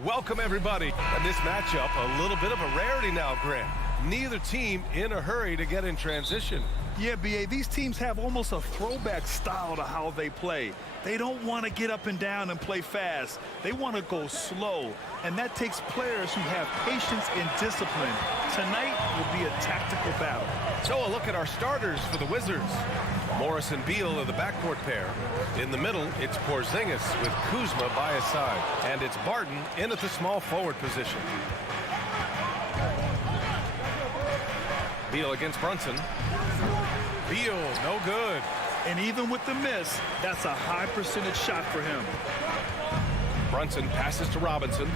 Welcome, everybody. And this matchup, a little bit of a rarity now, Grant. Neither team in a hurry to get in transition. Yeah, B.A., these teams have almost a throwback style to how they play. They don't want to get up and down and play fast. They want to go slow, and that takes players who have patience and discipline. Tonight will be a tactical battle. So a look at our starters for the Wizards. Morris and Beal are the backcourt pair. In the middle, it's Porzingis with Kuzma by his side. And it's Barton in at the small forward position. Beal against Brunson. Beal, no good. And even with the miss, that's a high percentage shot for him. Brunson passes to Robinson.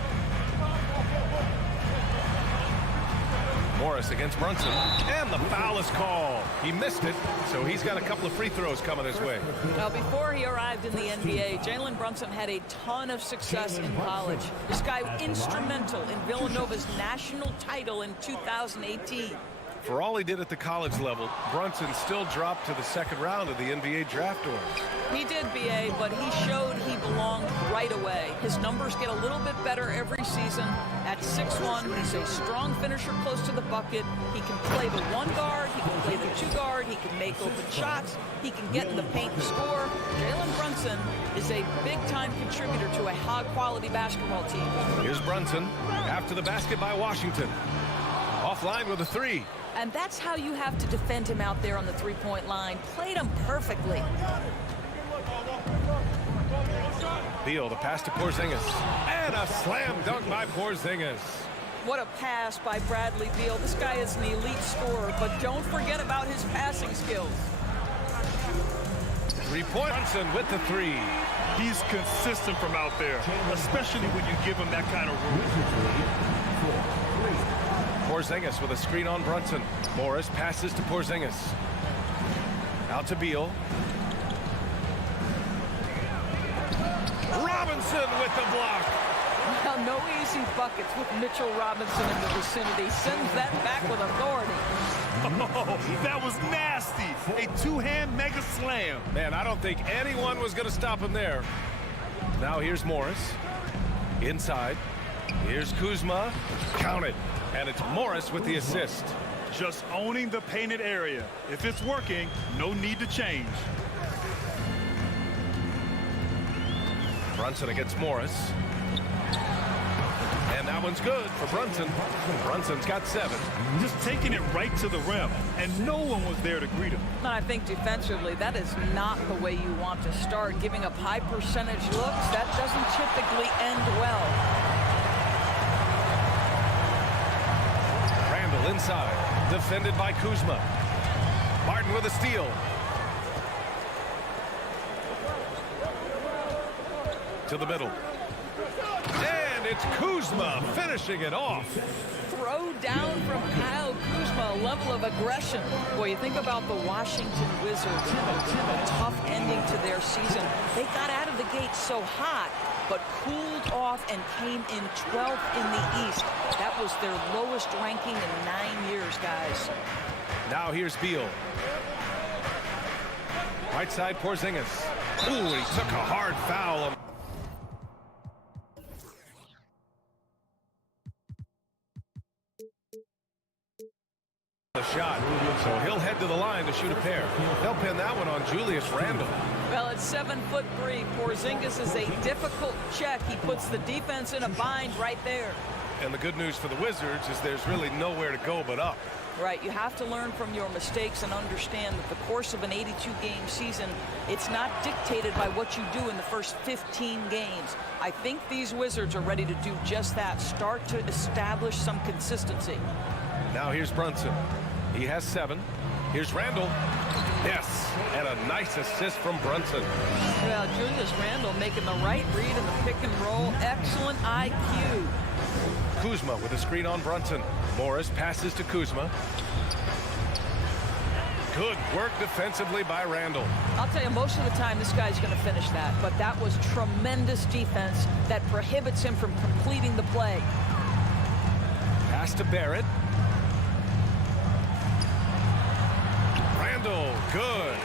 Morris against Brunson, and the foul is called. He missed it, so he's got a couple of free throws coming his way. Now, before he arrived in the NBA, Jalen Brunson had a ton of success in college. This guy instrumental in Villanova's national title in 2018. For all he did at the college level, Brunson still dropped to the second round of the NBA draft order. He did, B.A., but he showed he belonged right away. His numbers get a little bit better every season. At 6'1", he's a strong finisher close to the bucket. He can play the one guard. He can play the two guard. He can make open shots. He can get in the paint and score. Jalen Brunson is a big-time contributor to a high-quality basketball team. Here's Brunson after the basket by Washington. Offline with a three. And that's how you have to defend him out there on the three-point line. Played him perfectly. Beal, the pass to Porzingis. And a slam dunk by Porzingis. What a pass by Bradley Beal. This guy is an elite scorer, but don't forget about his passing skills. Three-point. Brunson with the three. He's consistent from out there, especially when you give him that kind of room. Porzingis with a screen on Brunson. Morris passes to Porzingis. Out to Beal. Robinson with the block. Well, no easy buckets with Mitchell Robinson in the vicinity. Sends that back with authority. Oh, that was nasty. A two-hand mega slam. Man, I don't think anyone was going to stop him there. Now here's Morris. Inside. Here's Kuzma. Count it. And it's Morris with the assist. Just owning the painted area. If it's working, no need to change. Brunson against Morris. And that one's good for Brunson. Brunson's got 7. Just taking it right to the rim, and no one was there to greet him. And I think defensively, that is not the way you want to start. Giving up high percentage looks, that doesn't typically end well. Inside, defended by Kuzma. Barton with a steal. To the middle. And it's Kuzma finishing it off. Throw down from Kyle Kuzma, a level of aggression. Boy, you think about the Washington Wizards, a tough ending to their season. They got out of the gate so hot, but cooled off and came in 12th in the East. That was their lowest ranking in 9 years, guys. Now here's Beal. Right side, Porzingis. Ooh, he took a hard foul. A shot, so he'll head to the line to shoot a pair. They'll pin that one on Julius Randle. Well, at 7'3", Porzingis is a difficult check. He puts the defense in a bind right there. And the good news for the Wizards is there's really nowhere to go but up. Right, you have to learn from your mistakes and understand that the course of an 82-game season, it's not dictated by what you do in the first 15 games. I think these Wizards are ready to do just that, start to establish some consistency. Now here's Brunson. He has 7. Here's Randle. Yes, and a nice assist from Brunson. Well, Julius Randle making the right read in the pick and roll. Excellent IQ. Kuzma with a screen on Brunson. Morris passes to Kuzma. Good work defensively by Randle. I'll tell you, most of the time this guy's going to finish that, but that was tremendous defense that prohibits him from completing the play. Pass to Barrett. Good.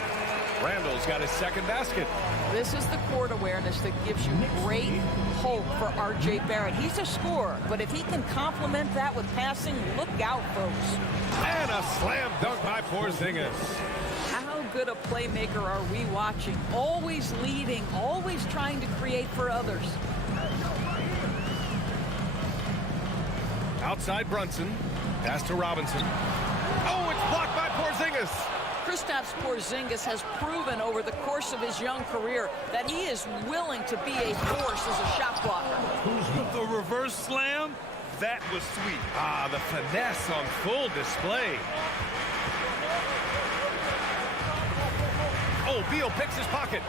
Randall's got his second basket. This is the court awareness that gives you great hope for R.J. Barrett. He's a scorer, but if he can complement that with passing, look out, folks. And a slam dunk by Porzingis. How good a playmaker are we watching? Always leading, always trying to create for others. Outside Brunson. Pass to Robinson. Oh, it's blocked by Porzingis. Kristaps Porzingis has proven over the course of his young career that he is willing to be a force as a shot blocker. The reverse slam, that was sweet. Ah, the finesse on full display. Oh, Beal picks his pocket.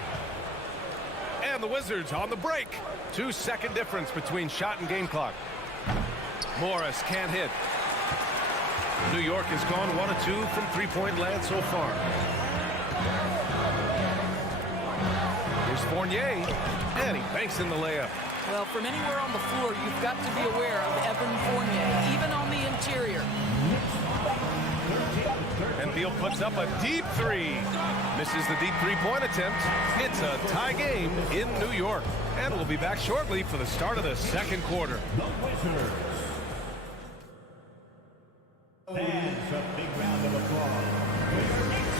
And the Wizards on the break. 2-second difference between shot and game clock. Morris can't hit. New York has gone 1 of 2 from three-point land so far. Here's Fournier, and he banks in the layup. Well, from anywhere on the floor, you've got to be aware of Evan Fournier, even on the interior. And Beal puts up a deep three. Misses the deep three-point attempt. It's a tie game in New York. And we'll be back shortly for the start of the second quarter.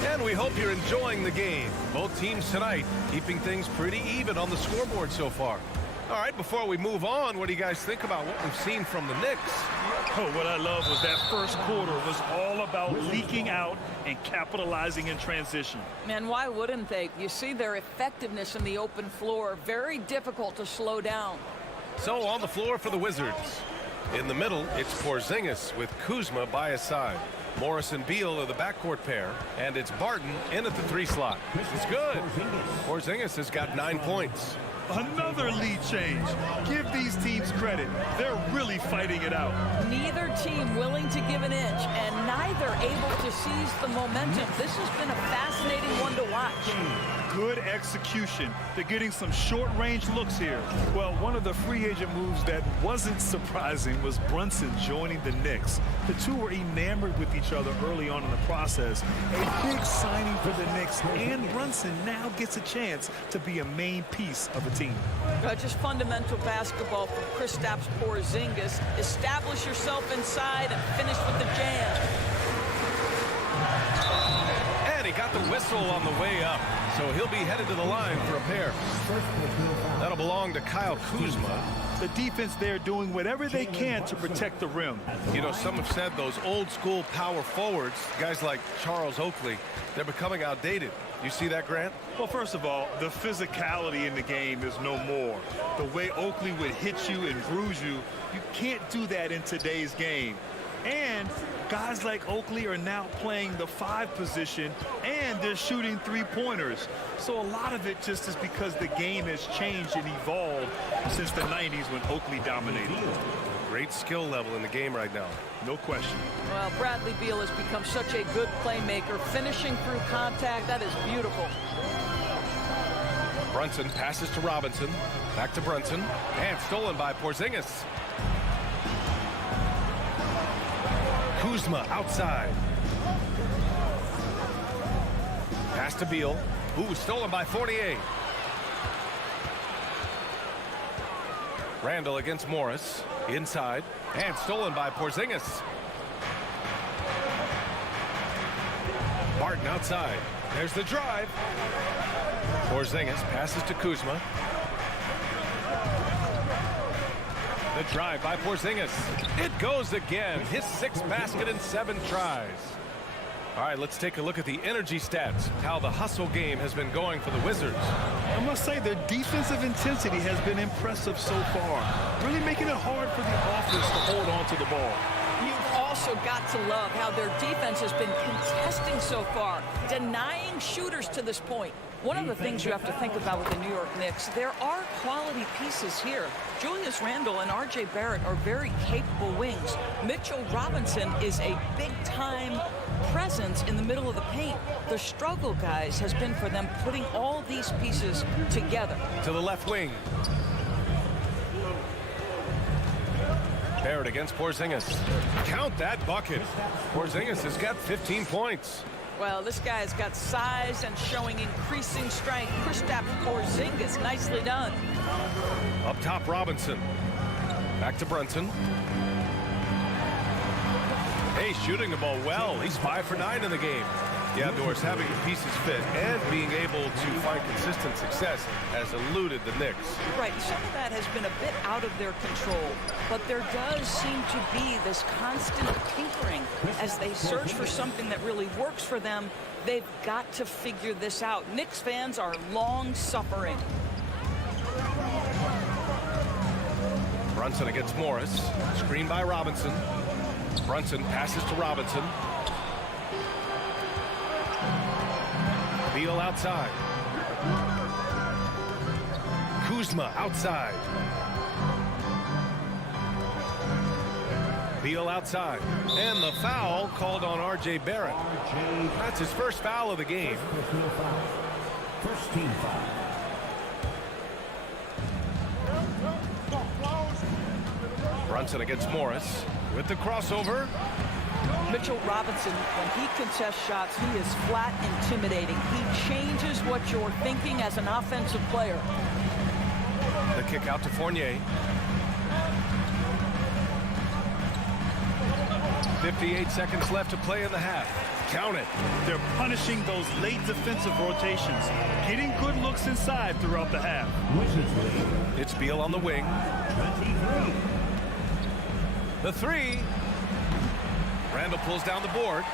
And we hope you're enjoying the game. Both teams tonight keeping things pretty even on the scoreboard so far. All right, before we move on, what do you guys think about what we've seen from the Knicks? Oh, what I love was that first quarter was all about leaking out and capitalizing in transition. Man, why wouldn't they? You see their effectiveness in the open floor. Very difficult to slow down. So on the floor for the Wizards. In the middle, it's Porzingis with Kuzma by his side. Morris and Beal are the backcourt pair, and it's Barton in at the 3 slot. It's good. Porzingis has got 9 points. Another lead change. Give these teams credit. They're really fighting it out. Neither team willing to give an inch, and neither able to seize the momentum. This has been a fascinating one to watch. Good execution. They're getting some short-range looks here. Well, one of the free agent moves that wasn't surprising was Brunson joining the Knicks. The two were enamored with each other early on in the process. A big signing for the Knicks, and Brunson now gets a chance to be a main piece of a team. Just fundamental basketball from Kristaps Porzingis. Establish yourself inside and finish with the jam. And he got the whistle on the way up, so he'll be headed to the line for a pair. That'll belong to Kyle Kuzma. The defense there doing whatever they can to protect the rim. You know, some have said those old school power forwards, guys like Charles Oakley, they're becoming outdated. You see that, Grant? Well, first of all, the physicality in the game is no more. The way Oakley would hit you and bruise you, you can't do that in today's game. And guys like Oakley are now playing the 5 position, and they're shooting 3-pointers. So a lot of it just is because the game has changed and evolved since the 90s when Oakley dominated. Great skill level in the game right now. No question. Well, Bradley Beal has become such a good playmaker, finishing through contact. That is beautiful. Brunson passes to Robinson. Back to Brunson. And stolen by Porzingis. Kuzma outside. Pass to Beal. Ooh, stolen by Fournier. Randall against Morris. Inside. And stolen by Porzingis. Barton outside. There's the drive. Porzingis passes to Kuzma. The drive by Porzingis. It goes again. His 6th basket in 7 tries. All right, let's take a look at the energy stats, how the hustle game has been going for the Wizards. I must say their defensive intensity has been impressive so far, really making it hard for the offense to hold on to the ball. You've also got to love how their defense has been contesting so far, denying shooters to this point. One of the things you have to think about with the New York Knicks, there are quality pieces here. Julius Randle and R.J. Barrett are very capable wings. Mitchell Robinson is a big-time presence in the middle of the paint. The struggle, guys, has been for them putting all these pieces together. To the left wing. Barrett against Porzingis. Count that bucket. Porzingis has got 15 points. Well, this guy's got size and showing increasing strength. Kristaps Porzingis, nicely done. Up top, Robinson. Back to Brunson. Hey, shooting the ball well. He's 5 for 9 in the game. Yeah, Doris, having the pieces fit and being able to find consistent success has eluded the Knicks. Right, some of that has been a bit out of their control, but there does seem to be this constant tinkering as they search for something that really works for them. They've got to figure this out. Knicks fans are long suffering. Brunson against Morris. Screen by Robinson. Brunson passes to Robinson. Beal outside. Kuzma outside. Beal outside. And the foul called on R.J. Barrett. That's his first foul of the game. First team foul. Brunson against Morris with the crossover. Mitchell Robinson, when he contests shots, he is flat intimidating. He changes what you're thinking as an offensive player. The kick out to Fournier. 58 seconds left to play in the half. Count it. They're punishing those late defensive rotations, getting good looks inside throughout the half. It's Beal on the wing. 23. The three. Randall pulls down the board.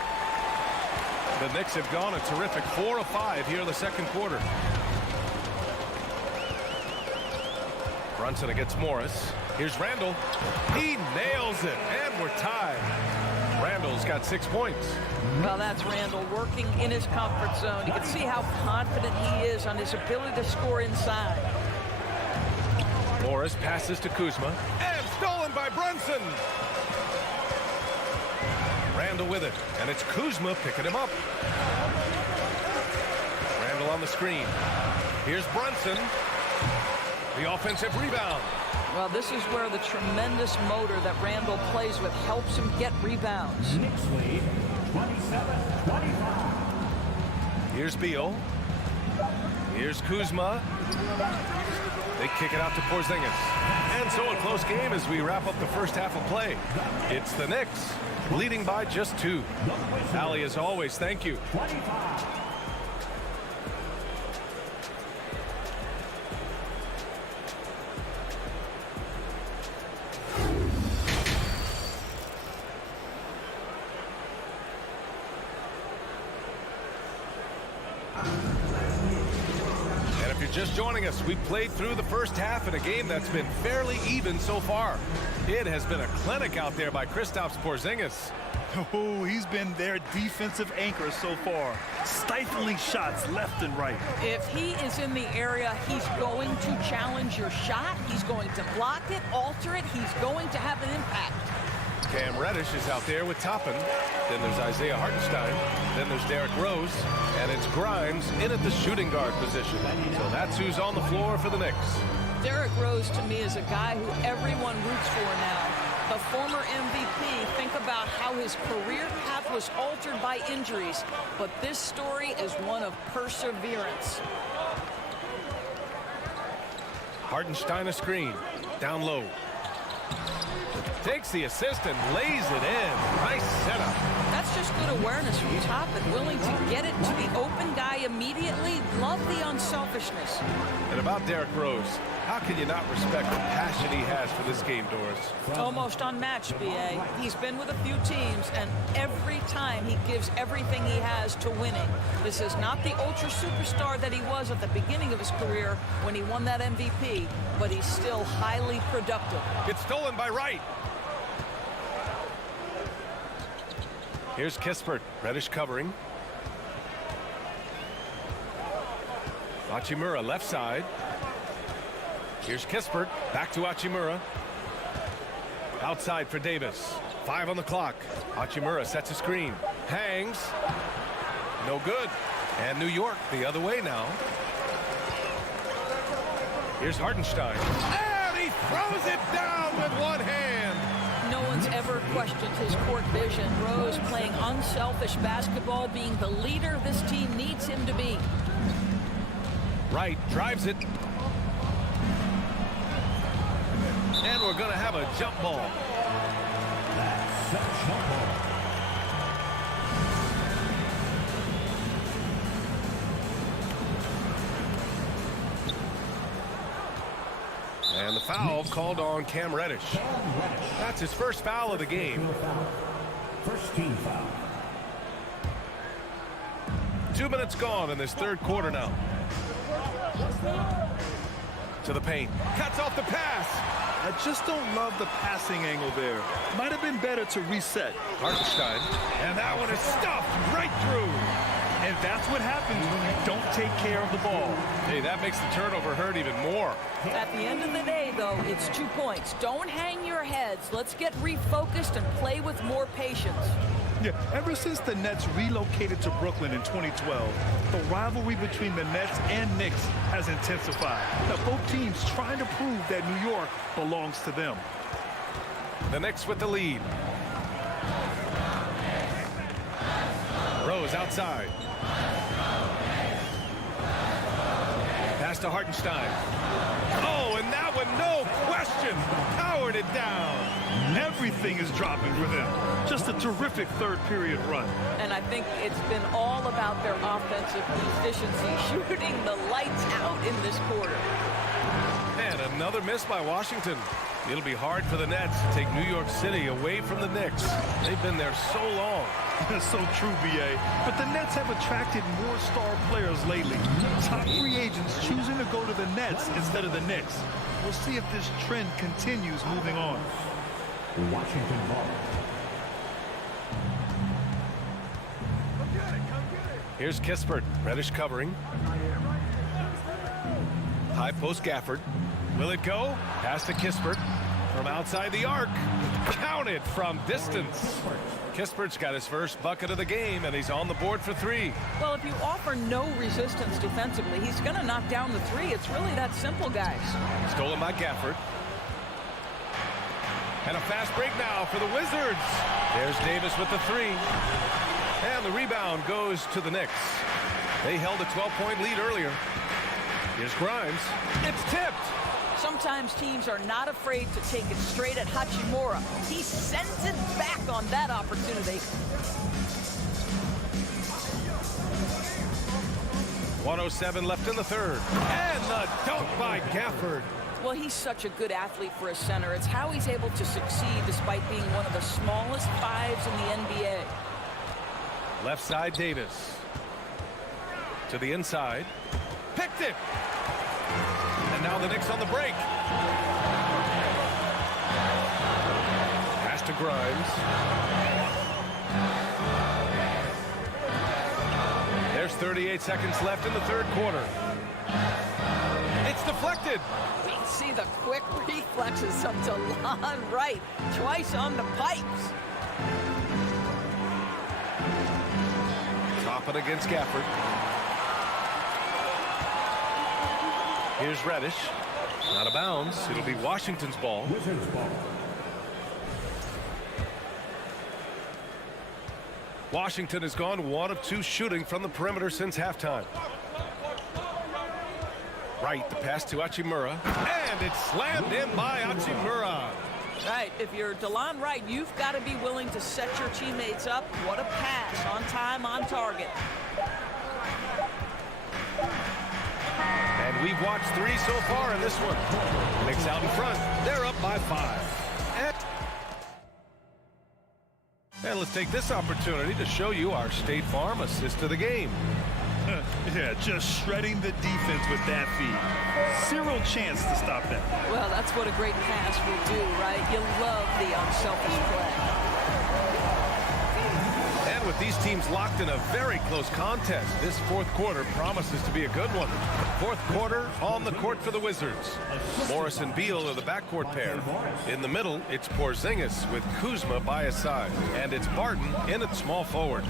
The Knicks have gone a terrific 4 of 5 here in the second quarter. Brunson against Morris. Here's Randall. He nails it, and we're tied. Randall's got 6 points. Well, that's Randall working in his comfort zone. You can see how confident he is on his ability to score inside. Morris passes to Kuzma. And stolen by Brunson. Randall with it, and it's Kuzma picking him up. Randall on the screen. Here's Brunson. The offensive rebound. Well, this is where the tremendous motor that Randall plays with helps him get rebounds. Knicks lead 27-25. Here's Beal. Here's Kuzma. They kick it out to Porzingis. And so a close game as we wrap up the first half of play. It's the Knicks leading by just 2. Allie, as always, thank you. 25. And if you're just joining us, we played through the first half in a game that's been fairly even so far. It has been a clinic out there by Kristaps Porzingis. Oh, he's been their defensive anchor so far, stifling shots left and right. If he is in the area, he's going to challenge your shot. He's going to block it, alter it. He's going to have an impact. Cam Reddish is out there with Toppin. Then there's Isaiah Hartenstein. Then there's Derrick Rose. And it's Grimes in at the shooting guard position. So that's who's on the floor for the Knicks. Derrick Rose, to me, is a guy who everyone roots for now. The former MVP, think about how his career path was altered by injuries. But this story is one of perseverance. Hartenstein a screen. Down low. Takes the assist and lays it in. Nice setup. That's just good awareness from Toppin, willing to get it to the open guy immediately. Love the unselfishness. And about Derrick Rose, how can you not respect the passion he has for this game, Doris? Almost unmatched, B.A. He's been with a few teams, and every time he gives everything he has to winning. This is not the ultra superstar that he was at the beginning of his career when he won that MVP, but he's still highly productive. It's stolen by Wright. Here's Kispert. Reddish covering. Hachimura left side. Here's Kispert. Back to Hachimura. Outside for Davis. 5 on the clock. Hachimura sets a screen. Hangs. No good. And New York the other way now. Here's Hartenstein. And he throws it down with one hand. No one's ever questioned his court vision. Rose playing unselfish basketball, being the leader this team needs him to be. Wright drives it. And we're going to have a jump ball. That's a jump ball. And the foul called on Cam Reddish. That's his first foul of the game. First team foul. 2 minutes gone in this third quarter now. To the paint. Cuts off the pass. I just don't love the passing angle there. Might have been better to reset. Hartenstein. And that one is stuffed right through. And that's what happens when you don't take care of the ball. Hey, that makes the turnover hurt even more. At the end of the day, though, it's 2 points. Don't hang your heads. Let's get refocused and play with more patience. Yeah, ever since the Nets relocated to Brooklyn in 2012, the rivalry between the Nets and Knicks has intensified. Now, both teams trying to prove that New York belongs to them. The Knicks with the lead. Rose outside. Pass to Hartenstein. Oh, and that one, no question, powered it down. Everything is dropping for them. Just a terrific third period run. And I think it's been all about their offensive efficiency, shooting the lights out in this quarter. And another miss by Washington. It'll be hard for the Nets to take New York City away from the Knicks. They've been there so long. That's so true, B.A. But the Nets have attracted more star players lately. Top free agents choosing to go to the Nets instead of the Knicks. We'll see if this trend continues moving on. Washington ball. Here's Kispert. Reddish covering. High post Gafford. Will it go? Pass to Kispert. From outside the arc. Counted from distance. Kispert's got his first bucket of the game, and he's on the board for 3. Well, if you offer no resistance defensively, he's going to knock down the 3. It's really that simple, guys. Stolen by Gafford. And a fast break now for the Wizards. There's Davis with the 3. And the rebound goes to the Knicks. They held a 12-point lead earlier. Here's Grimes. It's tipped. Sometimes teams are not afraid to take it straight at Hachimura. He sends it back on that opportunity. 1:07 left in the third. And the dunk by Gafford. Well, he's such a good athlete for a center. It's how he's able to succeed despite being one of the smallest 5s in the NBA. Left side, Davis. To the inside. Picked it. And now the Knicks on the break. Pass to Grimes. There's 38 seconds left in the third quarter. It's deflected. We can see the quick reflexes of DeLon Wright. Twice on the pipes. Top it against Gafford. Here's Reddish. Out of bounds. It'll be Washington's ball. Wizards ball. Washington has gone 1 of 2 shooting from the perimeter since halftime. Right, the pass to Hachimura. And it's slammed in by Hachimura. Right, if you're DeLon Wright, you've got to be willing to set your teammates up. What a pass, on time, on target. And we've watched 3 so far in this one. Knicks out in front. They're up by 5. And let's take this opportunity to show you our State Farm assist of the game. Yeah, just shredding the defense with that feed. Zero chance to stop that. Well, that's what a great pass will do, right? You love the unselfish play. And with these teams locked in a very close contest, this fourth quarter promises to be a good one. Fourth quarter on the court for the Wizards. Morris and Beal are the backcourt pair. In the middle, it's Porzingis with Kuzma by his side. And it's Barton in at small forward.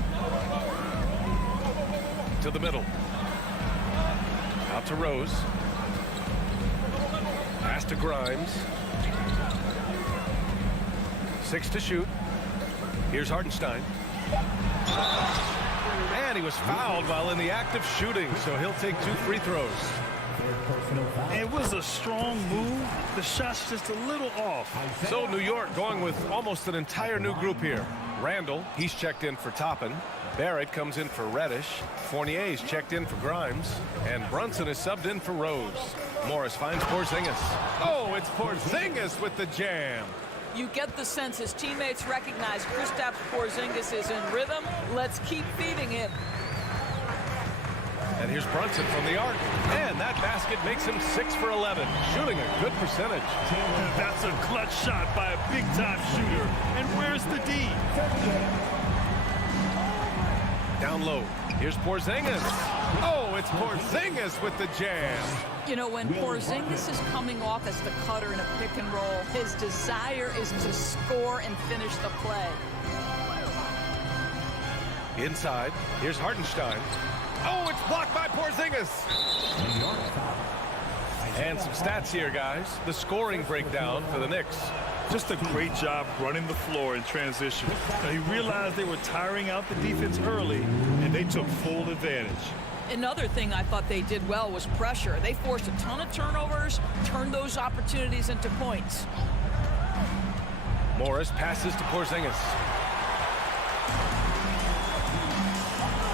To the middle. Out to Rose. Pass to Grimes. 6 to shoot. Here's Hartenstein. And he was fouled while in the act of shooting, so he'll take 2 free throws. It was a strong move. The shot's just a little off. So New York going with almost an entire new group here. Randall, he's checked in for Toppin. Barrett comes in for Reddish. Fournier's checked in for Grimes. And Brunson is subbed in for Rose. Morris finds Porzingis. Oh, it's Porzingis with the jam. You get the sense his teammates recognize Kristaps Porzingis is in rhythm. Let's keep feeding him. And here's Brunson from the arc. And that basket makes him 6 for 11, shooting a good percentage. That's a clutch shot by a big-time shooter. And where's the D? Down low. Here's Porzingis. Oh, it's Porzingis with the jam. You know, when Porzingis is coming off as the cutter in a pick and roll, his desire is to score and finish the play. Inside, here's Hartenstein. Oh, it's blocked by Porzingis. And some stats here, guys. The scoring breakdown for the Knicks. Just a great job running the floor in transition. Now, he realized they were tiring out the defense early, and they took full advantage. Another thing I thought they did well was pressure. They forced a ton of turnovers, turned those opportunities into points. Morris passes to Porzingis.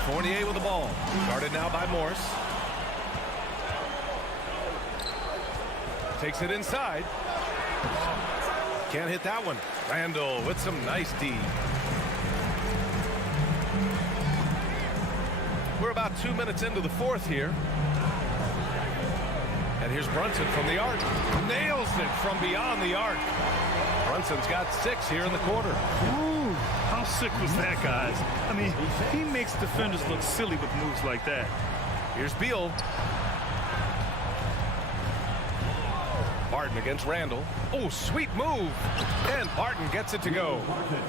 Fournier with the ball. Guarded now by Morris. Takes it inside. Can't hit that one. Randall with some nice D. We're about 2 minutes into the fourth here. And here's Brunson from the arc. Nails it from beyond the arc. Brunson's got 6 here in the quarter. Ooh, how sick was that, guys? I mean, he makes defenders look silly with moves like that. Here's Beal. Barton against Randall. Oh, sweet move. And Barton gets it to go.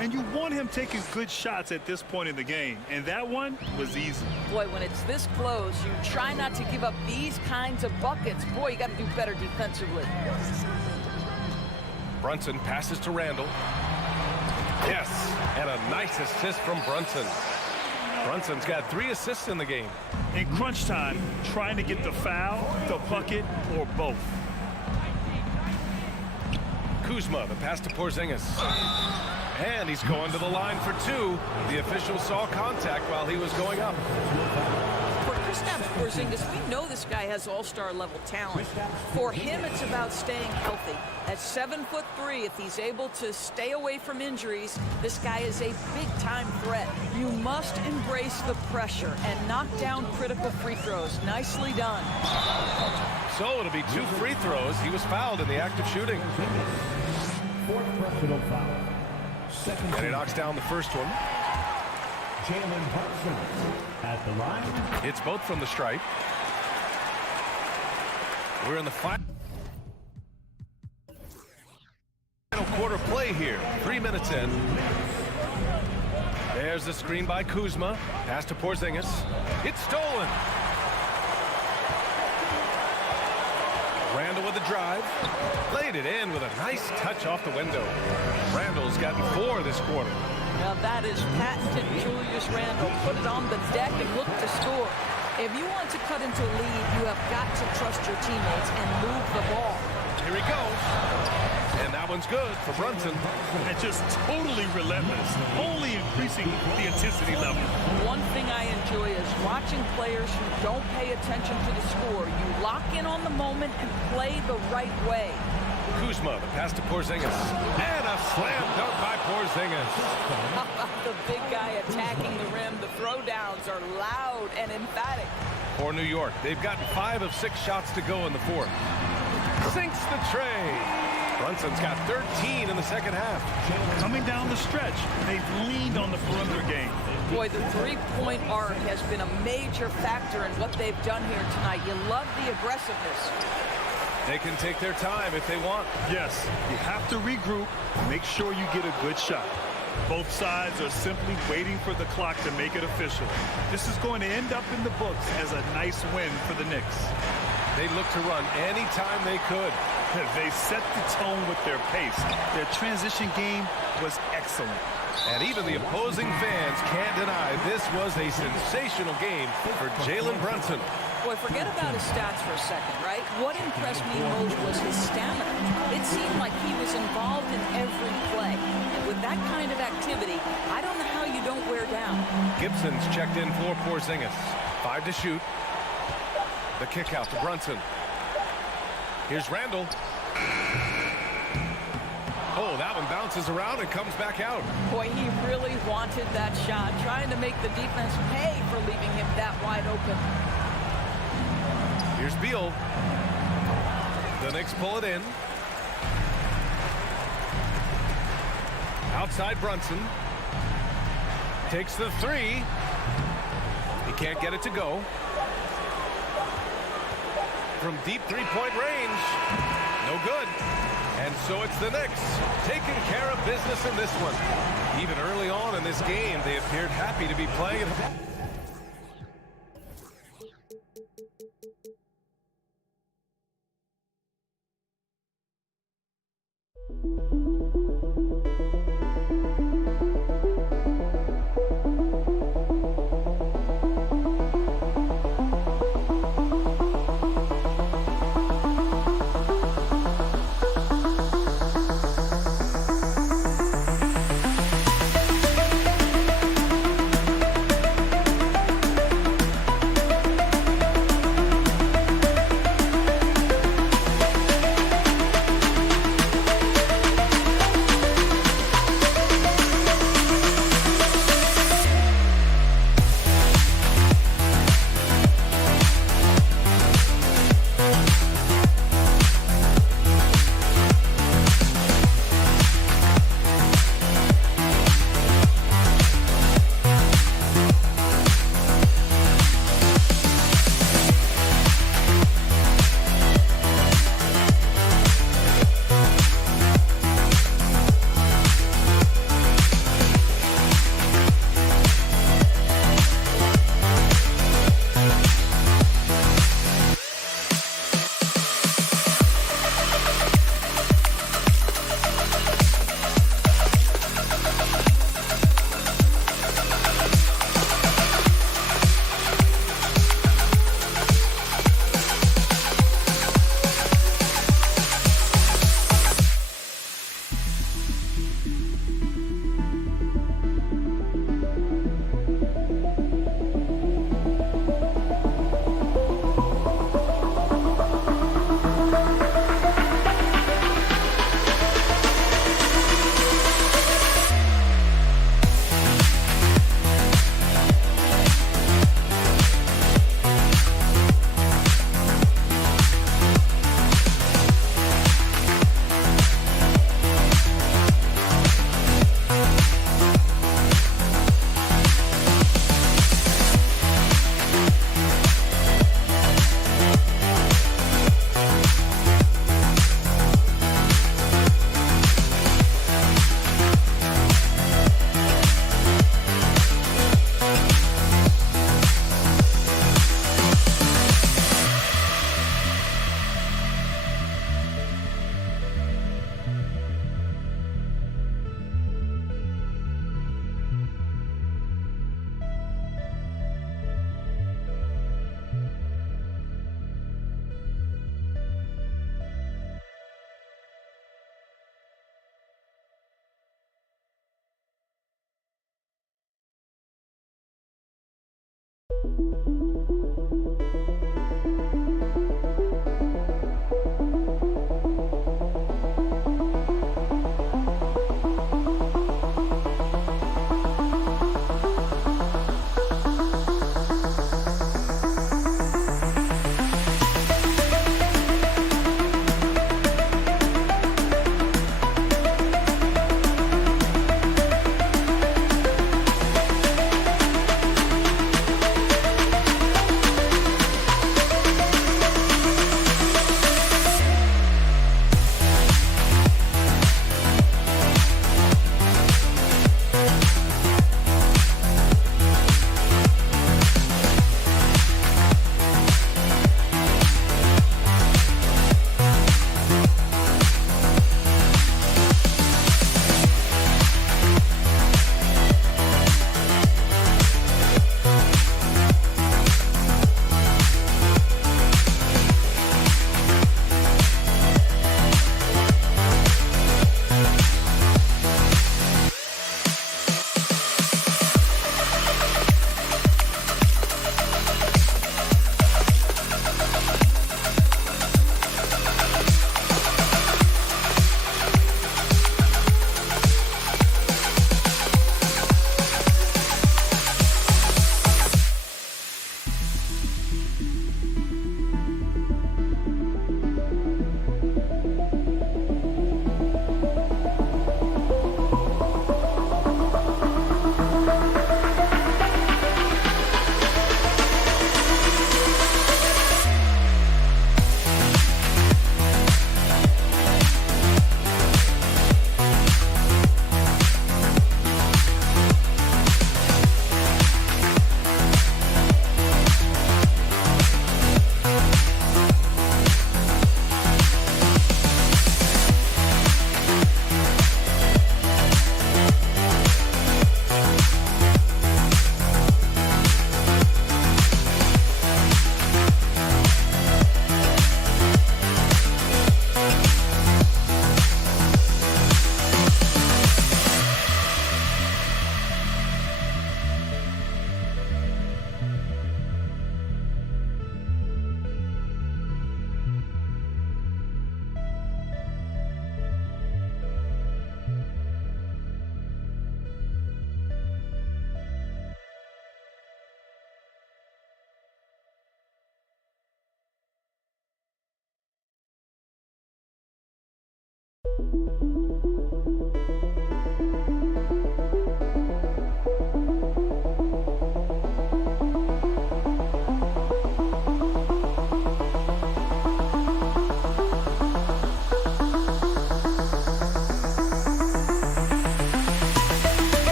And you want him taking good shots at this point in the game. And that one was easy. Boy, when it's this close, you try not to give up these kinds of buckets. Boy, you got to do better defensively. Brunson passes to Randall. Yes, and a nice assist from Brunson. Brunson's got 3 assists in the game. In crunch time, trying to get the foul, the bucket, or both. Kuzma, the pass to Porzingis. And he's going to the line for 2. The official saw contact while he was going up. For Kristaps Porzingis, we know this guy has all-star level talent. For him, it's about staying healthy. At 7'3", if he's able to stay away from injuries, this guy is a big-time threat. You must embrace the pressure and knock down critical free throws. Nicely done. So it'll be 2 free throws. He was fouled in the act of shooting. 4th personal foul. And he knocks down the first one. Jalen Brunson at the line. It's both from the stripe. We're in the final quarter play here. 3 minutes in. There's the screen by Kuzma. Pass to Porzingis. It's stolen. Randall with the drive. Laid it in with a nice touch off the window. Randall's gotten 4 this quarter. Now that is patented Julius Randle. Put it on the deck and look to score. If you want to cut into a lead, you have got to trust your teammates and move the ball. Here he goes. And that one's good for Brunson. And just totally relentless, only increasing the intensity level. One thing I enjoy is watching players who don't pay attention to the score. You lock in on the moment and play the right way. Kuzma, the pass to Porzingis. And a slam dunk by Porzingis. The big guy attacking the rim. The throwdowns are loud and emphatic. For New York, they've gotten 5 of 6 shots to go in the fourth. Sinks the tray. Brunson's got 13 in the second half. Coming down the stretch, they've leaned on the perimeter game. Boy, the three-point arc has been a major factor in what they've done here tonight. You love the aggressiveness. They can take their time if they want. Yes, you have to regroup, make sure you get a good shot. Both sides are simply waiting for the clock to make it official. This is going to end up in the books as a nice win for the Knicks. They look to run anytime they could. They set the tone with their pace. Their transition game was excellent. And even the opposing fans can't deny this was a sensational game for Jalen Brunson. Boy, forget about his stats for a second, right? What impressed me most was his stamina. It seemed like he was involved in every play. And with that kind of activity, I don't know how you don't wear down. Gibson's checked in for Porzingis. 5 to shoot. The kick out to Brunson. Here's Randall. Oh, that one bounces around and comes back out. Boy, he really wanted that shot, trying to make the defense pay for leaving him that wide open. Here's Beal. The Knicks pull it in. Outside Brunson. Takes the three. He can't get it to go. From deep three-point range. No good. And so it's the Knicks taking care of business in this one. Even early on in this game, they appeared happy to be playing.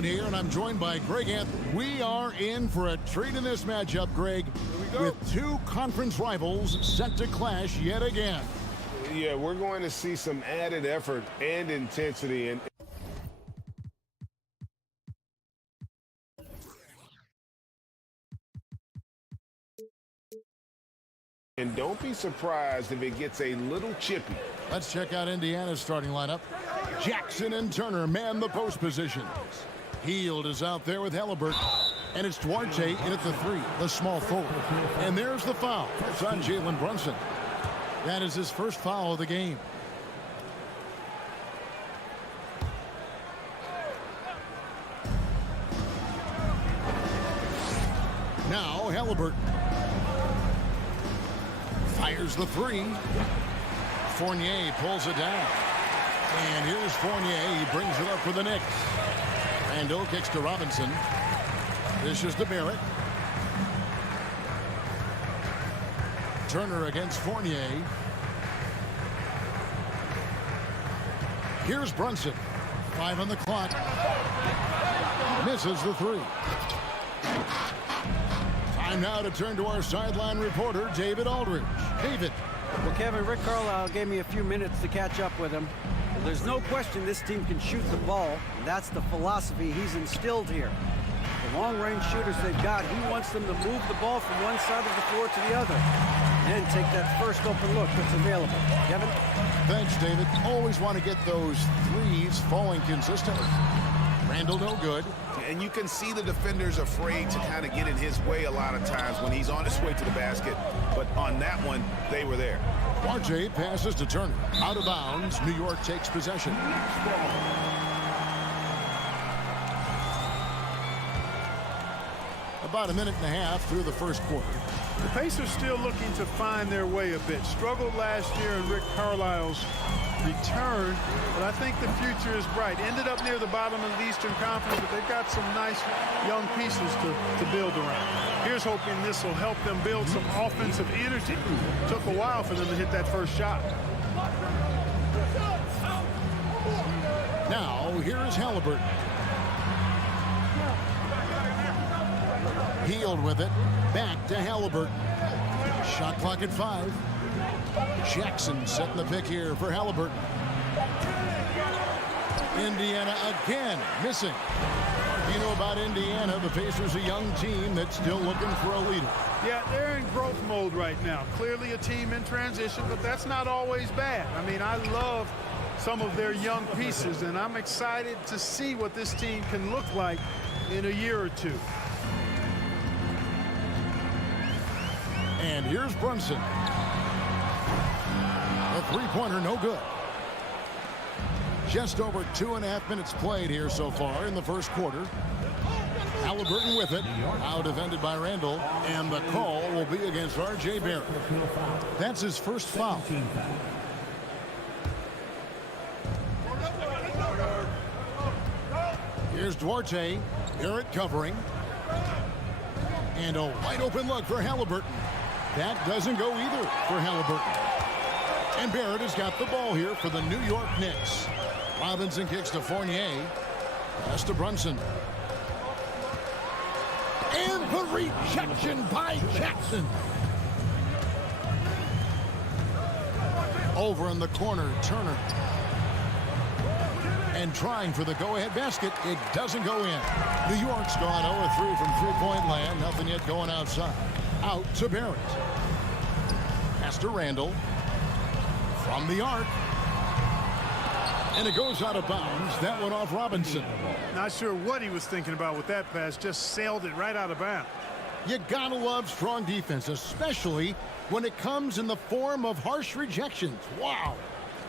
Here, and I'm joined by Greg Anthony. We are in for a treat in this matchup, Greg, with two conference rivals set to clash yet again. Yeah, we're going to see some added effort and intensity. And don't be surprised if it gets a little chippy. Let's check out Indiana's starting lineup. Jackson and Turner man the post positions. Heald is out there with Halliburton. And it's Duarte in at the 3, the small forward. And there's the foul. It's on Jalen Brunson. That is his first foul of the game. Now Halliburton. Fires the 3. Fournier pulls it down. And here's Fournier. He brings it up for the Knicks. Randall kicks to Robinson. This is to Barrett. Turner against Fournier. Here's Brunson. 5 on the clock. Misses the 3. Time now to turn to our sideline reporter, David Aldridge. David. Well, Kevin, Rick Carlisle gave me a few minutes to catch up with him. Well, there's no question this team can shoot the ball, and that's the philosophy he's instilled here. The long-range shooters they've got, he wants them to move the ball from one side of the floor to the other, and then take that first open look that's available. Kevin? Thanks, David. Always want to get those threes falling consistently. Randall, no good. And you can see the defenders afraid to kind of get in his way a lot of times when he's on his way to the basket. But on that one, they were there. RJ passes to Turner. Out of bounds. New York takes possession. About a minute and a half through the first quarter. The Pacers still looking to find their way a bit. Struggled last year in Rick Carlisle's return, but I think the future is bright. Ended up near the bottom of the Eastern Conference, but they've got some nice young pieces to build around. Here's hoping this will help them build some offensive energy. Took a while for them to hit that first shot. Now, here is Halliburton. Healed with it. Back to Halliburton. Shot clock at 5. Jackson setting the pick here for Halliburton. Indiana again missing. You know about Indiana, the Pacers a young team that's still looking for a leader. Yeah, they're in growth mode right now. Clearly a team in transition, but that's not always bad. I mean, I love some of their young pieces, and I'm excited to see what this team can look like in a year or two. And here's Brunson. A three-pointer, no good. Just over 2.5 minutes played here so far in the first quarter. Halliburton with it. Now defended by Randall. And the call will be against R.J. Barrett. That's his first foul. Here's Duarte. Barrett covering. And a wide open look for Halliburton. That doesn't go either for Halliburton. And Barrett has got the ball here for the New York Knicks. Robinson kicks to Fournier. Pass to Brunson. And the rejection by Jackson. Over in the corner, Turner. And trying for the go-ahead basket. It doesn't go in. New York's gone 0-3 from three-point land. Nothing yet going outside. Out to Barrett. Pass to Randall. From the arc. And it goes out of bounds. That went off Robinson. Not sure what he was thinking about with that pass. Just sailed it right out of bounds. You gotta love strong defense, especially when it comes in the form of harsh rejections. Wow.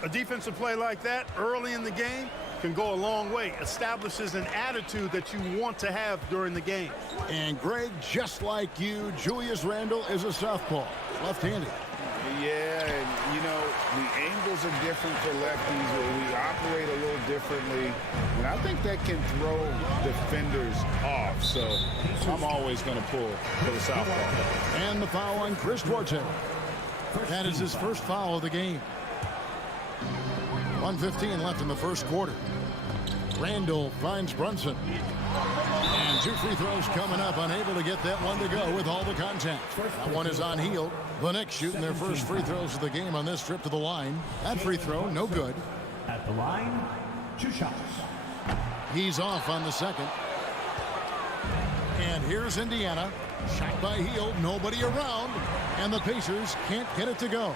A defensive play like that early in the game can go a long way. Establishes an attitude that you want to have during the game. And Greg, just like you, Julius Randle is a southpaw, left-handed. Yeah, and you know, the angles are different for lefties. We operate a little differently. And I think that can throw defenders off. So I'm always going to pull for the southpaw. And the foul on Chris Duarte. That is his first foul of the game. 1:15 left in the first quarter. Randall finds Brunson. And 2 free throws coming up. Unable to get that one to go with all the contact. That one is on Hield. The Knicks shooting their first free throws of the game on this trip to the line. That free throw, no good. At the line, 2 shots. He's off on the second. And here's Indiana. Shot by Hield. Nobody around. And the Pacers can't get it to go.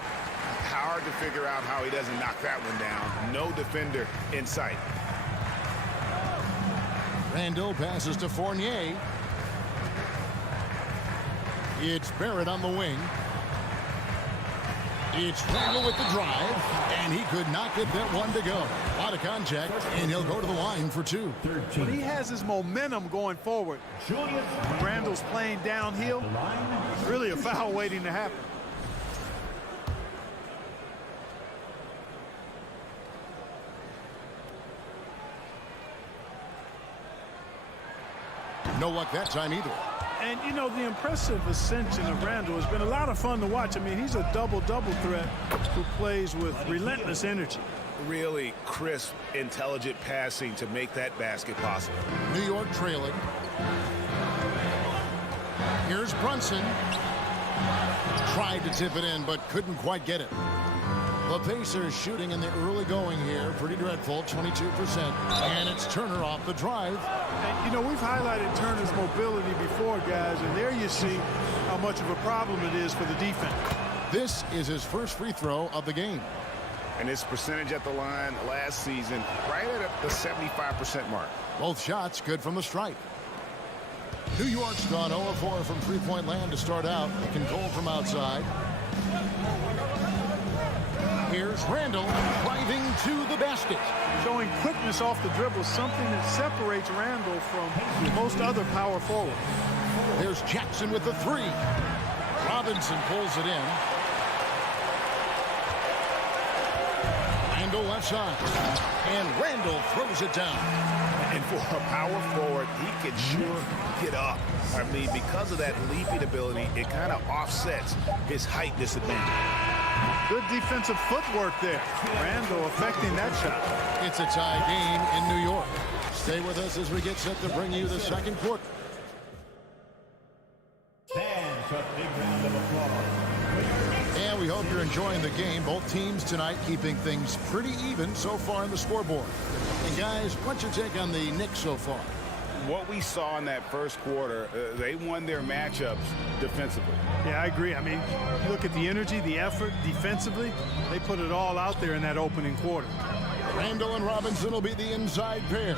Hard to figure out how he doesn't knock that one down. No defender in sight. Randall passes to Fournier. It's Barrett on the wing. It's Randall with the drive, and he could not get that one to go. A lot of contact, and he'll go to the line for 2. But he has his momentum going forward. Randall's playing downhill. Really a foul waiting to happen. No luck that time either. And, you know, the impressive ascension of Randall has been a lot of fun to watch. I mean, he's a double-double threat who plays with relentless energy. Really crisp, intelligent passing to make that basket possible. New York trailing. Here's Brunson. Tried to tip it in, but couldn't quite get it. The Pacers shooting in the early going here. Pretty dreadful, 22%. And it's Turner off the drive. And, you know, we've highlighted Turner's mobility before, guys, and there you see how much of a problem it is for the defense. This is his first free throw of the game. And his percentage at the line last season, right at the 75% mark. Both shots good from the stripe. New York's gone 0-4 from three-point land to start out. It can goal from outside. Here's Randall driving to the basket. Showing quickness off the dribble, something that separates Randall from most other power forwards. There's Jackson with the three. Robinson pulls it in. Randall left side. And Randall throws it down. And for a power forward, he can sure get up. I mean, because of that leaping ability, it kind of offsets his height disadvantage. Good defensive footwork there. Randall affecting that shot. It's a tie game in New York. Stay with us as we get set to bring you the second quarter. Fans, a big round of applause. And we hope you're enjoying the game. Both teams tonight keeping things pretty even so far in the scoreboard. And guys, what's your take on the Knicks so far? What we saw in that first quarter, they won their matchups defensively. Yeah, I agree. I mean, look at the energy, the effort defensively. They put it all out there in that opening quarter. Randall and Robinson will be the inside pair.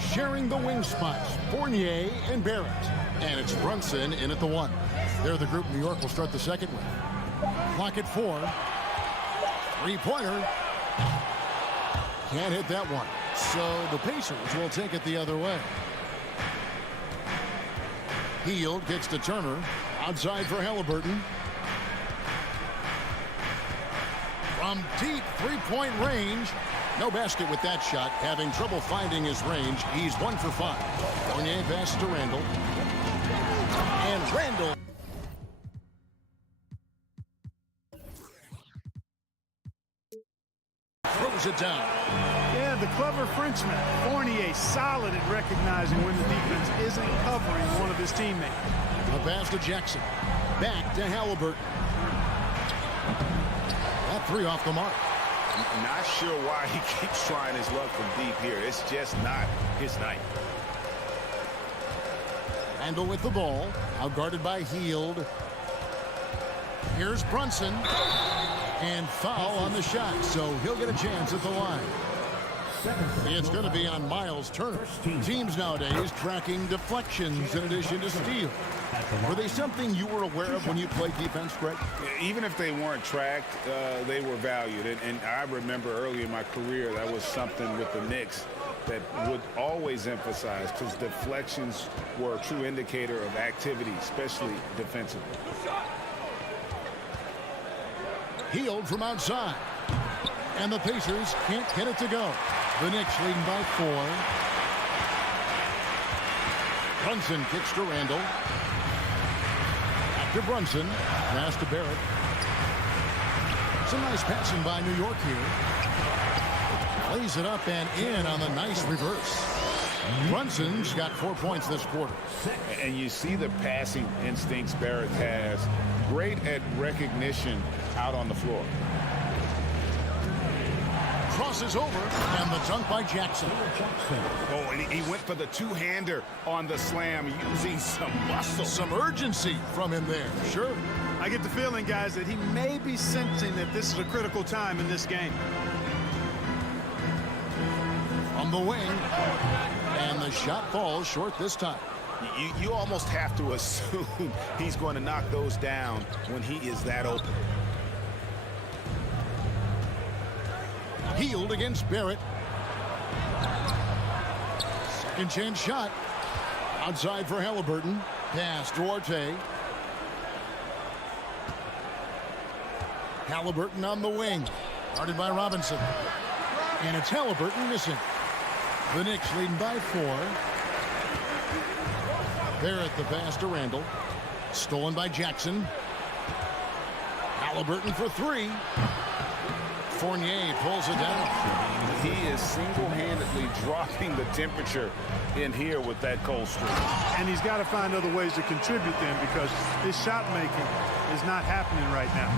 Sharing the wing spots, Fournier and Barrett. And it's Brunson in at the one. They're the group New York will start the second with. Clock at 4. Three-pointer. Can't hit that one. So the Pacers will take it the other way. Hield gets to Turner. Outside for Halliburton. From deep three-point range. No basket with that shot. Having trouble finding his range. He's 1 for 5. Fournier passes to Randall. And Randall. Throws it down. Yeah, the clever Frenchman. Fournier solid at recognizing when the defense isn't covering one of his teammates. A pass to Jackson. Back to Halliburton. That three off the mark. Not sure why he keeps trying his luck from deep here. It's just not his night. Randall with the ball. Out guarded by Hield. Here's Brunson. And foul on the shot, so he'll get a chance at the line. It's going to be on Miles Turner. Teams nowadays tracking deflections in addition to steals. Were they something you were aware of when you played defense, Greg? Even if they weren't tracked, they were valued. And I remember early in my career, that was something with the Knicks that would always emphasize, because deflections were a true indicator of activity, especially defensively. Hield from outside. And the Pacers can't get it to go. The Knicks leading by 4. Brunson kicks to Randall. Back to Brunson. Pass to Barrett. Some nice passing by New York here. Lays it up and in on the nice reverse. Brunson's got 4 points this quarter. And you see the passing instincts Barrett has. Great at recognition out on the floor. Crosses over, and the dunk by Jackson. Oh, and he went for the two-hander on the slam, using some muscle. Some urgency from him there, sure. I get the feeling, guys, that he may be sensing that this is a critical time in this game. On the wing, and the shot falls short this time. You almost have to assume he's going to knock those down when he is that open. Hield against Barrett. Second chance shot. Outside for Halliburton. Pass Duarte. Halliburton on the wing. Guarded by Robinson. And it's Halliburton missing. The Knicks leading by 4. Barrett the pass to Randall. Stolen by Jackson. Halliburton for three. Fournier pulls it down. He is single-handedly dropping the temperature in here with that cold streak. And he's got to find other ways to contribute then, because his shot making is not happening right now.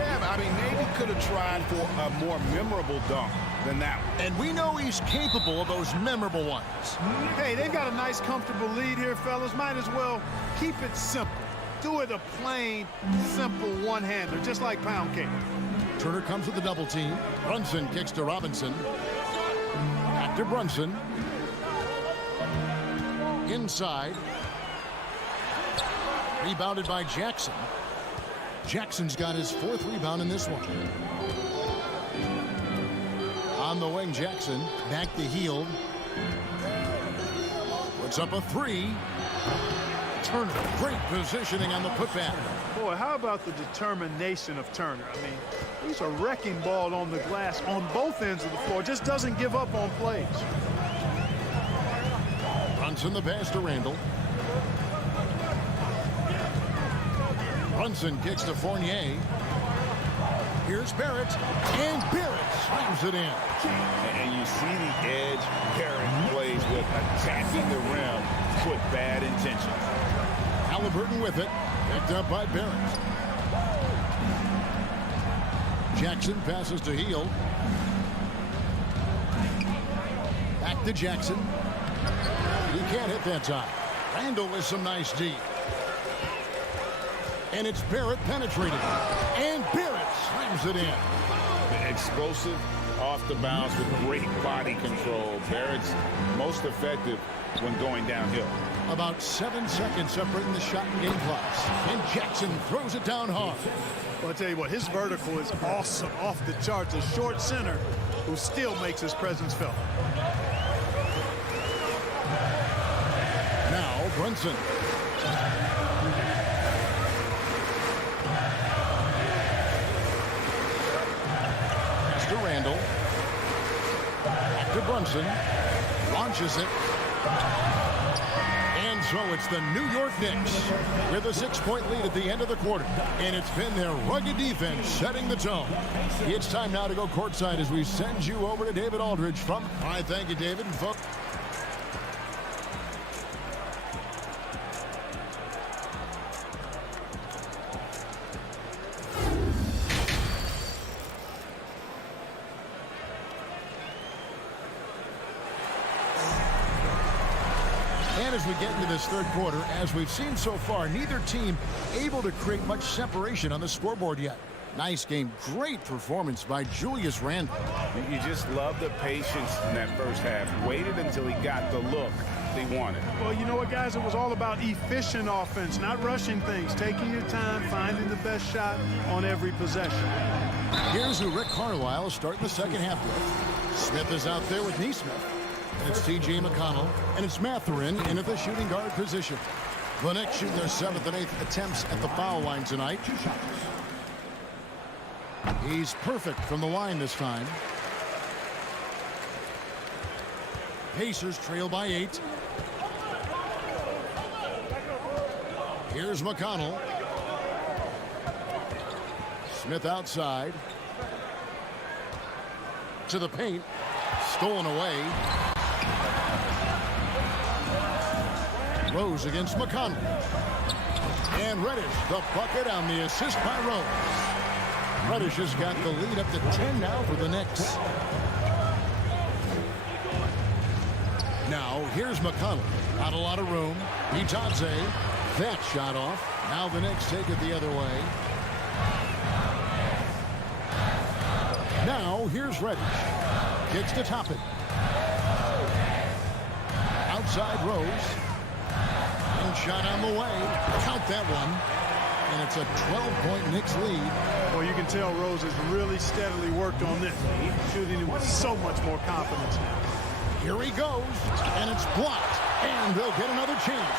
Yeah, I mean, maybe could have tried for a more memorable dunk than that one. And we know he's capable of those memorable ones. Hey, they've got a nice, comfortable lead here, fellas. Might as well keep it simple. Do it a plain, simple one-hander, just like pound cake. Turner comes with a double team. Brunson kicks to Robinson. Back to Brunson. Inside. Rebounded by Jackson. Jackson's got his fourth rebound in this one. On the wing, Jackson. Back to Hield. Puts up a three. Turner, great positioning on the putback. Boy, how about the determination of Turner? I mean, he's a wrecking ball on the glass on both ends of the floor. Just doesn't give up on plays. Brunson the pass to Randall. Brunson kicks to Fournier. Here's Barrett, and Barrett slams it in. And you see the edge Barrett plays with, attacking the rim with bad intentions. Halliburton with it, picked up by Barrett. Jackson passes to Hield. Back to Jackson. He can't hit that time. Randall with some nice D. And it's Barrett penetrating. And Barrett slams it in. Explosive off the bounce with great body control. Barrett's most effective when going downhill. About 7 seconds separating the shot and game clocks. And Jackson throws it down hard. Well, I'll tell you what, his vertical is awesome, off the charts. A short center who still makes his presence felt. Now Brunson. Pass to Randall. Back to Brunson. Launches it. And so it's the New York Knicks with a 6-point lead at the end of the quarter. And it's been their rugged defense setting the tone. It's time now to go courtside as we send you over to David Aldridge from... All right, thank you, David. And folks... And as we get into this third quarter, as we've seen so far, neither team able to create much separation on the scoreboard yet. Nice game. Great performance by Julius Randle. You just love the patience in that first half. Waited until he got the look he wanted. Well, you know what, guys? It was all about efficient offense, not rushing things, taking your time, finding the best shot on every possession. Here's who Rick Carlisle is starting the second half with. Smith is out there with Nesmith. It's T.J. McConnell, and it's Mathurin in at the shooting guard position. The Knicks shoot their 7th and 8th attempts at the foul line tonight. He's perfect from the line this time. Pacers trail by 8. Here's McConnell. Smith outside. To the paint. Stolen away. Rose against McConnell. And Reddish, the bucket on the assist by Rose. Reddish has got the lead up to 10 now for the Knicks. Now, here's McConnell. Not a lot of room. Bitadze. That shot off. Now the Knicks take it the other way. Now, here's Reddish. Kicks to Toppin. Outside Rose. And shot on the way. Count that one. And it's a 12-point Knicks lead. Well, you can tell Rose has really steadily worked on this. He's shooting it with so much more confidence now. Here he goes. And it's blocked. And they'll get another chance.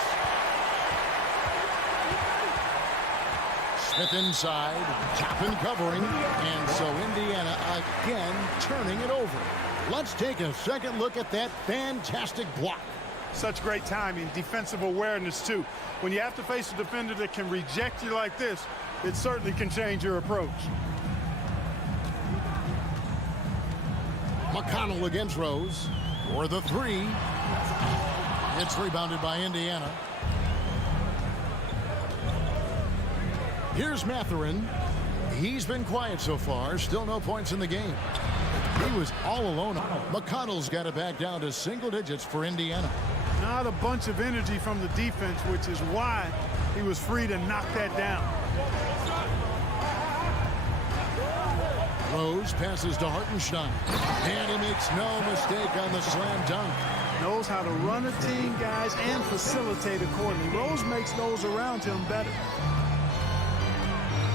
Smith inside. Toppin covering. And so Indiana again turning it over. Let's take a second look at that fantastic block. Such great timing, defensive awareness, too. When you have to face a defender that can reject you like this, it certainly can change your approach. McConnell against Rose for the three. It's rebounded by Indiana. Here's Mathurin. He's been quiet so far. Still no points in the game. He was all alone. McConnell's got it back down to single digits for Indiana. Not a bunch of energy from the defense, which is why he was free to knock that down. Rose passes to Hartenstein. And he makes no mistake on the slam dunk. Knows how to run a team, guys, and facilitate accordingly. Rose makes those around him better.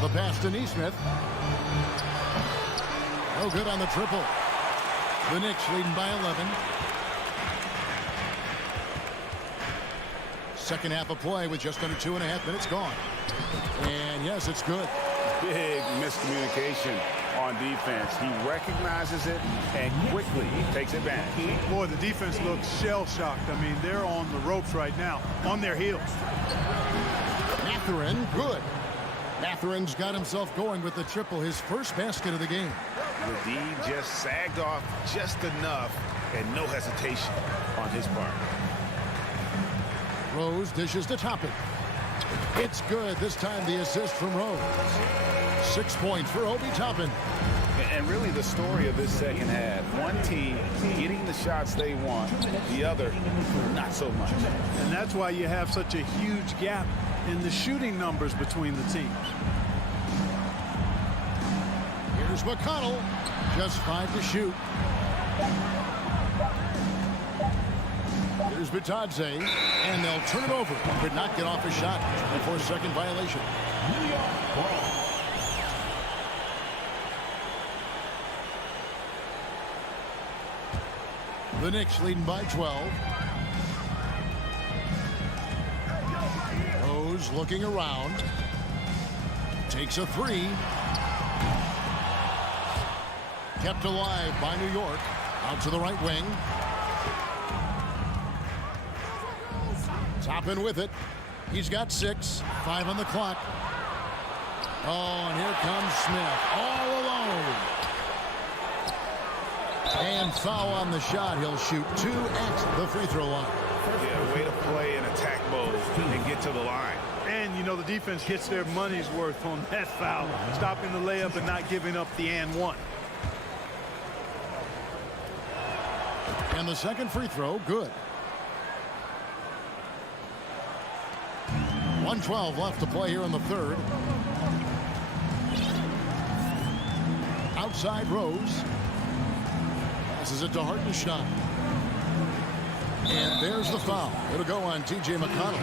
The pass to Nesmith. No good on the triple. The Knicks leading by 11. Second half of play with just under 2.5 minutes gone. And yes, it's good. Big miscommunication on defense. He recognizes it and quickly takes advantage. Boy, the defense looks shell-shocked. I mean, they're on the ropes right now, on their heels. Mathurin, good. Mathurin's got himself going with the triple, his first basket of the game. The D just sagged off just enough and no hesitation on his part. Rose dishes to Toppin. It's good. This time the assist from Rose. 6 points for Obi Toppin. And really the story of this second half. One team getting the shots they want, the other not so much. And that's why you have such a huge gap in the shooting numbers between the teams. Here's McConnell. Just 5 to shoot. Here's Bitadze. And they'll turn it over. Could not get off a shot before second violation. New York ball. The Knicks leading by 12. Rose looking around. Takes a three. Kept alive by New York. Out to the right wing. Toppin with it. He's got 6. 5 on the clock. Oh, and here comes Smith. All alone. And foul on the shot. He'll shoot 2 at the free throw line. Yeah, way to play in attack mode and get to the line. And, you know, the defense gets their money's worth on that foul. Stopping the layup and not giving up the and one. And the second free throw, good. 1:12 left to play here in the third. Outside Rose. Passes it to Hartenstein. And there's the foul. It'll go on T.J. McConnell.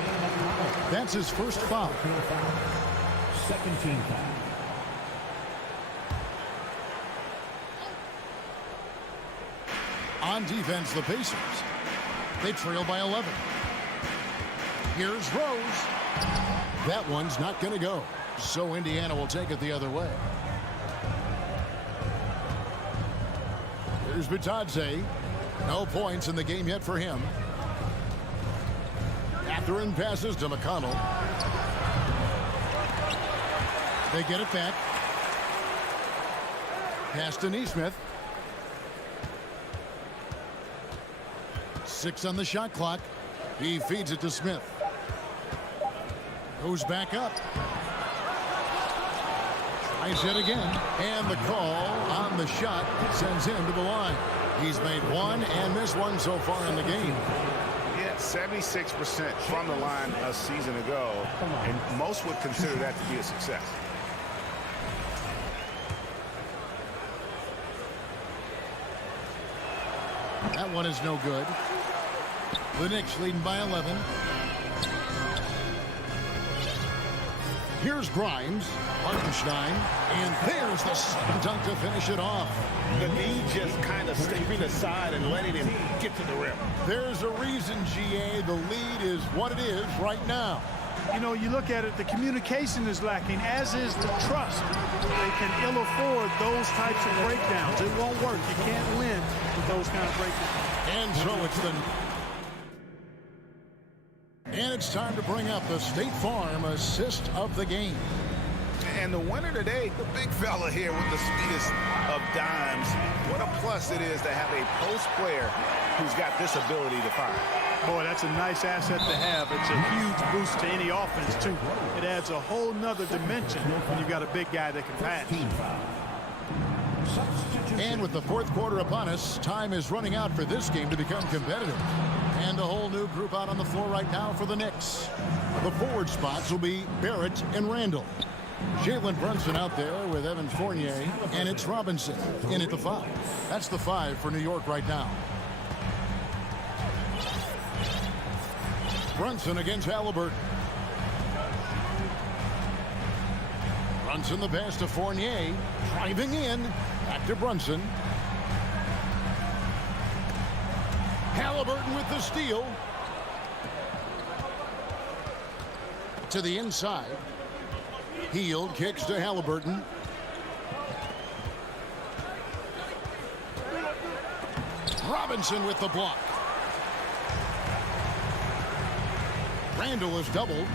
That's his first foul. Second team foul. On defense, the Pacers. They trail by 11. Here's Rose. That one's not going to go. So Indiana will take it the other way. Here's Bitadze. No points in the game yet for him. Mathurin passes to McConnell. They get it back. Pass to Nesmith. 6 on the shot clock. He feeds it to Smith. Goes back up. Tries it again. And the call on the shot sends him to the line. He's made 1 and missed 1 so far in the game. Yeah, 76% from the line a season ago. And most would consider that to be a success. That one is no good. The Knicks leading by 11. Here's Grimes, Hartenstein, and there's the slam dunk to finish it off. The knee just kind of stepping aside and letting him get to the rim. There's a reason, GA, the lead is what it is right now. You know, you look at it, the communication is lacking, as is the trust. They can ill afford those types of breakdowns. It won't work. You can't win with those kind of breakdowns. And so it's the it's time to bring up the State Farm assist of the game. And the winner today, the big fella here with the sweetest of dimes. What a plus it is to have a post player who's got this ability to fire. Boy, that's a nice asset to have. It's a huge boost to any offense, too. It adds a whole nother dimension when you've got a big guy that can pass. And with the fourth quarter upon us, time is running out for this game to become competitive. And a whole new group out on the floor right now for the Knicks. The forward spots will be Barrett and Randall. Jalen Brunson out there with Evan Fournier, and it's Robinson in at the 5. That's the 5 for New York right now. Brunson against Halliburton. Brunson the pass to Fournier, driving in, back to Brunson. Halliburton with the steal. To the inside. Hield kicks to Halliburton. Robinson with the block. Randall is doubled.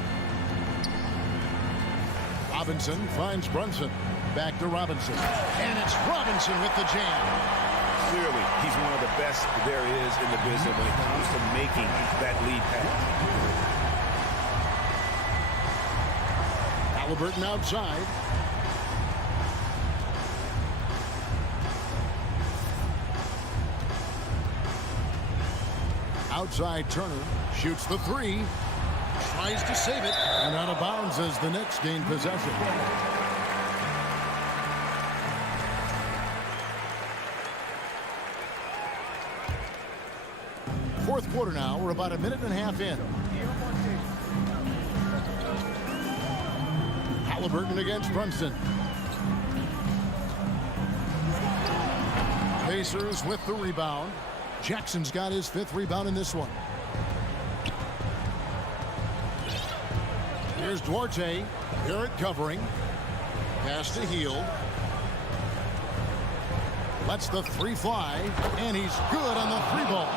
Robinson finds Brunson. Back to Robinson. And it's Robinson with the jam. Clearly, he's one of the best there is in the business when it comes to making that lead pass. Halliburton outside. Outside Turner shoots the 3. Tries to save it. And out of bounds as the Knicks gain possession. Fourth quarter now. We're about a minute and a half in. Halliburton against Brunson. Pacers with the rebound. Jackson's got his 5th rebound in this one. Here's Duarte. Barrett covering. Pass to Hield. Lets the 3 fly. And he's good on the 3 ball.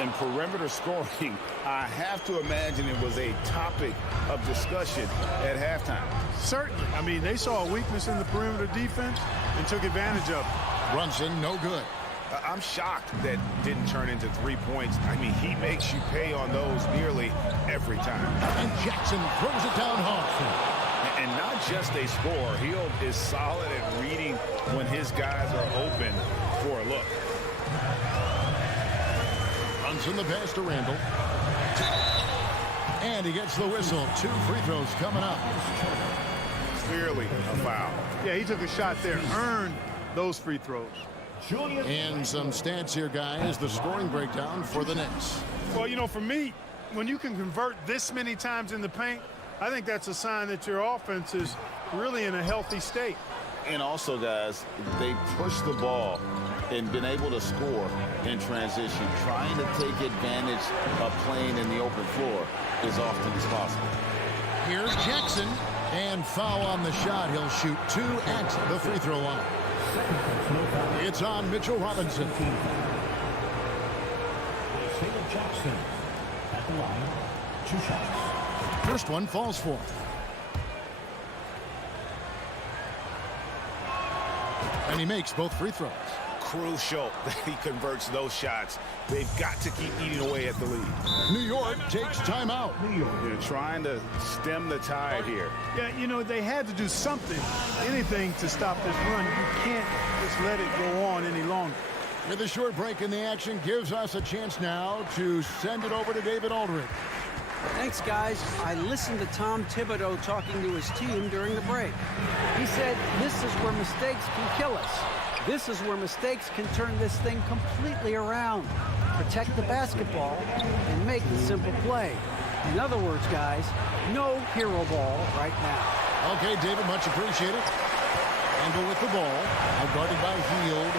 In perimeter scoring, I have to imagine it was a topic of discussion at halftime. Certainly. I mean, they saw a weakness in the perimeter defense and took advantage of it. Brunson, no good. I'm shocked that didn't turn into 3 points. I mean, he makes you pay on those nearly every time. And Jackson throws it down hard. And not just a scorer. Hield is solid at reading when his guys are open for a look. Brunson the pass to Randall. And he gets the whistle. 2 free throws coming up. Clearly a foul. Yeah, he took a shot there. Earned those free throws. And some stats here, guys. The scoring breakdown for the Knicks. Well, you know, for me, when you can convert this many times in the paint, I think that's a sign that your offense is really in a healthy state. And also, guys, they push the ball and been able to score in transition, trying to take advantage of playing in the open floor as often as possible. Here's Jackson. And foul on the shot. He'll shoot 2 at the free throw line. It's on Mitchell Robinson. Jackson at the line. 2 shots. First one falls for him. And he makes both free throws. Crucial that he converts those shots. They've got to keep eating away at the lead. New York takes timeout. They're trying to stem the tide here. Yeah, you know, they had to do something, anything to stop this run. You can't just let it go on any longer. With a short break in the action, gives us a chance now to send it over to David Aldridge. Thanks, guys. I listened to Tom Thibodeau talking to his team during the break. He said, this is where mistakes can kill us. This is where mistakes can turn this thing completely around. Protect the basketball and make the simple play. In other words, guys, no hero ball right now. Okay, David, much appreciated. Randall with the ball. Now guarded by Hield.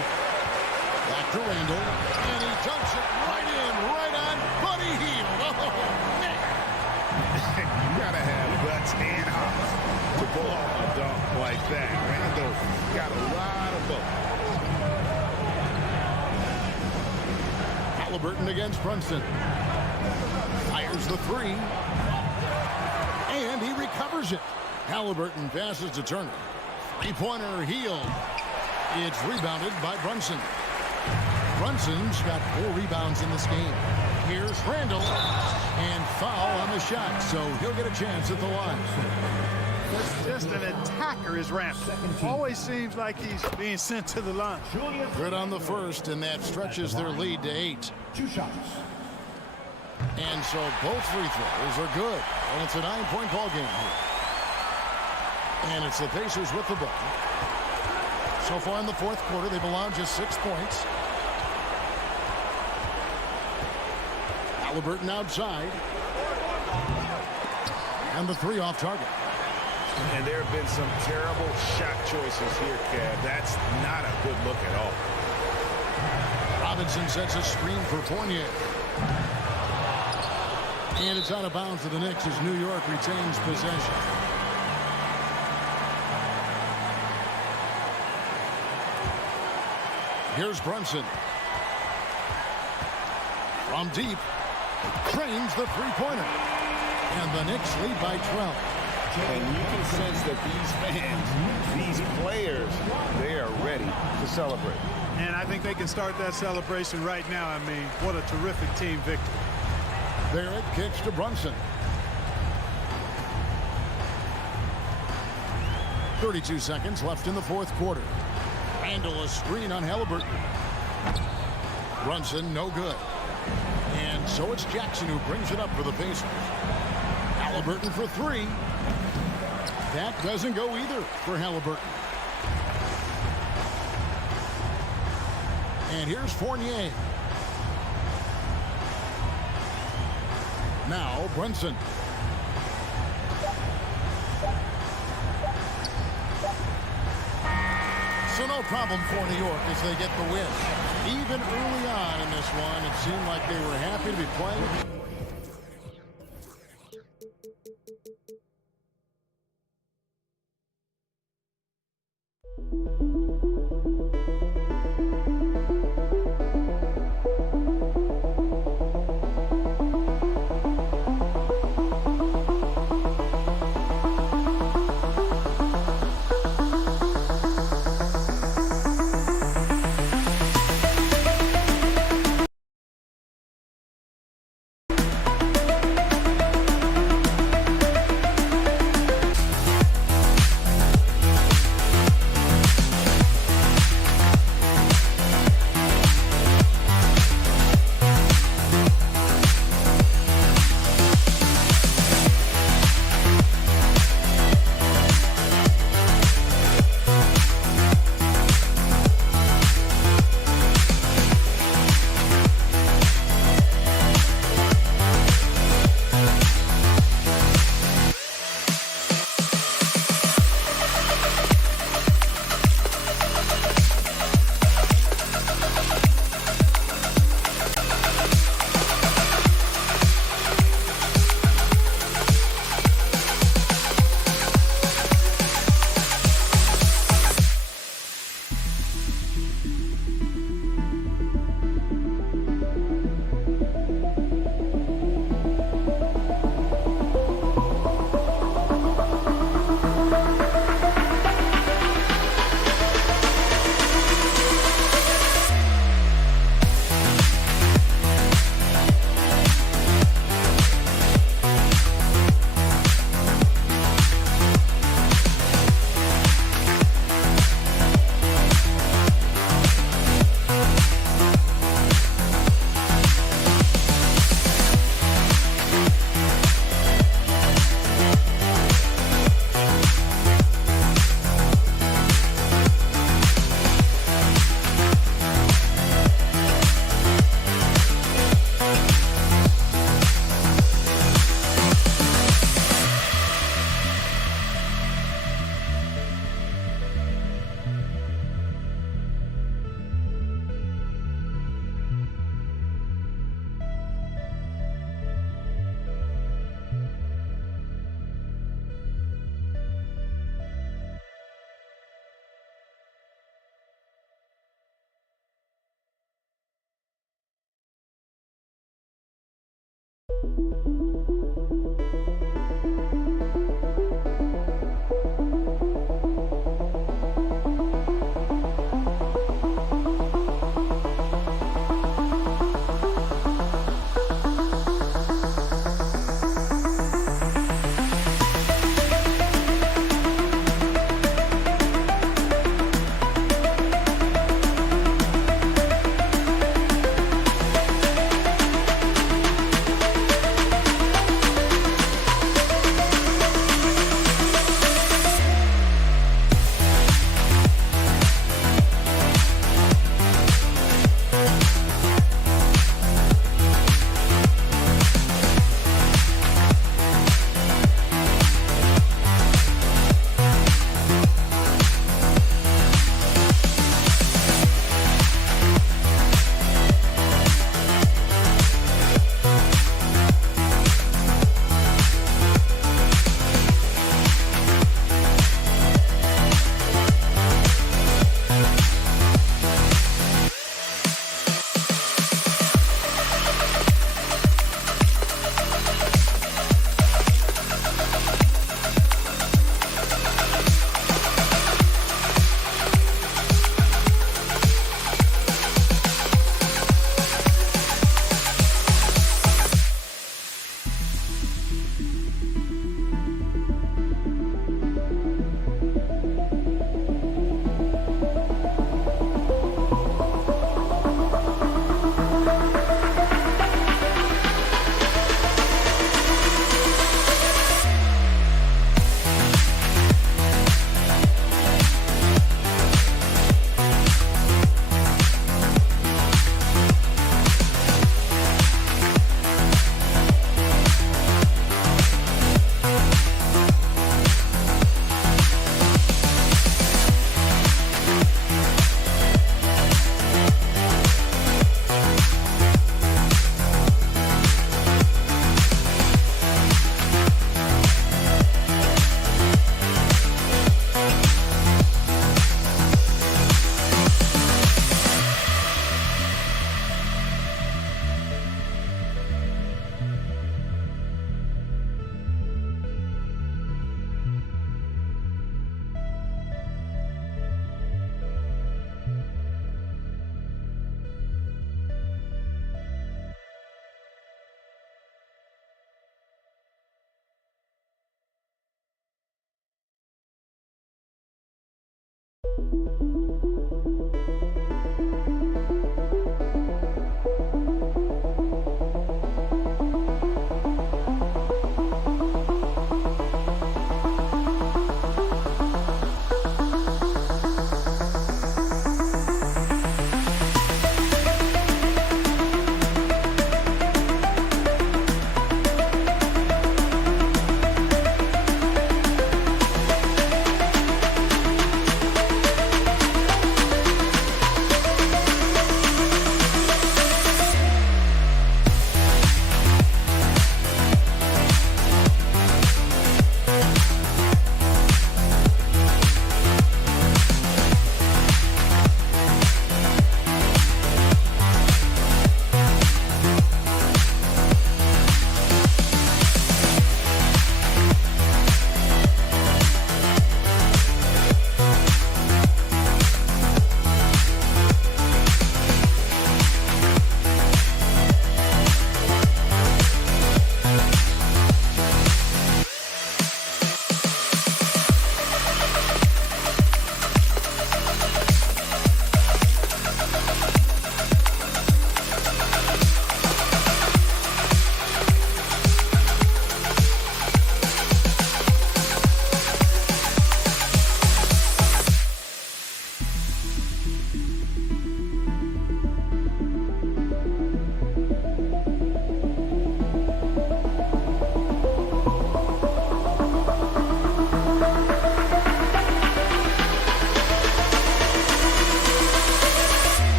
Back to Randall. And he dumps it right in, right on Buddy Hield. Oh, man. You got to have guts and hops to pull off a dunk like that. Randall got a lot of both. Halliburton against Brunson. Fires the three. And he recovers it. Halliburton passes to Turner. Three-pointer Hield. It's rebounded by Brunson. Brunson's got 4 rebounds in this game. Here's Randall. And foul on the shot, so he'll get a chance at the line. That's just an attacker is Ramsey. Always seems like he's being sent to the line. Good on the first, and that stretches their lead to 8. 2 shots. And so both free throws are good. And it's a 9-point ball game here. And it's the Pacers with the ball. So far in the fourth quarter, they've allowed just 6 points. Halliburton outside. And the 3 off target. And there have been some terrible shot choices here, Kev. That's not a good look at all. Robinson sets a screen for Fournier. And it's out of bounds to the Knicks as New York retains possession. Here's Brunson. From deep. Trains the three-pointer. And the Knicks lead by 12. And you can sense that these fans, these players, they are ready to celebrate. And I think they can start that celebration right now. I mean, what a terrific team victory. Barrett kicks to Brunson. 32 seconds left in the fourth quarter. Randall a screen on Halliburton. Brunson no good. And so it's Jackson who brings it up for the Pacers. Halliburton for 3. That doesn't go either for Halliburton. And here's Fournier. Now Brunson. So no problem for New York as they get the win. Even early on in this one, it seemed like they were happy to be playing.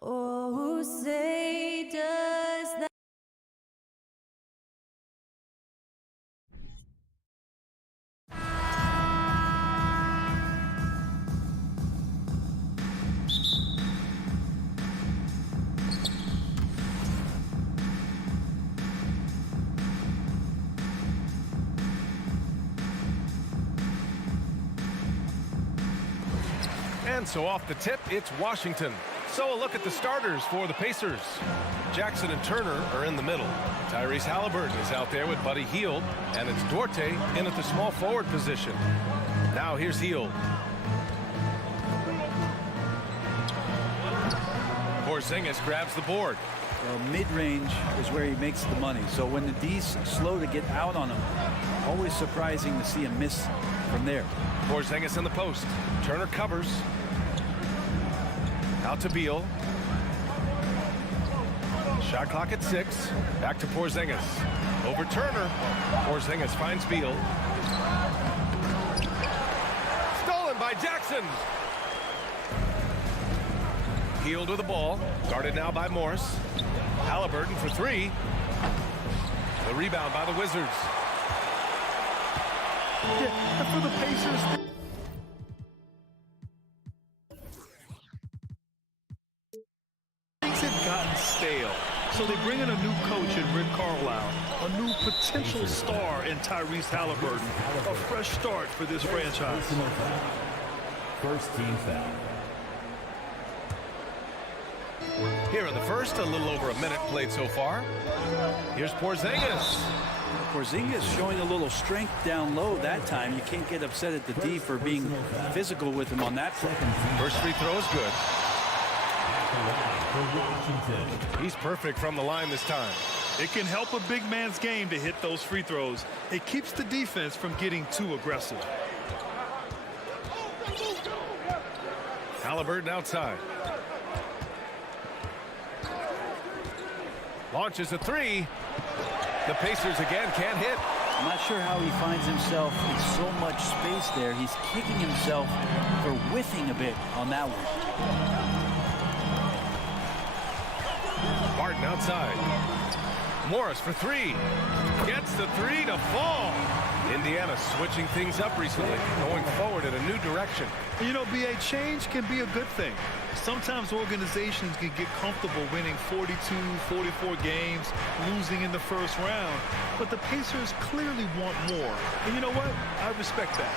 Oh, say does that. And so off the tip, it's Washington. So a look at the starters for the Pacers. Jackson and Turner are in the middle. Tyrese Halliburton is out there with Buddy Hield, and it's Duarte in at the small forward position. Now here's Hield. Porzingis grabs the board. Well, mid-range is where he makes the money. So when the D's slow to get out on him, always surprising to see him miss from there. Porzingis in the post. Turner covers. Out to Beal. Shot clock at 6. Back to Porzingis. Over Turner. Porzingis finds Beal. Stolen by Jackson. Hield with the ball. Guarded now by Morris. Halliburton for 3. The rebound by the Wizards. Yeah, and for the Pacers, things have gotten stale. So they bring in a new coach in Rick Carlisle, a new potential star in Tyrese Halliburton, a fresh start for this franchise. First team foul. Here in the first, a little over a minute played so far. Here's Porzingis. Porzingis showing a little strength down low that time. You can't get upset at the D for being physical with him on that play. First free throw is good. He's perfect from the line this time. It can help a big man's game to hit those free throws. It keeps the defense from getting too aggressive. Halliburton outside. Launches a 3. The Pacers again can't hit. I'm not sure how he finds himself in so much space there. He's kicking himself for whiffing a bit on that one. Barton outside. Morris for 3. Gets the 3 to fall. Indiana switching things up recently, going forward in a new direction. You know, BA, change can be a good thing. Sometimes organizations can get comfortable winning 42, 44 games, losing in the first round. But the Pacers clearly want more. And you know what? I respect that.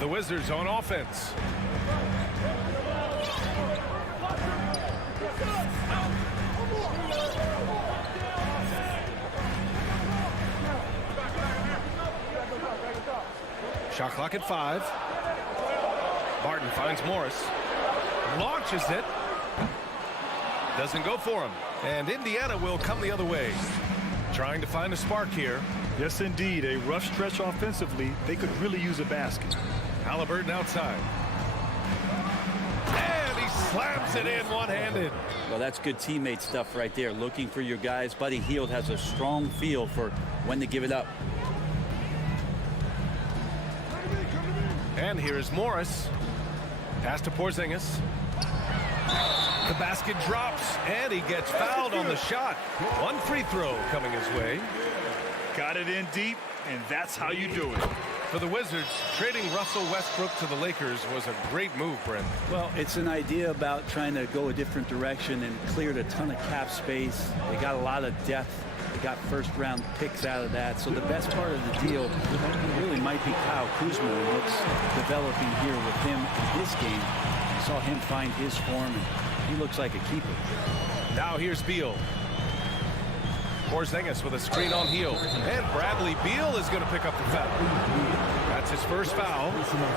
The Wizards on offense. Shot clock at 5. Barton finds Morris. Launches it. Doesn't go for him. And Indiana will come the other way. Trying to find a spark here. Yes, indeed. A rough stretch offensively. They could really use a basket. Halliburton outside. And he slams it in one-handed. Well, that's good teammate stuff right there. Looking for your guys. Buddy Hield has a strong feel for when to give it up. And here's Morris. Pass to Porzingis. The basket drops, and he gets fouled on the shot. One free throw coming his way. Got it in deep, and that's how you do it. For the Wizards, trading Russell Westbrook to the Lakers was a great move, Brent. Well, it's an idea about trying to go a different direction and cleared a ton of cap space. They got a lot of depth. They got first-round picks out of that. So the best part of the deal really might be Kyle Kuzma and what's developing here with him in this game. I saw him find his form, and he looks like a keeper. Now here's Beal. Porzingis with a screen on Hield. And Bradley Beal is going to pick up the foul. That's his first foul.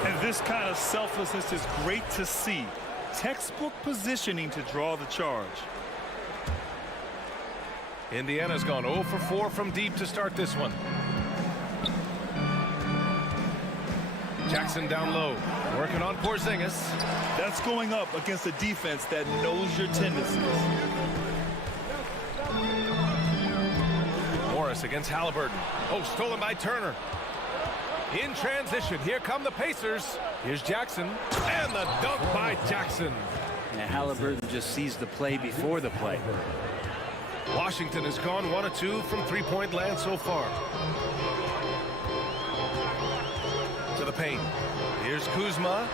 And this kind of selflessness is great to see. Textbook positioning to draw the charge. Indiana's gone 0 for 4 from deep to start this one. Jackson down low, working on Porzingis. That's going up against a defense that knows your tendencies. Morris against Halliburton. Oh, stolen by Turner. In transition, here come the Pacers. Here's Jackson, and the dunk by Jackson. And Halliburton just sees the play before the play. Washington has gone 1 of 2 from three-point land so far. To the paint. Here's Kuzma.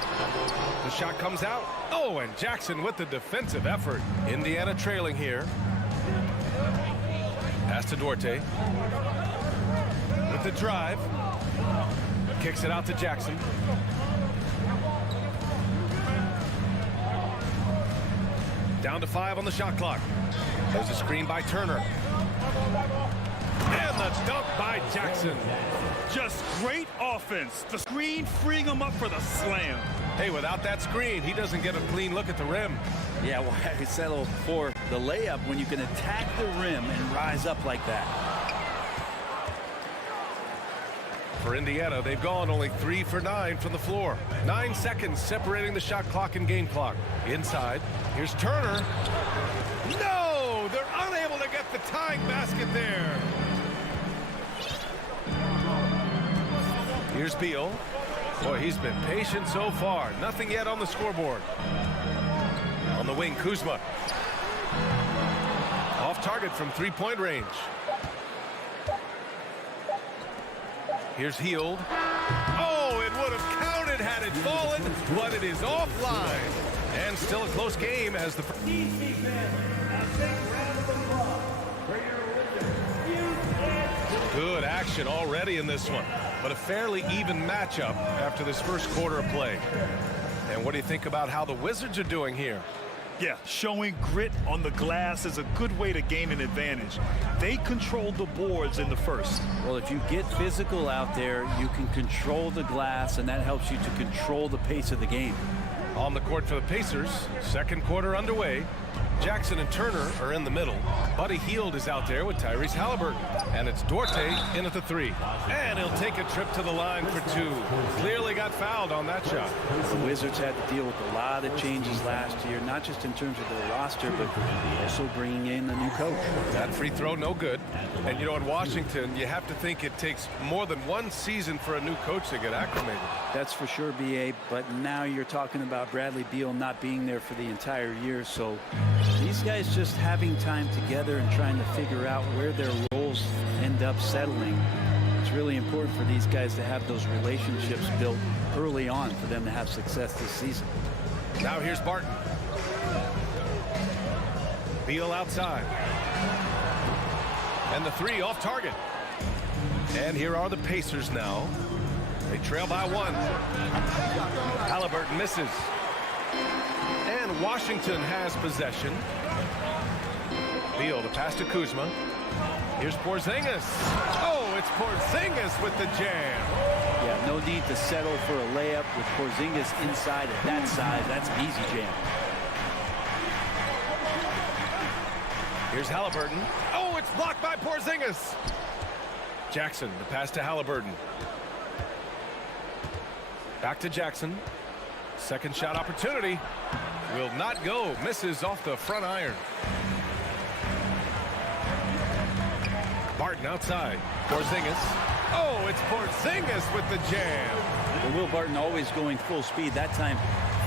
The shot comes out. Oh, and Jackson with the defensive effort. Indiana trailing here. Pass to Duarte. With the drive. Kicks it out to Jackson. Down to 5 on the shot clock. There's a screen by Turner. And the dunk by Jackson. Just great offense. The screen freeing him up for the slam. Hey, without that screen, he doesn't get a clean look at the rim. Yeah, well, I settled for the layup when you can attack the rim and rise up like that. For Indiana, they've gone only 3 for 9 from the floor. 9 seconds separating the shot clock and game clock. Inside, here's Turner. No, they're unable to get the tying basket there. Here's Beal. Boy, he's been patient so far. Nothing yet on the scoreboard. On the wing, Kuzma. Off target from three-point range. Here's Hield. Oh, it would have counted had it fallen, but it is offline. And still a close game as the... Good action already in this one, but a fairly even matchup after this first quarter of play. And what do you think about how the Wizards are doing here? Yeah, showing grit on the glass is a good way to gain an advantage. They controlled the boards in the first. Well, if you get physical out there, you can control the glass, and that helps you to control the pace of the game. On the court for the Pacers, second quarter underway. Jackson and Turner are in the middle. Buddy Hield is out there with Tyrese Halliburton. And it's Duarte in at the 3. And he'll take a trip to the line for 2. Clearly got fouled on that shot. The Wizards had to deal with a lot of changes last year, not just in terms of their roster, but also bringing in a new coach. That free throw, no good. And, you know, in Washington, you have to think it takes more than one season for a new coach to get acclimated. That's for sure, B.A., but now you're talking about Bradley Beal not being there for the entire year, so these guys just having time together and trying to figure out where their roles end up settling. It's really important for these guys to have those relationships built early on for them to have success this season. Now here's Barton. Beal outside. And the 3 off target. And here are the Pacers now. They trail by 1. Halliburton misses. And Washington has possession. Beal, the pass to Kuzma. Here's Porzingis. Oh, it's Porzingis with the jam. Yeah, no need to settle for a layup with Porzingis inside at that size. That's an easy jam. Here's Halliburton. Oh, it's blocked by Porzingis. Jackson, the pass to Halliburton. Back to Jackson. Second shot opportunity. Will not go. Misses off the front iron. Barton outside. Porzingis. Oh, it's Porzingis with the jam. Well, Will Barton always going full speed. That time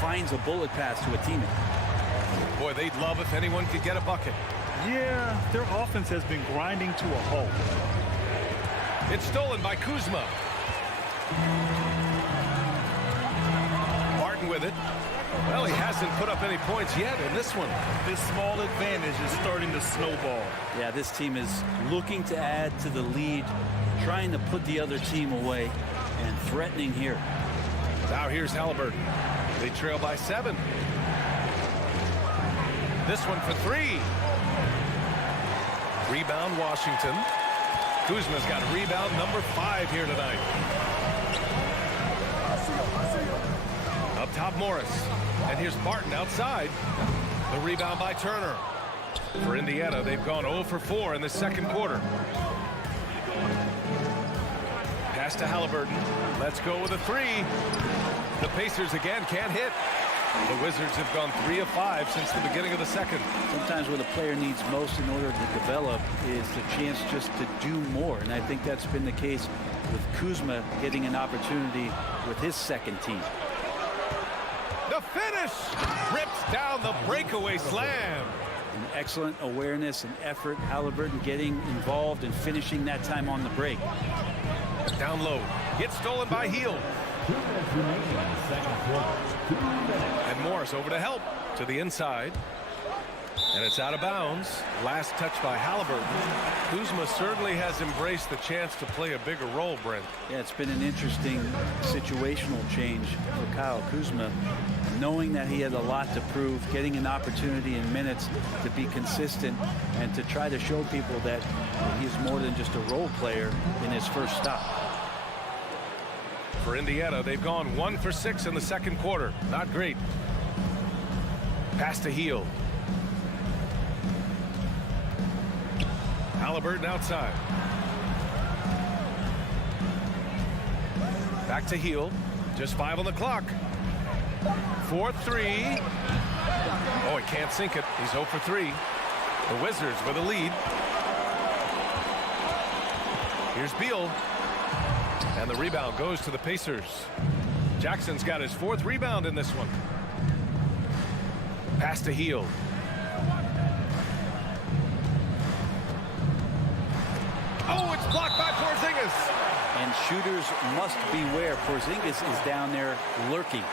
finds a bullet pass to a teammate. Boy, they'd love if anyone could get a bucket. Yeah, their offense has been grinding to a halt. It's stolen by Kuzma. Barton with it. Well, he hasn't put up any points yet in this one. This small advantage is starting to snowball. Yeah, this team is looking to add to the lead, trying to put the other team away, and threatening here. Now here's Halliburton. They trail by 7. This one for 3. Rebound Washington. Kuzma's got rebound number 5 here tonight. Up top, Morris. And here's Barton outside. The rebound by Turner. For Indiana, they've gone 0 for 4 in the second quarter. Pass to Halliburton. Let's go with a 3. The Pacers again can't hit. The Wizards have gone 3 of 5 since the beginning of the second. Sometimes what a player needs most in order to develop is the chance just to do more. And I think that's been the case with Kuzma getting an opportunity with his second team. The finish! Rips down the breakaway slam. An excellent awareness and effort. Halliburton getting involved and finishing that time on the break. Down low. Gets stolen by Hield. 2 minutes remaining in the second quarter. 2 minutes. And Morris over to help. To the inside. And it's out of bounds. Last touch by Halliburton. Kuzma certainly has embraced the chance to play a bigger role, Brent. Yeah, it's been an interesting situational change for Kyle Kuzma. Knowing that he had a lot to prove, getting an opportunity in minutes to be consistent and to try to show people that he's more than just a role player in his first stop. For Indiana, they've gone 1 for 6 in the second quarter. Not great. Pass to Hield. Halliburton outside. Back to Hield. Just 5 on the clock. 4-3. Oh, he can't sink it. He's 0 for 3. The Wizards with a lead. Here's Beal. And the rebound goes to the Pacers. Jackson's got his 4th rebound in this one. Pass to Hield. Oh, it's blocked by Porzingis. And shooters must beware. Porzingis is down there lurking.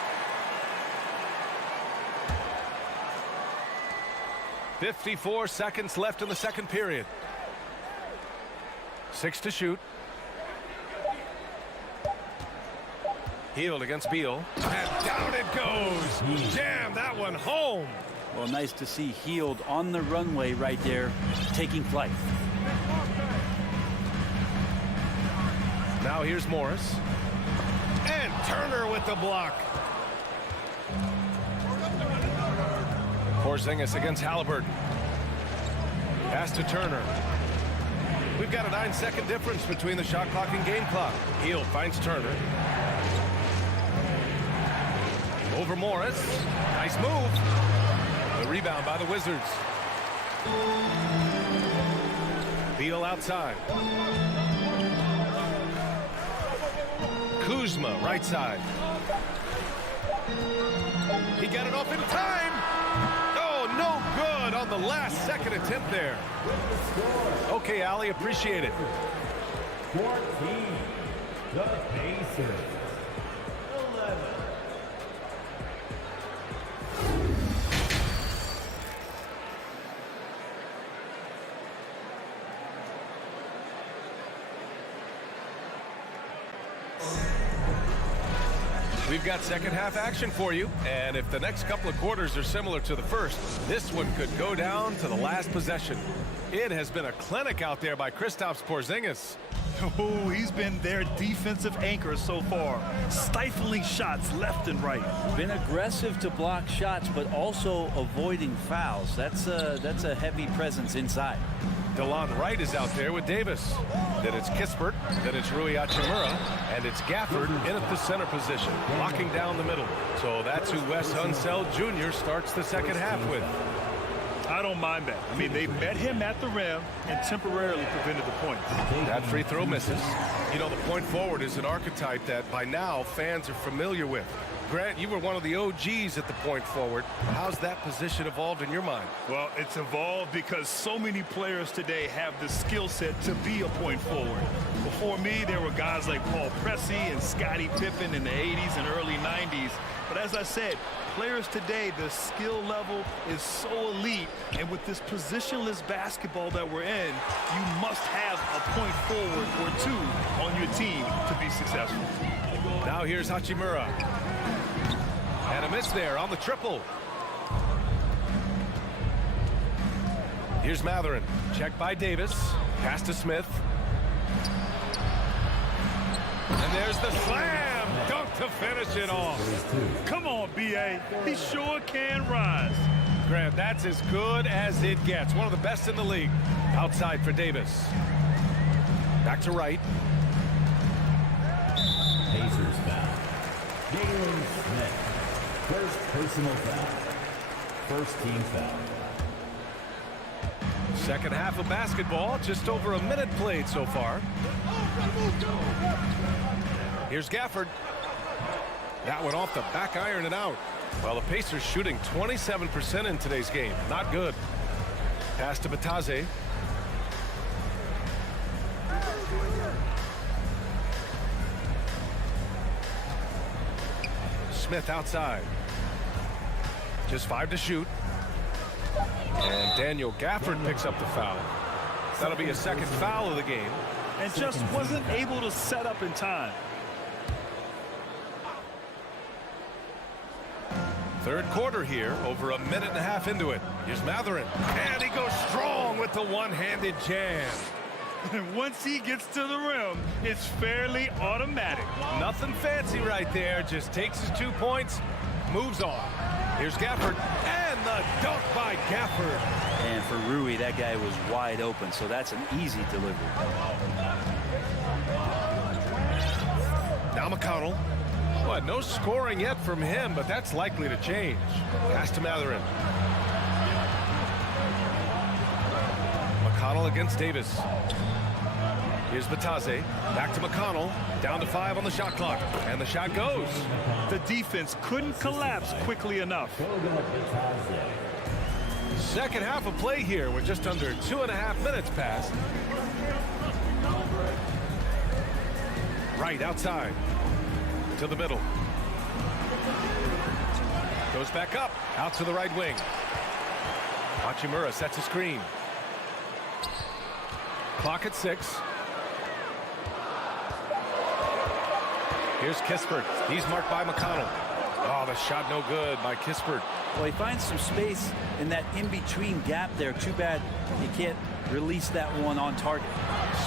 54 seconds left in the second period. 6 to shoot. Hield against Beal. And down it goes. Jam that one home. Well, nice to see Hield on the runway right there, taking flight. Now here's Morris. And Turner with the block. Porzingis against Halliburton. Pass to Turner. We've got a 9-second difference between the shot clock and game clock. Hield finds Turner. Over Morris. Nice move. The rebound by the Wizards. Beal outside. Kuzma right side. He got it off in time. Oh, no good on the last second attempt there. Okay, Ali, appreciate it. 14. The Pacers. 11. We've got second half action for you, and if the next couple of quarters are similar to the first, this one could go down to the last possession. It has been a clinic out there by Kristaps Porzingis. Oh, he's been their defensive anchor so far, stifling shots left and right. Been aggressive to block shots, but also avoiding fouls. That's a heavy presence inside. DeLon Wright is out there with Davis. Then it's Kispert, then it's Rui Hachimura, and it's Gafford in at the center position, locking down the middle. So that's who Wes Unseld Jr. starts the second half with. I don't mind that. I mean, they met him at the rim and temporarily prevented the points. That free throw misses. You know, the point forward is an archetype that by now fans are familiar with. Grant, you were one of the OGs at the point forward. How's that position evolved in your mind? Well, it's evolved because so many players today have the skill set to be a point forward. Before me, there were guys like Paul Pressey and Scottie Pippen in the 80s and early 90s. But as I said, players today, the skill level is so elite. And with this positionless basketball that we're in, you must have a point forward or two on your team to be successful. Now here's Hachimura. And a miss there on the triple. Here's Matherin. Check by Davis. Pass to Smith. And there's the slam. Dunk to finish it off. Come on, B.A. He sure can rise. Grant, that's as good as it gets. One of the best in the league. Outside for Davis. Back to Wright. Pacers foul. Jalen Smith. First personal foul. First team foul. Second half of basketball, just over a minute played so far. Here's Gafford. That one off the back iron and out. Well, the Pacers shooting 27% in today's game. Not good. Pass to Bataze. Smith outside. Just 5 to shoot. And Daniel Gafford picks up the foul. That'll be a second foul of the game. And just wasn't able to set up in time. Third quarter here, over a minute and a half into it. Here's Matherin. And he goes strong with the one-handed jam. And once he gets to the rim, it's fairly automatic. Nothing fancy right there. Just takes his 2 points, moves on. Here's Gafford. And the dunk by Gafford. And for Rui, that guy was wide open, so that's an easy delivery. Now McConnell. Well, no scoring yet from him, but that's likely to change. Pass to Matherin. McConnell against Davis. Here's Bataze. Back to McConnell. Down to 5 on the shot clock. And the shot goes. The defense couldn't collapse quickly enough. Second half of play here with just under 2.5 minutes passed. Right outside. To the middle. Goes back up. Out to the right wing. Hachimura sets a screen. Clock at 6. Here's Kispert. He's marked by McConnell. Oh, the shot no good by Kispert. Well, he finds some space in that in-between gap there. Too bad he can't release that one on target.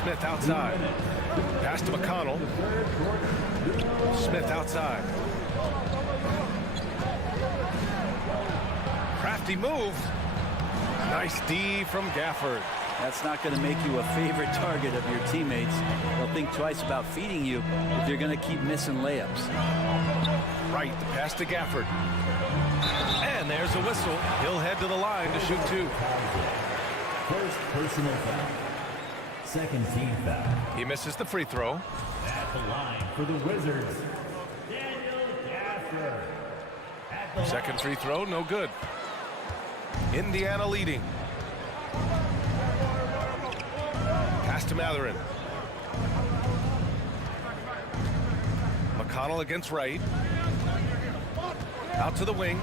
Smith outside. Pass to McConnell. Smith outside. Crafty move. Nice D from Gafford. That's not going to make you a favorite target of your teammates. They'll think twice about feeding you if you're going to keep missing layups. Right, the pass to Gafford. And there's a whistle. He'll head to the line to shoot 2. First personal foul. Second team foul. He misses the free throw. At the line for the Wizards, Daniel Gafford. Second free throw, no good. Indiana leading. Pass to Matherin. McConnell against Wright. Out to the wing.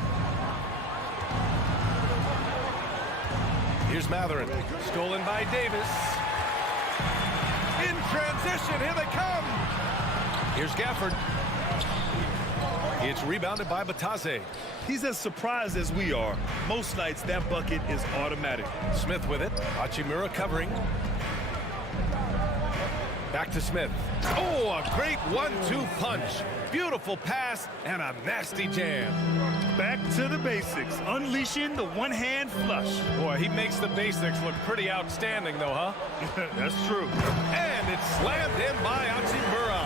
Here's Matherin. Stolen by Davis. In transition, here they come. Here's Gafford. It's rebounded by Bataze. He's as surprised as we are. Most nights, that bucket is automatic. Smith with it. Hachimura covering. Back to Smith. Oh, a great 1-2 punch. Beautiful pass and a nasty jam. Back to the basics. Unleashing the one-hand flush. Boy, he makes the basics look pretty outstanding, though, huh? That's true. And it's slammed in by Hachimura.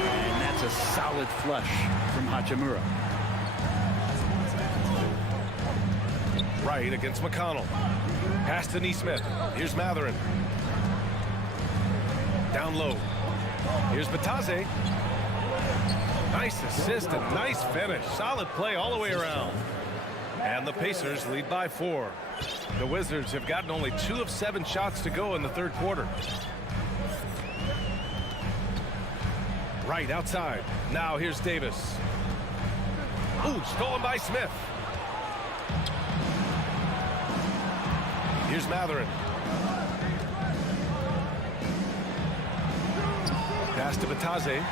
And that's a solid flush from Hachimura. Right against McConnell. Pass to Nesmith. Here's Matherin. Down low. Here's Bataze. Nice assist and nice finish. Solid play all the way around. And the Pacers lead by 4. The Wizards have gotten only 2 of 7 shots to go in the third quarter. Right outside. Now here's Davis. Ooh, stolen by Smith. Here's Matherin. Pass to Bataze.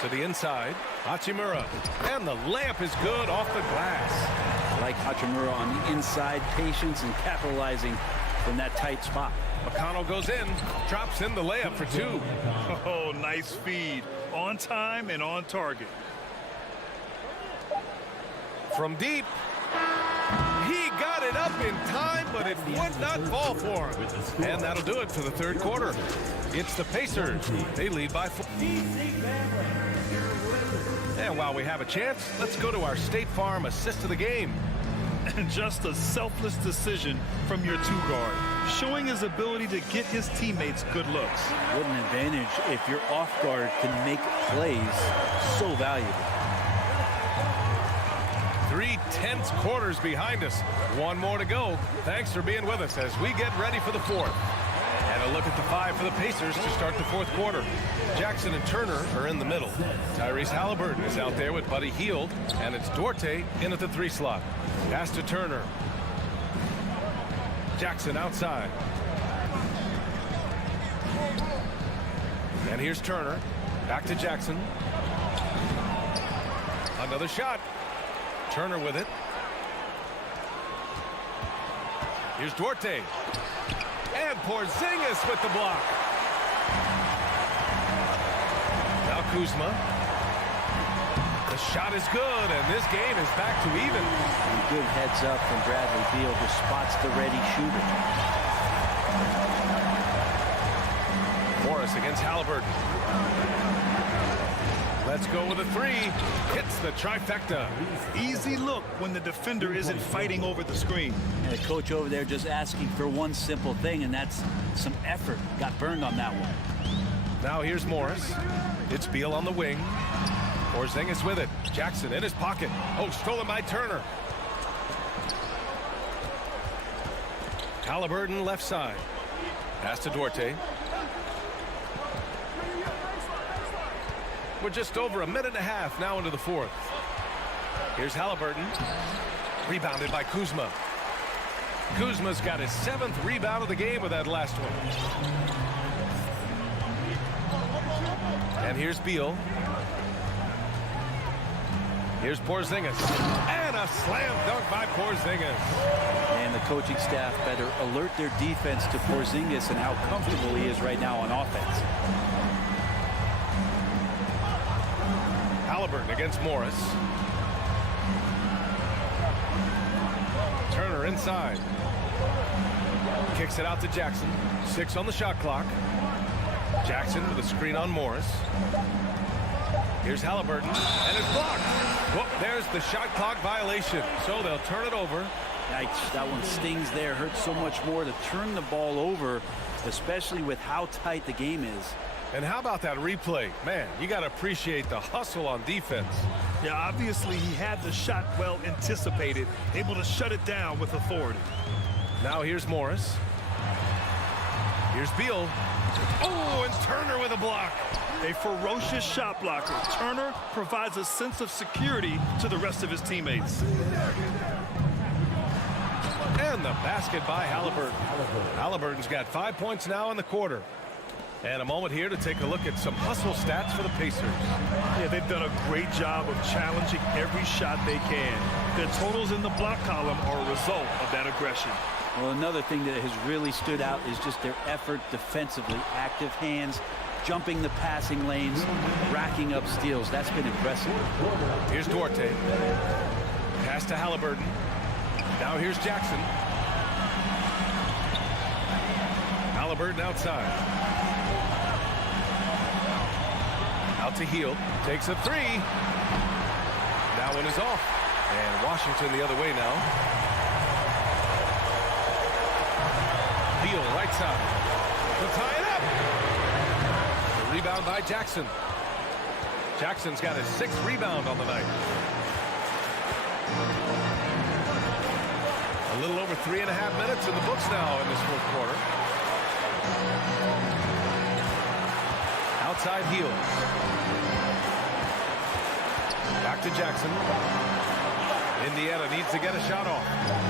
To the inside. Hachimura. And the layup is good off the glass. I like Hachimura on the inside. Patience and capitalizing from that tight spot. McConnell goes in. Drops in the layup for 2. Oh, nice feed. On time and on target. From deep. He got it up in time, but it would not fall for him. And that'll do it for the third quarter. It's the Pacers. They lead by 4. And while we have a chance, let's go to our State Farm assist of the game. And just a selfless decision from your two-guard, showing his ability to get his teammates good looks. What an advantage if your off guard can make plays so valuable. 3 tense quarters behind us. One more to go. Thanks for being with us as we get ready for the fourth. And a look at the 5 for the Pacers to start the fourth quarter. Jackson and Turner are in the middle. Tyrese Halliburton is out there with Buddy Hield, and it's Duarte in at the 3 slot. Pass to Turner. Jackson outside. And here's Turner. Back to Jackson. Another shot. Turner with it. Here's Duarte. And Porzingis with the block. Now Kuzma. The shot is good, and this game is back to even. Good heads up from Bradley Beal, just spots the ready shooter. Morris against Halliburton. Let's go with a 3. Hits the trifecta. Easy look when the defender isn't fighting over the screen. And the coach over there just asking for one simple thing, and that's some effort. Got burned on that one. Now here's Morris. It's Beal on the wing. Porzingis with it. Jackson in his pocket. Oh, stolen by Turner. Halliburton left side. Pass to Duarte. We're just over a minute and a half now into the fourth. Here's Halliburton. Rebounded by Kuzma. Kuzma's got his 7th rebound of the game with that last one. And here's Beal. Here's Porzingis. And a slam dunk by Porzingis. And the coaching staff better alert their defense to Porzingis and how comfortable he is right now on offense. Halliburton against Morris. Turner inside. Kicks it out to Jackson. 6 on the shot clock. Jackson with a screen on Morris. Here's Halliburton, and it's blocked. Whoop, there's the shot clock violation. So they'll turn it over. Yikes, that one stings there. Hurts so much more to turn the ball over, especially with how tight the game is. And how about that replay? Man, you got to appreciate the hustle on defense. Yeah, obviously he had the shot well anticipated, able to shut it down with authority. Now here's Morris. Here's Beal. Oh, and Turner with a block. A ferocious shot blocker. Turner provides a sense of security to the rest of his teammates. And the basket by Halliburton. Halliburton's got 5 points now in the quarter. And a moment here to take a look at some hustle stats for the Pacers. Yeah, they've done a great job of challenging every shot they can. Their totals in the block column are a result of that aggression. Well, another thing that has really stood out is just their effort defensively. Active hands, jumping the passing lanes, racking up steals. That's been impressive. Here's Duarte. Pass to Halliburton. Now here's Jackson. Halliburton outside. Out to Hield. Takes a 3. That one is off. And Washington the other way now. Beal right side. To tie it up. The rebound by Jackson. Jackson's got his 6th rebound on the night. A little over 3.5 minutes in the books now in this fourth quarter. Outside Hield. Back to Jackson. Indiana needs to get a shot off.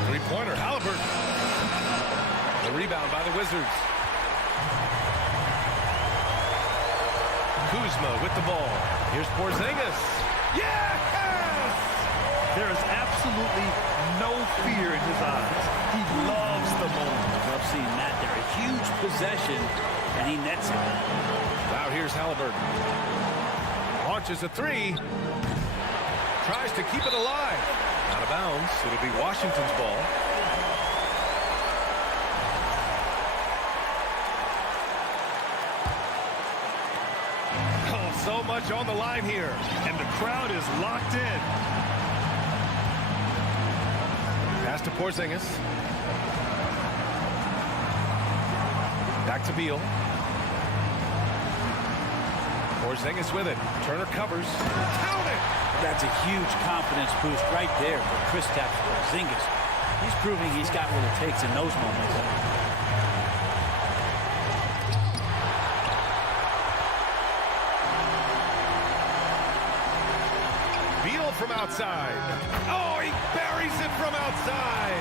3-pointer. Halliburton. The rebound by the Wizards. Kuzma with the ball. Here's Porzingis. Yes! There is absolutely no fear in his eyes. He loves the moment. I love seeing that there. A huge possession, and he nets it. Now here's Halliburton. Launches a 3. Tries to keep it alive. Out of bounds. It'll be Washington's ball. So much on the line here. And the crowd is locked in. Pass to Porzingis. Back to Beal. Porzingis with it. Turner covers. Count it! That's a huge confidence boost right there for Kristaps Porzingis. He's proving he's got what it takes in those moments. Beal from outside. Oh, he buries it from outside.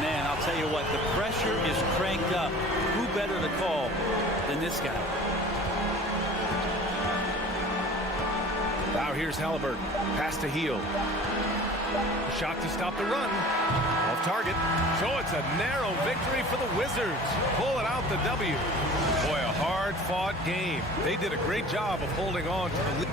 Man, I'll tell you what, the pressure is cranked up. Who better to call than this guy? Now here's Halliburton. Pass to Heel. Shot to stop the run. Off target. So it's a narrow victory for the Wizards. Pulling out the W. Boy, a hard-fought game. They did a great job of holding on to the lead.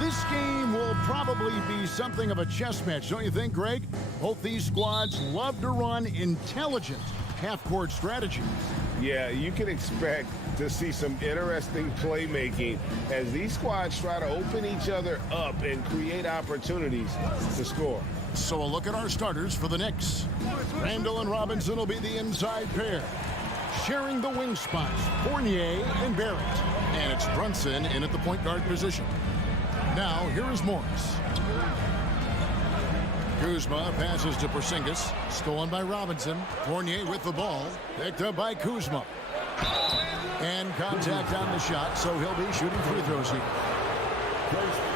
This game will probably be something of a chess match, don't you think, Greg? Both these squads love to run intelligent half-court strategies. Yeah, you can expect to see some interesting playmaking as these squads try to open each other up and create opportunities to score. So a look at our starters for the Knicks. Randall and Robinson will be the inside pair. Sharing the wing spots, Fournier and Barrett. And it's Brunson in at the point guard position. Now, here is Morris. Kuzma passes to Porzingis. Stolen by Robinson. Fournier with the ball. Picked up by Kuzma. And contact on the shot, so he'll be shooting free throws here.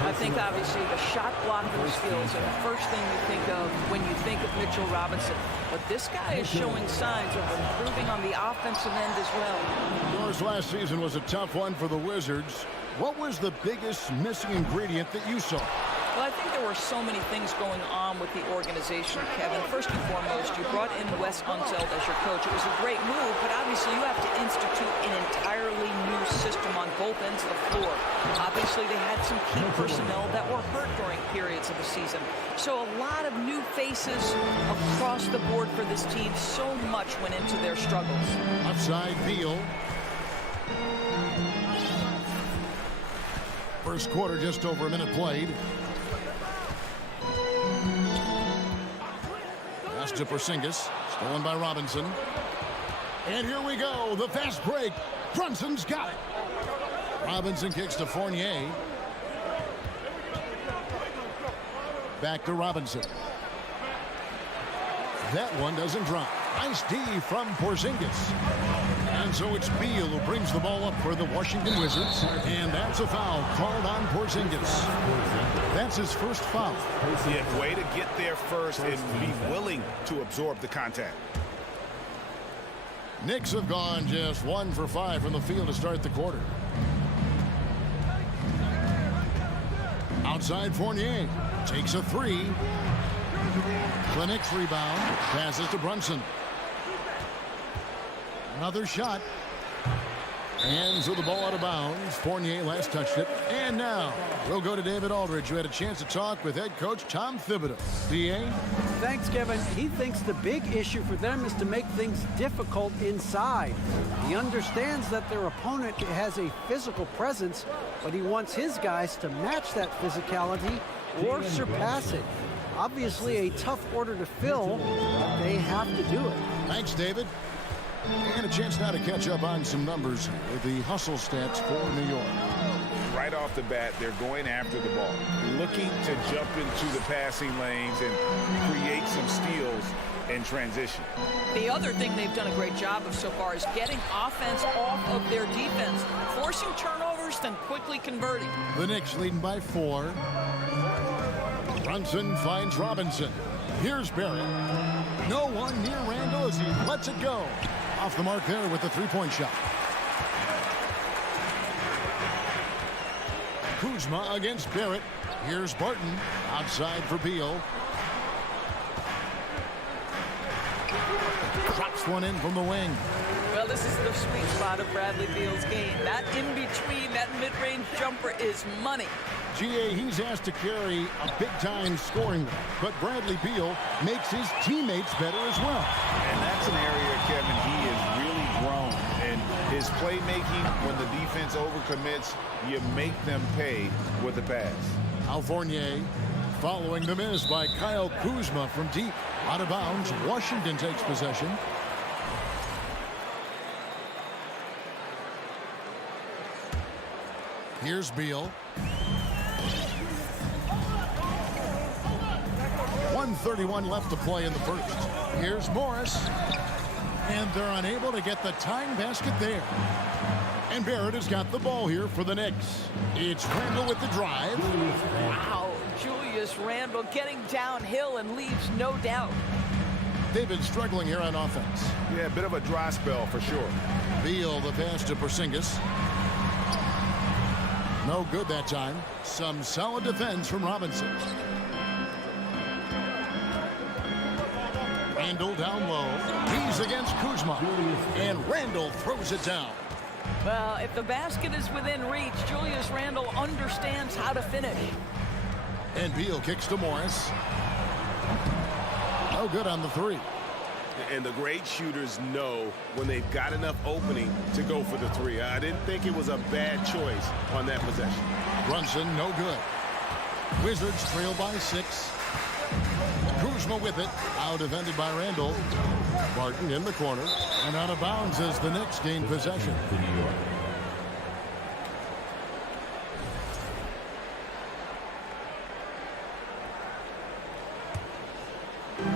I think, obviously, the shot blocking skills are the first thing you think of when you think of Mitchell Robinson. But this guy is showing signs of improving on the offensive end as well. Yours last season was a tough one for the Wizards. What was the biggest missing ingredient that you saw? Well, I think there were so many things going on with the organization, Kevin. First and foremost, you brought in Wes Unseld as your coach. It was a great move, but obviously you have to institute an entirely new system on both ends of the floor. Obviously, they had some key personnel that were hurt during periods of the season. So a lot of new faces across the board for this team. So much went into their struggles. Outside Beal. First quarter, just over a minute played. Pass to Porzingis. Stolen by Robinson. And here we go. The fast break. Brunson's got it. Robinson kicks to Fournier. Back to Robinson. That one doesn't drop. Nice D from Porzingis. And so it's Beal who brings the ball up for the Washington Wizards. And that's a foul called on Porzingis. That's his first foul. Yeah, way to get there first and be willing to absorb the contact. Knicks have gone just 1 for 5 from the field to start the quarter. Outside Fournier takes a 3. The Knicks rebound, passes to Brunson. Another shot. And so the ball out of bounds. Fournier last touched it. And now we'll go to David Aldridge, who had a chance to talk with head coach Tom Thibodeau. DA? Thanks, Kevin. He thinks the big issue for them is to make things difficult inside. He understands that their opponent has a physical presence, but he wants his guys to match that physicality or surpass it. Obviously a tough order to fill, but they have to do it. Thanks, David. And a chance now to catch up on some numbers with the hustle stats for New York. Right off the bat, they're going after the ball, looking to jump into the passing lanes and create some steals in transition. The other thing they've done a great job of so far is getting offense off of their defense, forcing turnovers, then quickly converting. The Knicks leading by 4. Brunson finds Robinson. Here's Barrett. No one near Randall as he lets it go. Off the mark there with the three-point shot. Kuzma against Barrett. Here's Barton. Outside for Beal. Drops one in from the wing. Well, this is the sweet spot of Bradley Beal's game. That in-between, that mid-range jumper is money. GA, he's asked to carry a big-time scoring role, but Bradley Beal makes his teammates better as well. And that's an area, Kevin, he has really grown. And his playmaking, when the defense overcommits, you make them pay with the pass. Al Fournier following the miss by Kyle Kuzma from deep. Out of bounds, Washington takes possession. Here's Beal. 1:31 left to play in the first. Here's Morris. And they're unable to get the tying basket there. And Barrett has got the ball here for the Knicks. It's Randall with the drive. Wow, Julius Randle getting downhill and leaves no doubt. They've been struggling here on offense. Yeah, a bit of a dry spell for sure. Beal, the pass to Porzingis. No good that time. Some solid defense from Robinson. Randall down low. He's against Kuzma. And Randall throws it down. Well, if the basket is within reach, Julius Randle understands how to finish. And Beal kicks to Morris. No good on the 3. And the great shooters know when they've got enough opening to go for the 3. I didn't think it was a bad choice on that possession. Brunson, no good. Wizards trail by 6. Kuzma with it. Out defended by Randall. Barton in the corner. And out of bounds as the Knicks gain possession. To New York.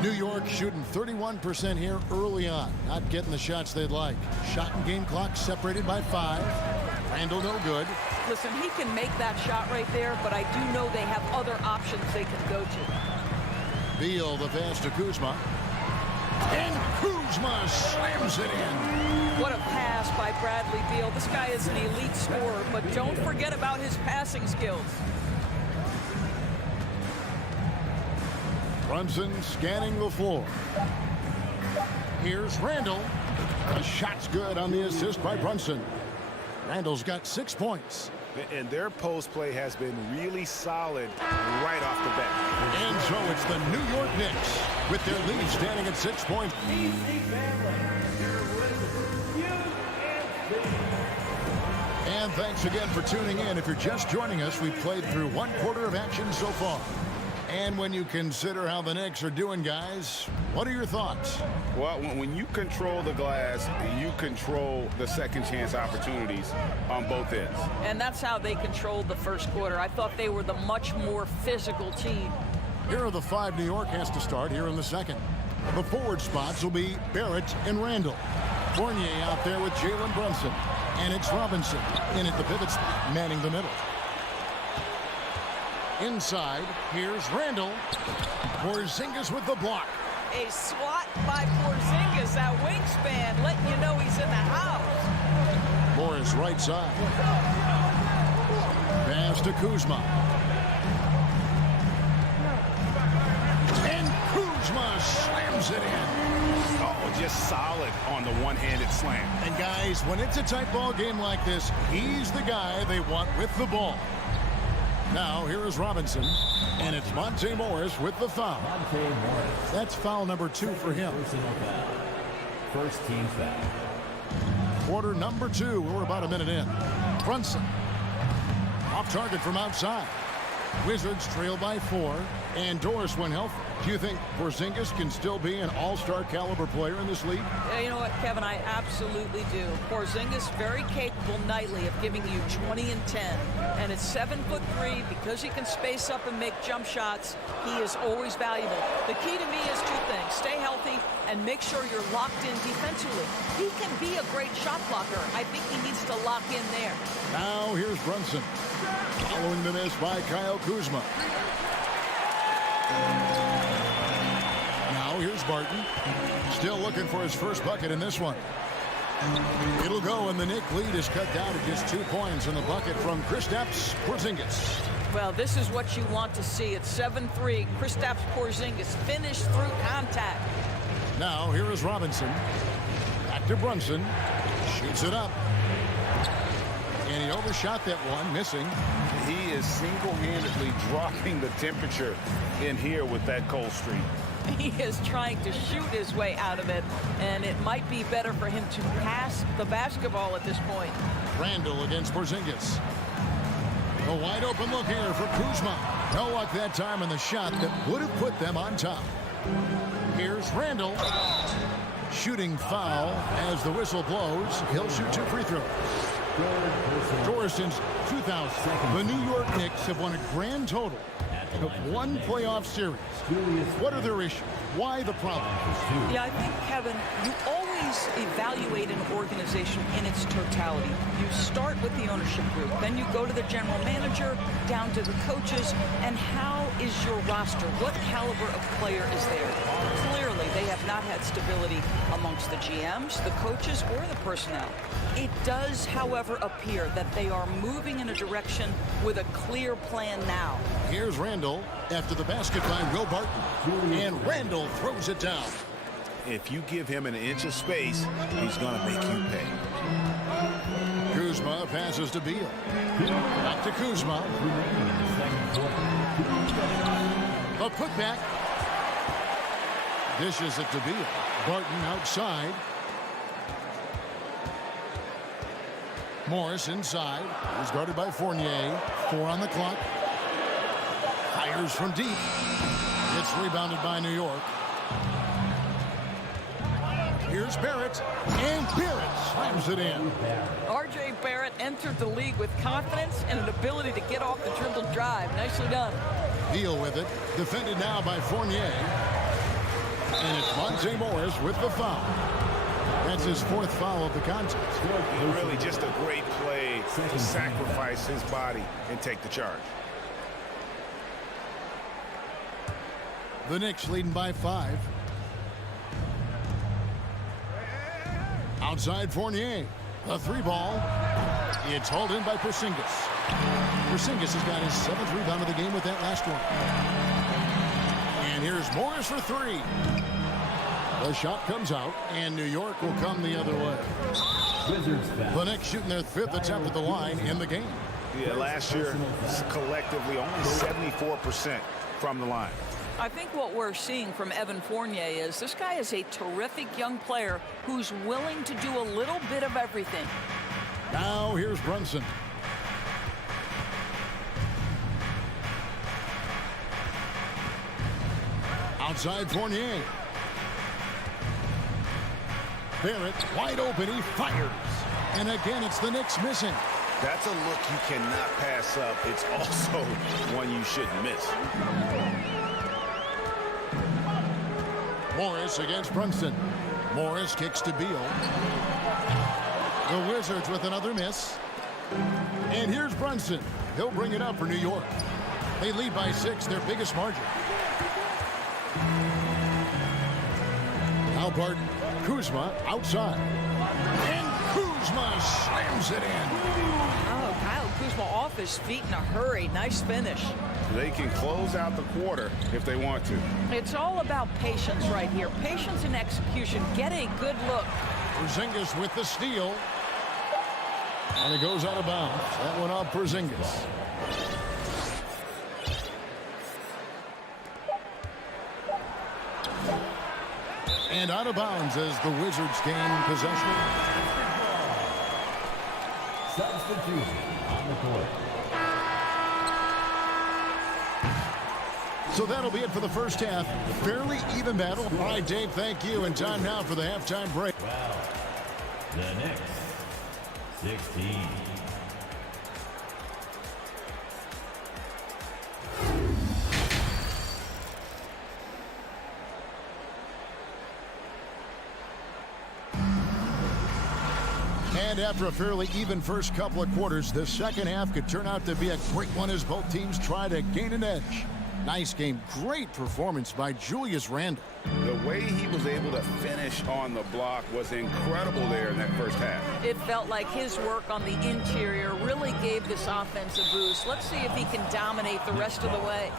New York shooting 31% here early on. Not getting the shots they'd like. Shot and game clock separated by 5. Randall no good. Listen, he can make that shot right there, but I do know they have other options they can go to. Beal, the pass to Kuzma. And Kuzma slams it in. What a pass by Bradley Beal. This guy is an elite scorer, but don't forget about his passing skills. Brunson scanning the floor. Here's Randall. The shot's good on the assist by Brunson. Randall's got 6 points. And their post play has been really solid right off the bat. And so it's the New York Knicks with their lead standing at 6 points. And thanks again for tuning in. If you're just joining us, we've played through 1 quarter of action so far. And when you consider how the Knicks are doing, guys, what are your thoughts? Well, when you control the glass, you control the second chance opportunities on both ends. And that's how they controlled the first quarter. I thought they were the much more physical team. Here are the 5 New York has to start here in the second. The forward spots will be Barrett and Randall. Fournier out there with Jalen Brunson. And it's Robinson in at the pivot spot, manning the middle. Inside, here's Randall. Porzingis with the block. A swat by Porzingis, that wingspan, letting you know he's in the house. Morris right side. Pass to Kuzma. And Kuzma slams it in. Oh, just solid on the one-handed slam. And guys, when it's a tight ball game like this, he's the guy they want with the ball. Now, here is Robinson, and it's Monte Morris with the foul. Monte Morris. That's foul number 2 for him. Personal foul. First team foul. Quarter number 2. We're about a minute in. Brunson. Off target from outside. Wizards trail by 4, and Doris when healthy. Do you think Porzingis can still be an all-star caliber player in this league? Yeah, you know what, Kevin, I absolutely do. Porzingis very capable nightly of giving you 20 and 10. And at 7'3", because he can space up and make jump shots, he is always valuable. The key to me is 2 things. Stay healthy and make sure you're locked in defensively. He can be a great shot blocker. I think he needs to lock in there. Now here's Brunson. Following the miss by Kyle Kuzma. Now here's Barton. Still looking for his first bucket in this one. It'll go, and the Knicks lead is cut down to just 2 points in the bucket from Kristaps Porzingis. Well, this is what you want to see. It's 7-3. Kristaps Porzingis finished through contact. Now here is Robinson. Back to Brunson. Shoots it up. And he overshot that one, missing. He is single-handedly dropping the temperature in here with that cold streak. He is trying to shoot his way out of it, and it might be better for him to pass the basketball at this point. Randall against Porzingis. A wide open look here for Kuzma. No luck that time in the shot that would have put them on top. Here's Randall. Shooting foul as the whistle blows. He'll shoot 2 free throws. Since 2000, the New York Knicks have won a grand total of 1 playoff series. What are their issues? Why the problem? Yeah, I think, Kevin, you always evaluate an organization in its totality. You start with the ownership group, then you go to the general manager, down to the coaches, and how is your roster? What caliber of player is there? Clearly, they have not had stability amongst the GMs, the coaches, or the personnel. It does, however, appear that they are moving in a direction with a clear plan now. Here's Randall after the basket by Will Barton. And Randall throws it down. If you give him an inch of space, he's going to make you pay. Kuzma passes to Beal. Back to Kuzma. A putback. Dishes it to Beal. Barton outside. Morris inside. He's guarded by Fournier. 4 on the clock. Fires from deep. It's rebounded by New York. Here's Barrett. And Barrett slams it in. R.J. Barrett entered the league with confidence and an ability to get off the dribble drive. Nicely done. Deal with it. Defended now by Fournier. And it's Monte Morris with the foul. That's his 4th foul of the contest. Really just a great play to sacrifice his body and take the charge. The Knicks leading by 5. Outside Fournier. A 3-ball. It's hauled in by Porzingis. Porzingis has got his 7th rebound of the game with that last one. And here's Morris for 3. The shot comes out, and New York will come the other way. The Knicks shooting their 5th attempt at the line in the game. Yeah, last year, collectively, only 74% from the line. I think what we're seeing from Evan Fournier is this guy is a terrific young player who's willing to do a little bit of everything. Now here's Brunson. Outside Fournier. Barrett wide open. He fires. And again, it's the Knicks missing. That's a look you cannot pass up. It's also one you shouldn't miss. Morris against Brunson. Morris kicks to Beal. The Wizards with another miss. And here's Brunson. He'll bring it up for New York. They lead by 6, their biggest margin. Now Barton. Kuzma outside. And Kuzma slams it in. Oh, Kyle Kuzma off his feet in a hurry. Nice finish. They can close out the quarter if they want to. It's all about patience right here. Patience and execution. Get a good look. Porzingis with the steal. And it goes out of bounds. That one off Porzingis. And out of bounds as the Wizards gain possession. Substitution on the court. So that'll be it for the first half. Fairly even battle. All right, Dave, thank you. And time now for the halftime break. Well, the Knicks, 16. And after a fairly even first couple of quarters, the second half could turn out to be a great one as both teams try to gain an edge. Nice game. Great performance by Julius Randle. The way he was able to finish on the block was incredible there in that first half. It felt like his work on the interior really gave this offense a boost. Let's see if he can dominate the rest of the way.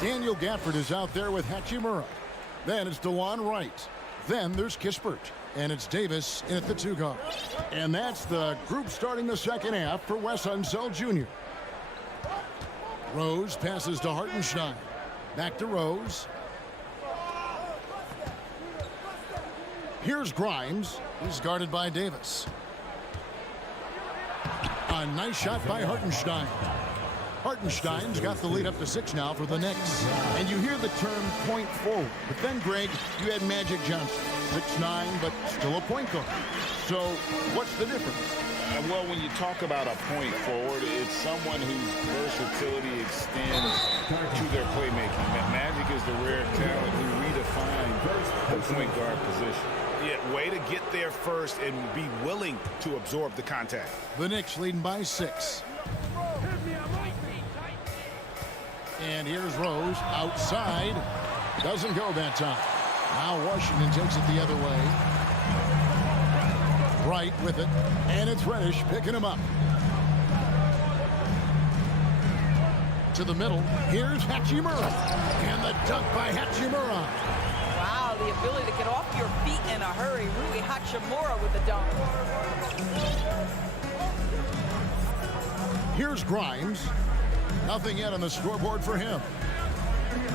Daniel Gafford is out there with Hachimura. Then it's DeLon Wright. Then there's Kispert. And it's Davis in at the 2 guard. And that's the group starting the second half for Wes Unseld Jr. Rose passes to Hartenstein. Back to Rose. Here's Grimes. He's guarded by Davis. A nice shot by Hartenstein. Hartenstein's got the lead up to 6 now for the Knicks. And you hear the term point forward. But then, Greg, you had Magic Johnson. 6'9", but still a point guard. So what's the difference? Well, when you talk about a point forward, it's someone whose versatility extends to their playmaking. Magic is the rare talent who redefined the point guard position. Yeah, way to get there first and be willing to absorb the contact. The Knicks leading by 6. And here's Rose outside. Doesn't go that time. Now Washington takes it the other way. Wright with it. And it's Reddish picking him up. To the middle. Here's Hachimura. And the dunk by Hachimura. Wow, the ability to get off your feet in a hurry. Rui Hachimura with the dunk. Here's Grimes. Nothing yet on the scoreboard for him.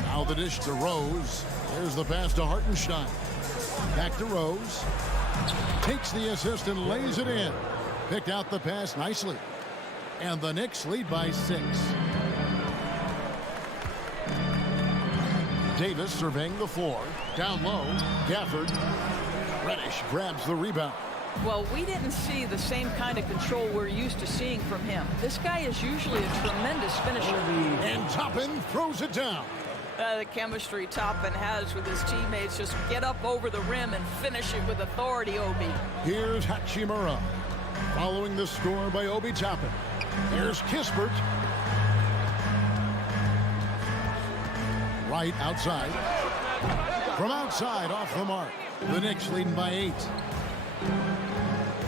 Now the dish to Rose. There's the pass to Hartenstein. Back to Rose. Takes the assist and lays it in. Picked out the pass nicely. And the Knicks lead by 6. Davis surveying the floor. Down low. Gafford. Reddish grabs the rebound. Well, we didn't see the same kind of control we're used to seeing from him. This guy is usually a tremendous finisher. And Toppin throws it down. The chemistry Toppin has with his teammates. Just get up over the rim and finish it with authority, Obi. Here's Hachimura. Following the score by Obi Toppin. Here's Kispert. Right outside. From outside off the mark. The Knicks leading by 8.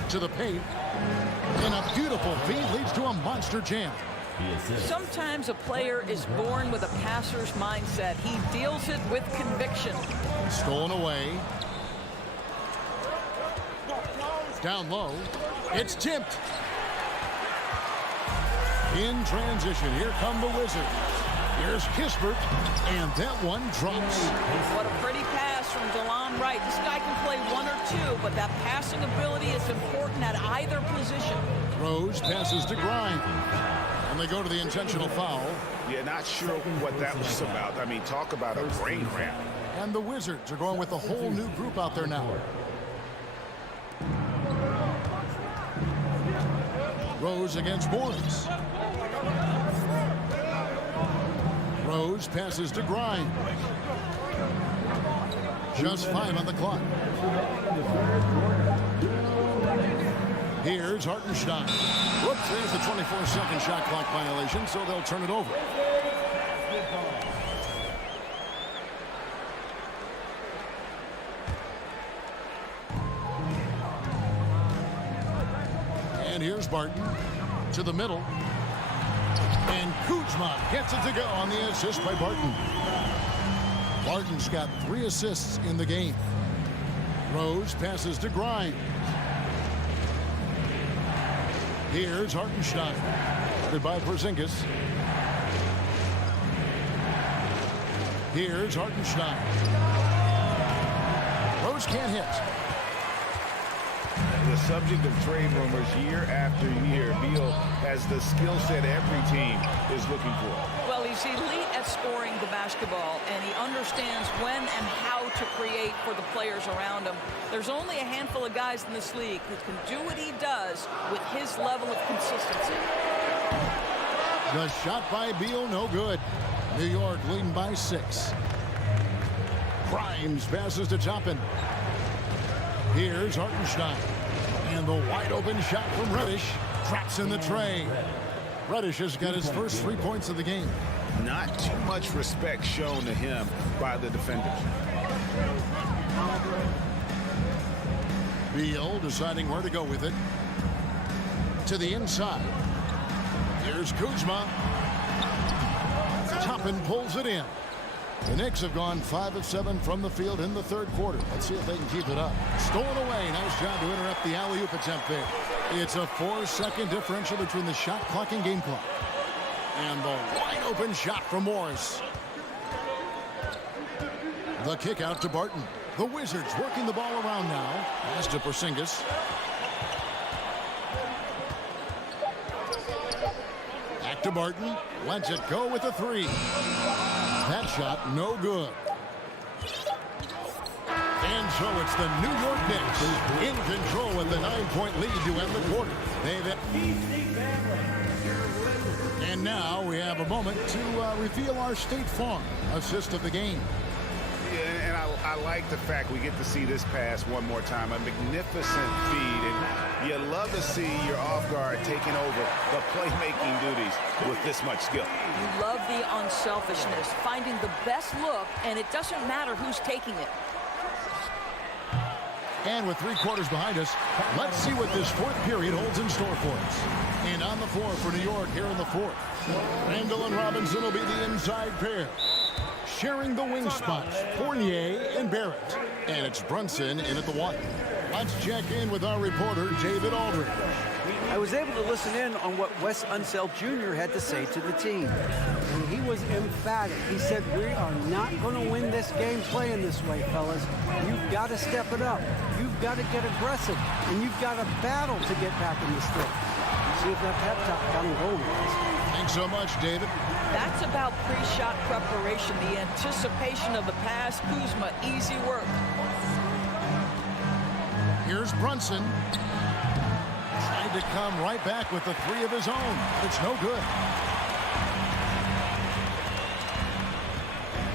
To the paint. And a beautiful feed leads to a monster jam. Sometimes a player is born with a passer's mindset. He deals it with conviction. Stolen away. Down low. It's tipped. In transition, here come the Wizards. Here's Kispert, and that one drops. What a pretty pass from DeLon Wright. This guy can play 1 or 2, but that passing ability is important at either position. Rose passes to Grimes. And they go to the intentional foul. Yeah, not sure what that was about. I mean, talk about a brain cramp. And the Wizards are going with a whole new group out there now. Rose against Morris. Rose passes to Grimes. Just 5 on the clock. Here's Hartenstein. Whoops, there's the 24-second shot clock violation, so they'll turn it over. And here's Barton to the middle. And Kuzma gets it to go on the assist by Barton. Barton's got 3 assists in the game. Rose passes to Grimes. Here's Hartenstein. Goodbye, Porzingis. Here's Hartenstein. Rose can't hit. The subject of trade rumors year after year. Beal has the skill set every team is looking for. Well, he's elite at scoring the basketball, and he understands when and how to create for the players around him. There's only a handful of guys in this league who can do what he does with his level of consistency. The shot by Beal, no good. New York leading by 6. Grimes passes to Toppin. Here's Hartenstein. And the wide open shot from Reddish drops in the tray. Reddish has got his first 3 points of the game. Not too much respect shown to him by the defenders. Beal deciding where to go with it. To the inside. Here's Kuzma. Toppin pulls it in. The Knicks have gone 5 of 7 from the field in the third quarter. Let's see if they can keep it up. Stolen away. Nice job to interrupt the alley-oop attempt there. It's a 4-second differential between the shot clock and game clock. And the wide open shot from Morris. The kick out to Barton. The Wizards working the ball around now. Pass to Porzingis. Back to Barton. Lets it go with a 3. That shot no good. And so it's the New York Knicks in control with the 9-point lead to end the quarter. And now we have a moment to reveal our State Farm assist of the game. Yeah, and I like the fact we get to see this pass one more time. A magnificent feed, and you love to see your off guard taking over the playmaking duties with this much skill. You love the unselfishness, finding the best look, and it doesn't matter who's taking it. And with 3 quarters behind us, let's see what this fourth period holds in store for us. And on the floor for New York here in the fourth, Randall and Robinson will be the inside pair. Sharing the wing spots, Fournier and Barrett. And it's Brunson in at the 1. Let's check in with our reporter, David Aldridge. I was able to listen in on what Wes Unseld Jr. had to say to the team. And he was emphatic. He said, we are not going to win this game playing this way, fellas. You've got to step it up. You've got to get aggressive. And you've got to battle to get back in this thing. See if that pep talk got him going, guys. Thanks so much, David. That's about pre-shot preparation, the anticipation of the pass. Kuzma, easy work. Here's Brunson. Tried to come right back with the 3 of his own. It's no good.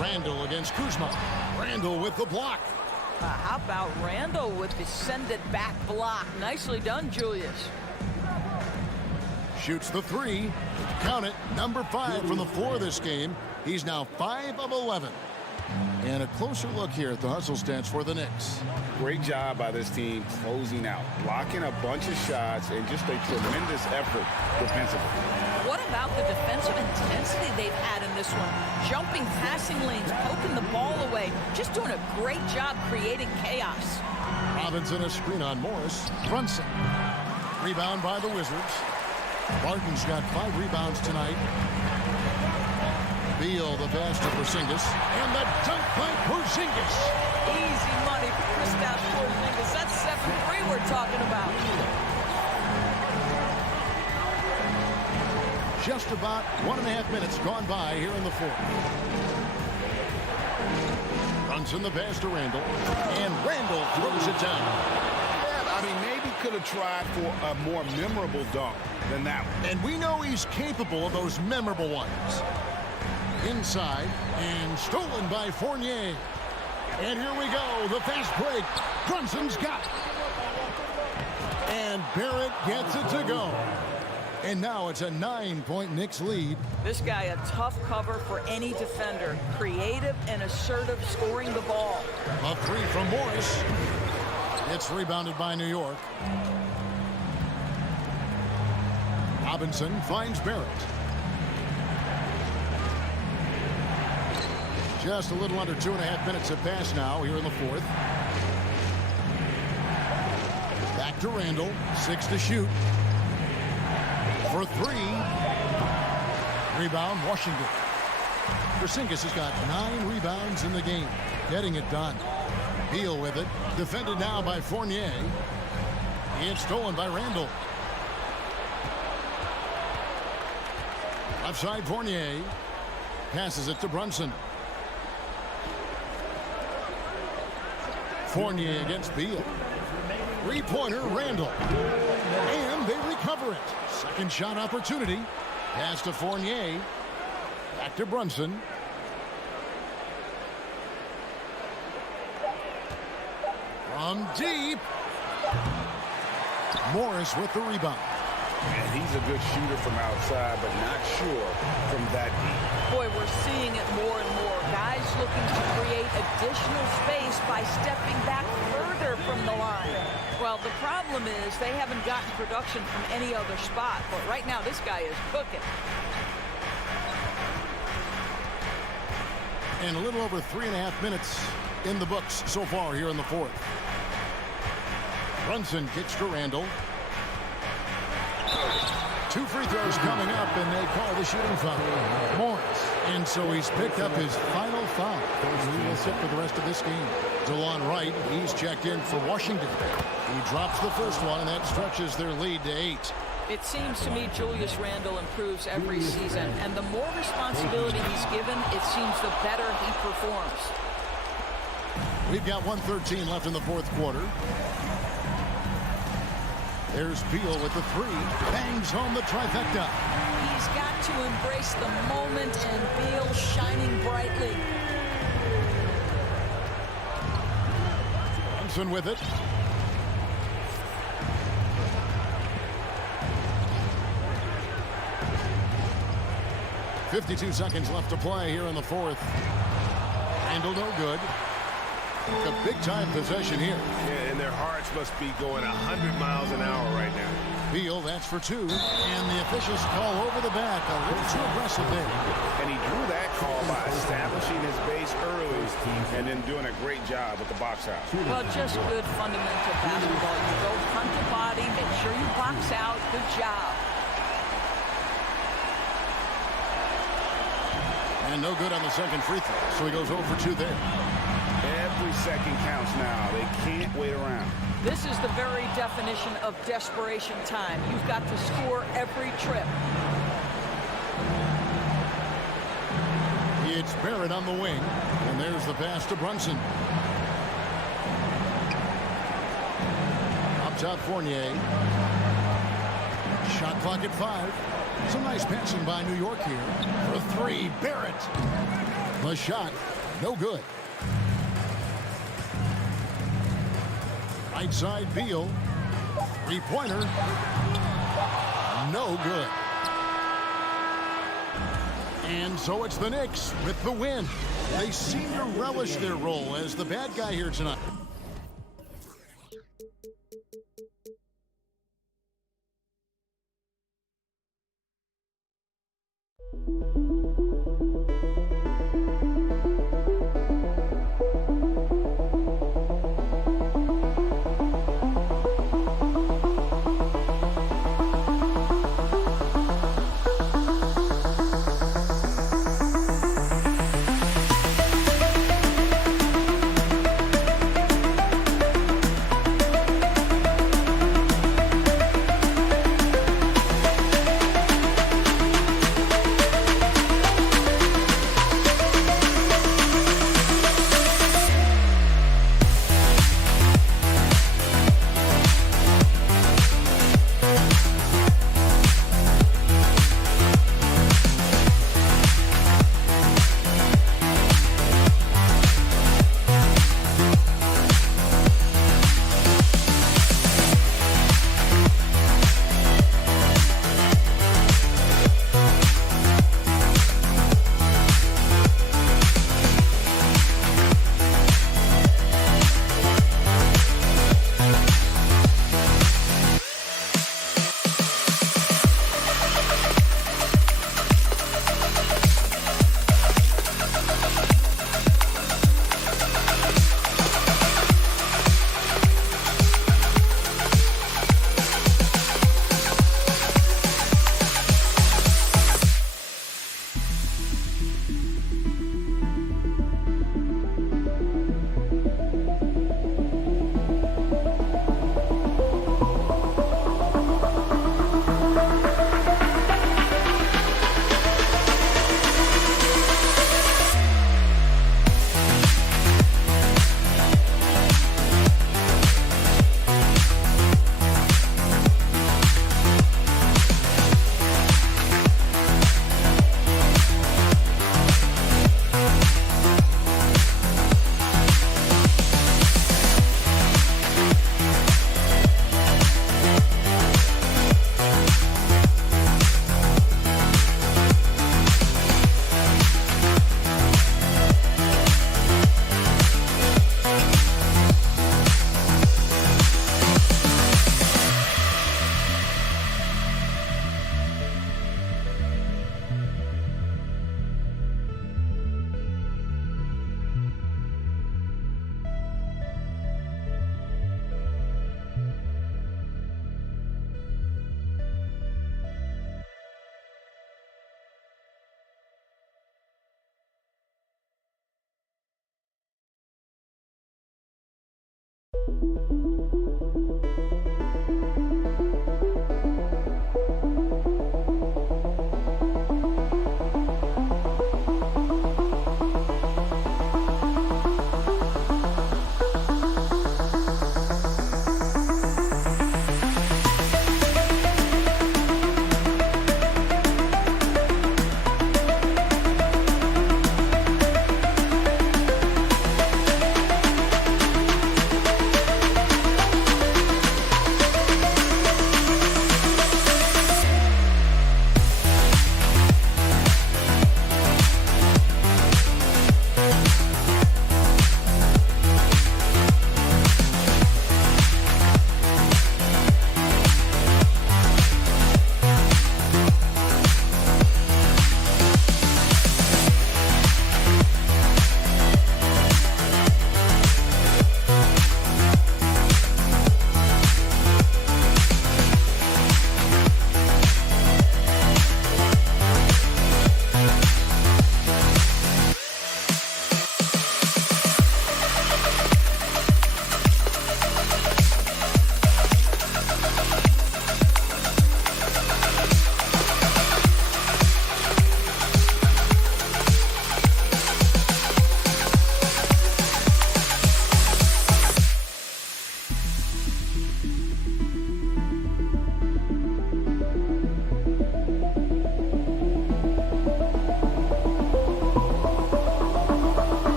Randall against Kuzma. Randall with the block. How about Randall with the send it back block? Nicely done, Julius. Shoots the 3. Count it. Number 5 from the floor this game. He's now 5 of 11. And a closer look here at the hustle stats for the Knicks. Great job by this team closing out, blocking a bunch of shots, and just a tremendous effort defensively. What about the defensive intensity they've had in this one? Jumping passing lanes, poking the ball away, just doing a great job creating chaos. Robinson a screen on Morris. Brunson. Rebound by the Wizards. Barton's got 5 rebounds tonight. Beal the pass to Porzingis. And the dunk by Porzingis. Easy money for Kristaps Porzingis. That's 7-3 we're talking about. Just about 1.5 minutes gone by here in the fourth. Brunson the pass to Randall. And Randall throws it down. Yeah, I mean, maybe could have tried for a more memorable dunk than that one. And we know he's capable of those memorable ones. Inside and stolen by Fournier. And here we go. The fast break. Brunson's got it. And Barrett gets it to go. And now it's a 9-point Knicks lead. This guy a tough cover for any defender. Creative and assertive scoring the ball. A three from Morris. It's rebounded by New York. Robinson finds Barrett. Just a little under 2.5 minutes have passed now here in the fourth. Back to Randall. 6 to shoot. For 3. Rebound, Washington. Skijesss has got 9 rebounds in the game. Getting it done. Beal with it. Defended now by Fournier. It's stolen by Randall. Left side, Fournier. Passes it to Brunson. Fournier against Beal. Three-pointer, Randall. And they recover it. Second shot opportunity. Pass to Fournier. Back to Brunson. From deep. Morris with the rebound. And he's a good shooter from outside, but not sure from that deep. Boy, we're seeing it more and more. Guys looking to create additional space by stepping back further from the line. Well, the problem is they haven't gotten production from any other spot. But right now, this guy is cooking. And a little over 3.5 minutes in the books so far here in the fourth. Brunson kicks to Randall. 2 free throws coming up, and they call the shooting foul. Morris. And so he's picked up his final foul. He will sit for the rest of this game. DeLon Wright, he's checked in for Washington. He drops the first one, and that stretches their lead to 8. It seems to me Julius Randle improves every season, and the more responsibility he's given, it seems the better he performs. We've got 1:13 left in the fourth quarter. There's Beal with the 3. Bangs home the trifecta. He's got to embrace the moment, and Beal shining brightly. Brunson with it. .52 seconds left to play here in the fourth. Randall no good. It's a big-time possession here. Yeah, and their hearts must be going 100 miles an hour right now. Beal, that's for 2. And the officials call over the back. A little too aggressive there. And he drew that call by establishing his base early and then doing a great job with the box out. Well, just good fundamental basketball. You go hunt the body, make sure you box out. Good job. And no good on the second free throw. So he goes 0 for 2 there. Every second counts now. They can't wait around. This is the very definition of desperation time. You've got to score every trip. It's Barrett on the wing. And there's the pass to Brunson. Up top, Fournier. Shot clock at 5. Some nice passing by New York here. For 3, Barrett. The shot, no good. Right side, Beal. 3-pointer. No good. And so it's the Knicks with the win. They seem to relish their role as the bad guy here tonight.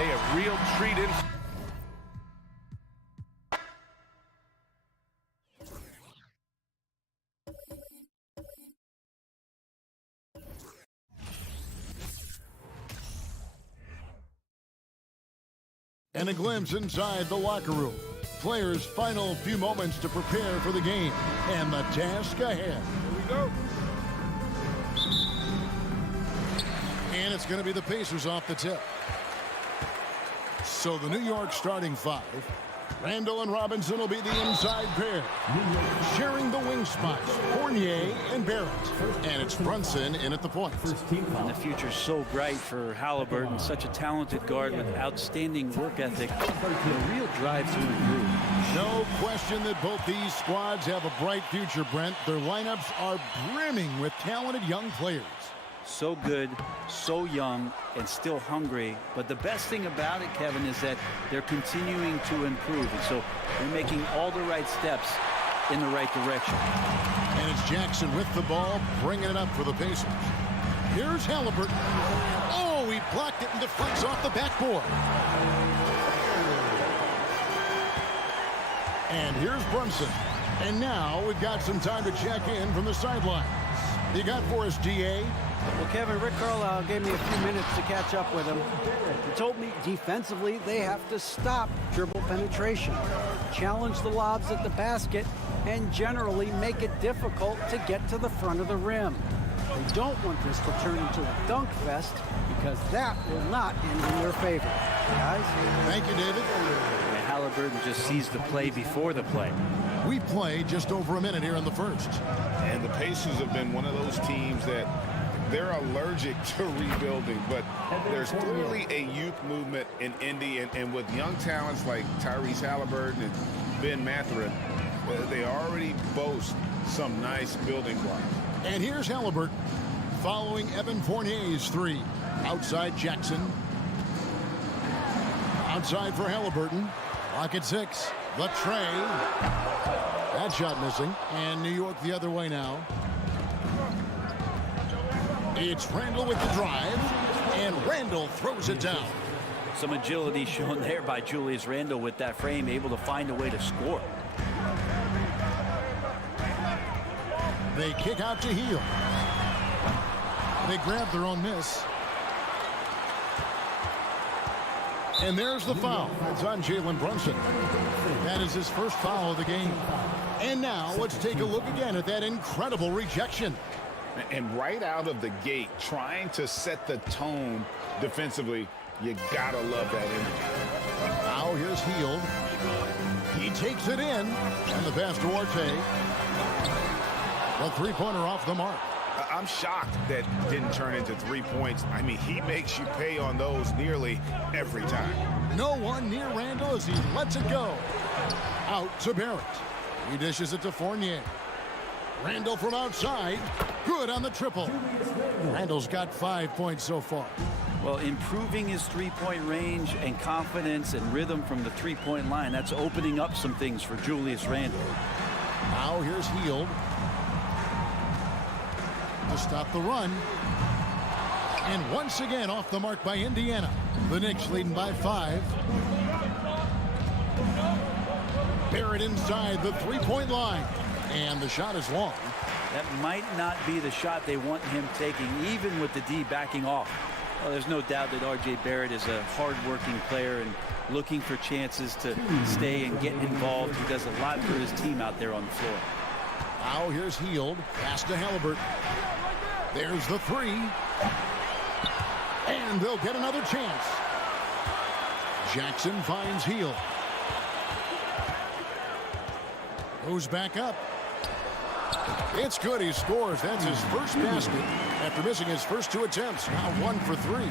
Hey, a real treat in. And a glimpse inside the locker room. Players' final few moments to prepare for the game. And the task ahead. Here we go. And it's going to be the Pacers off the tip. So the New York starting five. Randall and Robinson will be the inside pair. Sharing the wing spots, Fournier and Barrett. And it's Brunson in at the point. And the future's so bright for Halliburton, such a talented guard with outstanding work ethic. A real drive to improve. No question that both these squads have a bright future, Brent. Their lineups are brimming with talented young players. So good, so young, and still hungry. But the best thing about it, Kevin, is that they're continuing to improve. And so they're making all the right steps in the right direction. And it's Jackson with the ball, bringing it up for the Pacers. Here's Halliburton. Oh, he blocked it and deflects off the backboard. And here's Brunson. And now we've got some time to check in from the sidelines. You got for us, DA? Well, Kevin, Rick Carlisle gave me a few minutes to catch up with him. He told me defensively they have to stop dribble penetration, challenge the lobs at the basket, and generally make it difficult to get to the front of the rim. They don't want this to turn into a dunk fest because that will not end in their favor. Guys? Thank you, David. And Halliburton just sees the play before the play. We play just over a minute here in the first. And the Pacers have been one of those teams that they're allergic to rebuilding, but there's clearly a youth movement in Indy, and with young talents like Tyrese Halliburton and Ben Mathurin, they already boast some nice building blocks. And here's Halliburton following Evan Fournier's three. Outside Jackson. Outside for Halliburton. Lock at 6. The tray. That shot missing. And New York the other way now. It's Randall with the drive, and Randall throws it down. Some agility shown there by Julius Randle with that frame, able to find a way to score. They kick out to Heel. They grab their own miss. And there's the foul. It's on Jalen Brunson. That is his first foul of the game. And now let's take a look again at that incredible rejection. And right out of the gate, trying to set the tone defensively, you gotta love that energy. Now here's Heel. He takes it in, and the pass to Duarte. A three-pointer off the mark. I'm shocked that didn't turn into 3 points. I mean, he makes you pay on those nearly every time. No one near Randall as he lets it go. Out to Barrett. He dishes it to Fournier. Randall from outside. Good on the triple. Randall's got 5 points so far. Well, improving his three-point range and confidence and rhythm from the three-point line, that's opening up some things for Julius Randle. Now here's Hield to stop the run. And once again off the mark by Indiana. The Knicks leading by 5. Barrett inside the three-point line. And the shot is long. That might not be the shot they want him taking, even with the D backing off. Well, there's no doubt that R.J. Barrett is a hard-working player and looking for chances to stay and get involved. He does a lot for his team out there on the floor. Now here's Hield. Pass to Halliburton. There's the three. And they'll get another chance. Jackson finds Hield. Goes back up. It's good. He scores. That's his first basket after missing his first 2 attempts. Now 1 for 3.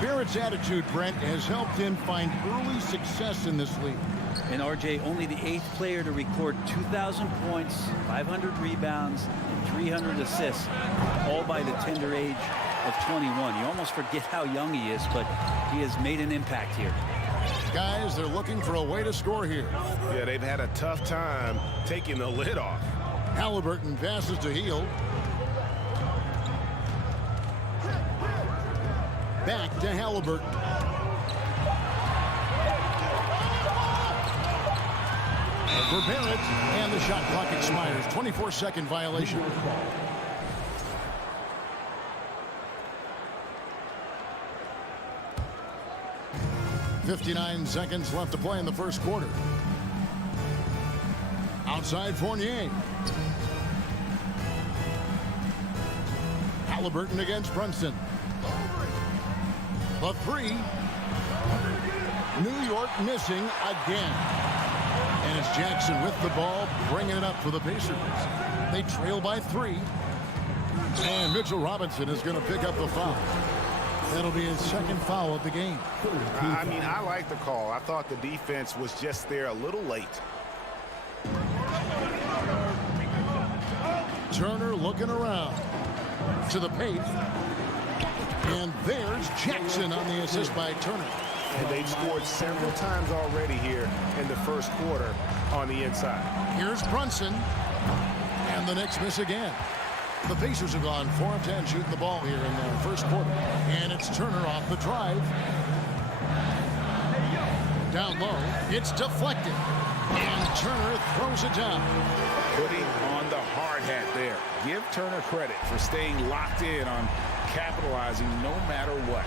Barrett's attitude, Brent, has helped him find early success in this league. And R.J. only the 8th player to record 2,000 points, 500 rebounds, and 300 assists, all by the tender age of 21. You almost forget how young he is, but he has made an impact here. Guys, they're looking for a way to score here. Yeah, they've had a tough time taking the lid off. Halliburton passes to Hield. Back to Halliburton. For Barrett, and the shot clock expires. 24-second violation. .59 seconds left to play in the first quarter. Outside Fournier. Halliburton against Brunson. The three. New York missing again. And it's Jackson with the ball, bringing it up for the Pacers. They trail by 3. And Mitchell Robinson is going to pick up the foul. That'll be his second foul of the game. I mean, I like the call. I thought the defense was just there a little late. Turner looking around to the paint. And there's Jackson on the assist by Turner. And they've scored several times already here in the first quarter on the inside. Here's Brunson. And the Knicks miss again. The Pacers have gone 4 of 10 shooting the ball here in the first quarter. And it's Turner off the drive. Down low. It's deflected. And Turner throws it down. Putting on the hard hat there. Give Turner credit for staying locked in on capitalizing no matter what.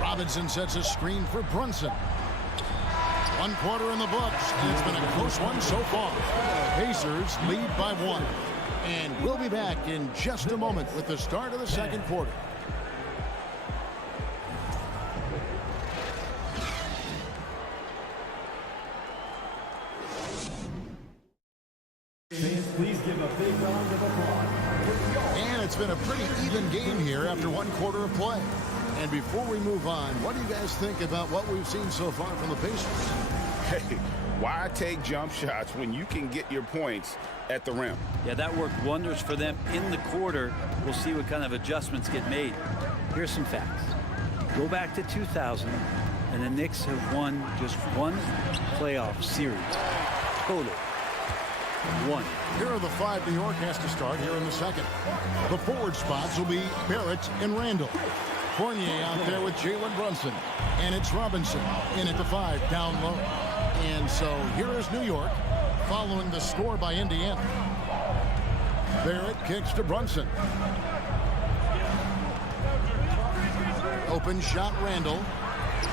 Robinson sets a screen for Brunson. 1 quarter in the books. It's been a close one so far. Pacers lead by 1. And we'll be back in just a moment with the start of the second quarter. Please give a big round of applause. And it's been a pretty even game here after 1 quarter of play. And before we move on, what do you guys think about what we've seen so far from the Pacers? Hey, why take jump shots when you can get your points at the rim? Yeah, that worked wonders for them in the quarter. We'll see what kind of adjustments get made. Here's some facts. Go back to 2000, and the Knicks have won just 1 playoff series. Total. 1. Here are the 5 New York has to start here in the second. The forward spots will be Barrett and Randall. Fournier out there with Jalen Brunson. And it's Robinson in at the 5 down low. And so here is New York following the score by Indiana. Barrett kicks to Brunson. Open shot Randall.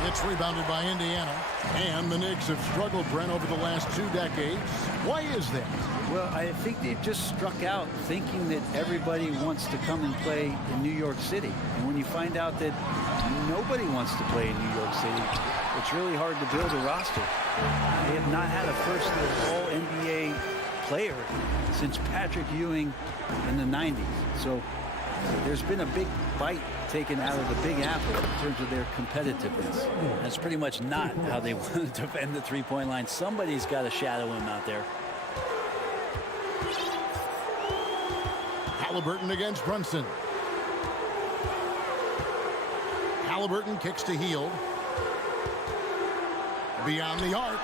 It's rebounded by Indiana. And the Knicks have struggled, Brent, over the last 2 decades. Why is that? Well, I think they've just struck out thinking that everybody wants to come and play in New York City. And when you find out that nobody wants to play in New York City, it's really hard to build a roster. They have not had a first All-NBA player since Patrick Ewing in the 90s. So There's been a big bite taken out of the Big Apple in terms of their competitiveness. That's pretty much not how they want to defend the three-point line. Somebody's got to shadow him out there. Halliburton against Brunson. Halliburton kicks to Hield. Beyond the arc.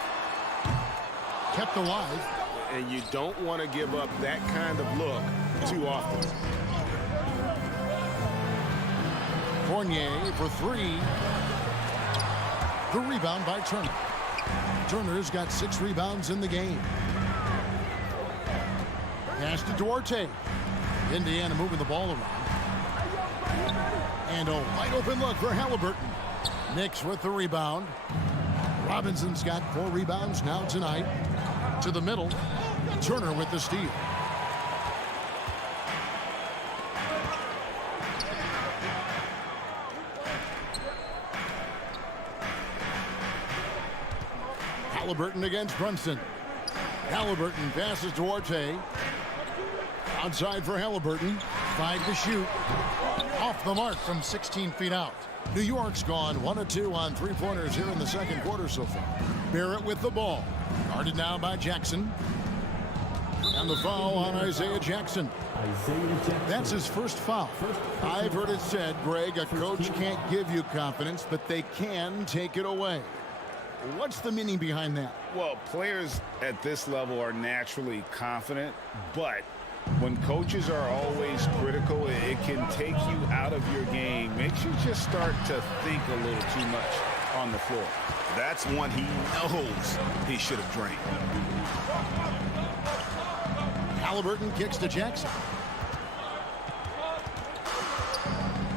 Kept alive. And you don't want to give up that kind of look too often. Fournier for three. The rebound by Turner. Turner's got 6 rebounds in the game. Pass to Duarte. Indiana moving the ball around. And a wide open look for Halliburton. Knicks with the rebound. Robinson's got 4 rebounds now tonight. To the middle. Turner with the steal. Halliburton against Brunson. Halliburton passes to Duarte. Outside for Halliburton. 5 to shoot. Off the mark from 16 feet out. New York's gone 1 of 2 on three-pointers here in the second quarter so far. Barrett with the ball. Guarded now by Jackson. And the foul on Isaiah Jackson. That's his first foul. I've heard it said, Greg, a coach can't give you confidence, but they can take it away. What's the meaning behind that? Well, players at this level are naturally confident, but when coaches are always critical, it can take you out of your game. Makes you just start to think a little too much on the floor. That's one he knows he should have drained. Halliburton kicks to Jackson.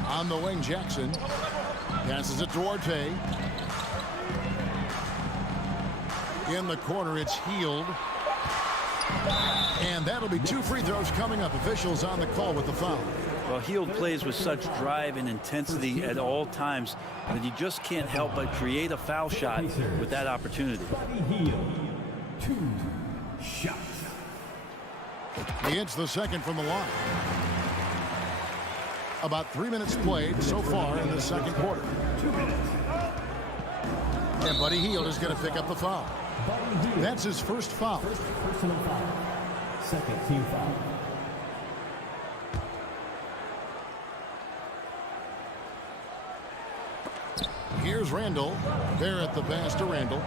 On the wing, Jackson. Passes it to Duarte. In the corner, it's Hield. And that'll be 2 free throws coming up. Officials on the call with the foul. Well, Hield plays with such drive and intensity at all times that you just can't help but create a foul shot with that opportunity. 2 shots. He hits the second from the line. About 3 minutes played so far in the second quarter. 2 minutes. And Buddy Hield is going to pick up the foul. That's his first foul. First personal foul. Second team foul. Here's Randall. Barrett the pass to Randall.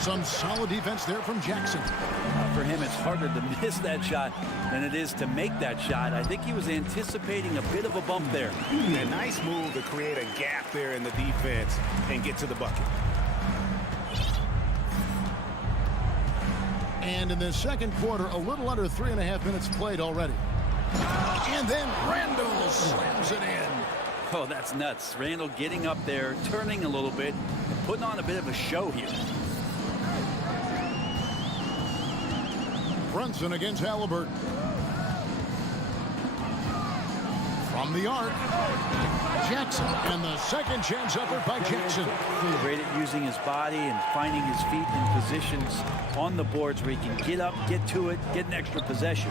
Some solid defense there from Jackson. For him, it's harder to miss that shot than it is to make that shot. I think he was anticipating a bit of a bump there. A nice move to create a gap there in the defense and get to the bucket. And in the second quarter, a little under 3.5 minutes played already. And then Randall slams it in. Oh, that's nuts. Randall getting up there, turning a little bit, and putting on a bit of a show here. Brunson against Halliburton. From the arc, Jackson, and the second chance effort by Jackson. Great at using his body and finding his feet in positions on the boards where he can get up, get to it, get an extra possession.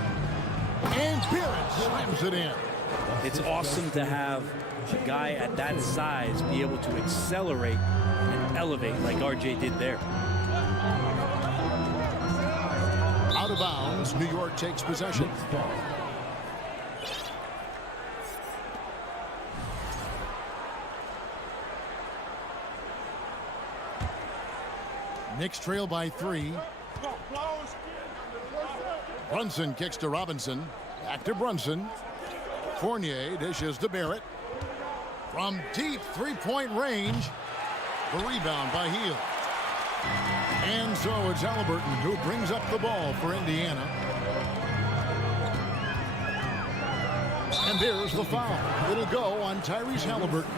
And Barrett slams it in. It's awesome to have a guy at that size be able to accelerate and elevate like RJ did there. Out of bounds, New York takes possession. Knicks trail by 3. Brunson kicks to Robinson. Back to Brunson. Fournier dishes to Barrett. From deep three-point range. The rebound by Hield. And so it's Halliburton who brings up the ball for Indiana. And there's the foul. It'll go on Tyrese Halliburton.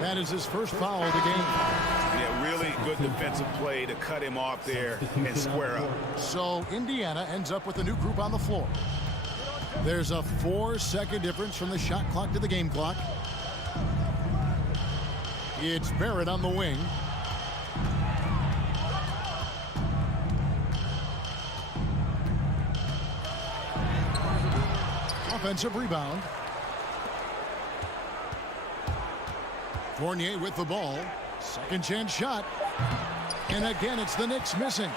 That is his first foul of the game. Yeah, really good defensive play to cut him off there and square up. So Indiana ends up with a new group on the floor. There's a 4-second difference from the shot clock to the game clock. It's Barrett on the wing. offensive rebound. Fournier with the ball. Second chance shot. And again, it's the Knicks missing.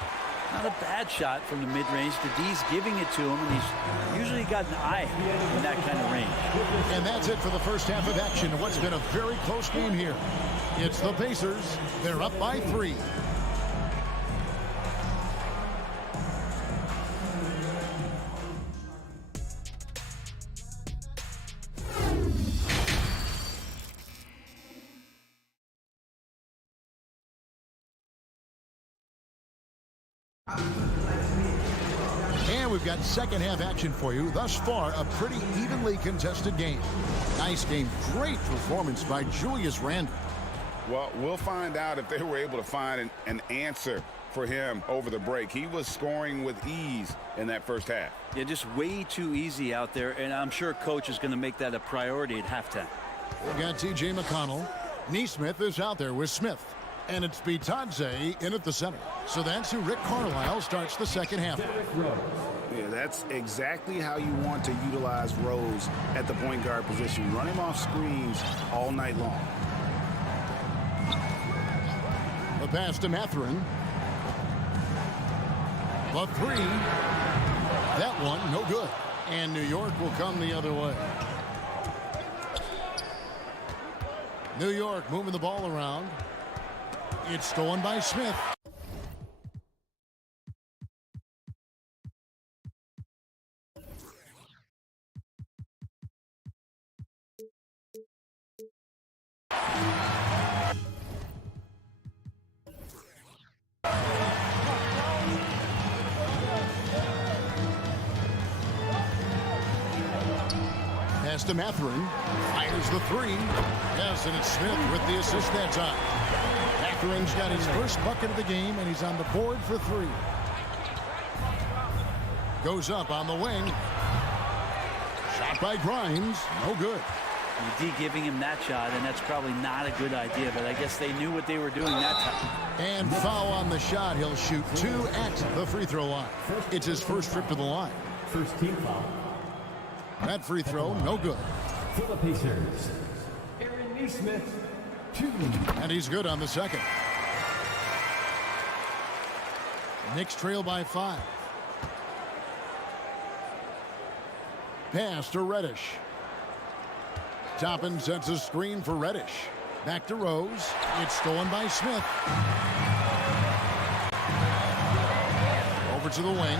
Not a bad shot from the mid-range. The D's giving it to him, and he's usually got an eye in that kind of range. And that's it for the first half of action in what's been a very close game here. It's the Pacers. They're up by 3. And we've got second half action for you. Thus far, a pretty evenly contested game. Nice game. Great performance by Julius Randle. Well, we'll find out if they were able to find an answer for him over the break. He was scoring with ease in that first half. Yeah, just way too easy out there, and I'm sure coach is going to make that a priority at halftime. We've got T.J. McConnell. Neesmith is out there with Smith. And it's Bitadze in at the center. So that's who Rick Carlisle starts the second half. Yeah, that's exactly how you want to utilize Rose at the point guard position. Run him off screens all night long. The pass to Mathurin. The 3. That one, no good. And New York will come the other way. New York moving the ball around. It's stolen by Smith. Pass to Mathurin. Fires the 3. Yes, and it's Smith with the assist that time. Mathurin's got his first bucket of the game, and he's on the board for 3. Goes up on the wing. Shot by Grimes. No good. The D giving him that shot, and that's probably not a good idea, but I guess they knew what they were doing that time. And foul on the shot. He'll shoot 2 at the free throw line. It's his first trip to the line. First team foul. That free throw, no good. For the Pacers, Aaron Neesmith, 2. And he's good on the second. Knicks trail by 5. Pass to Reddish. Toppin sets a screen for Reddish. Back to Rose. It's stolen by Smith. Over to the wing.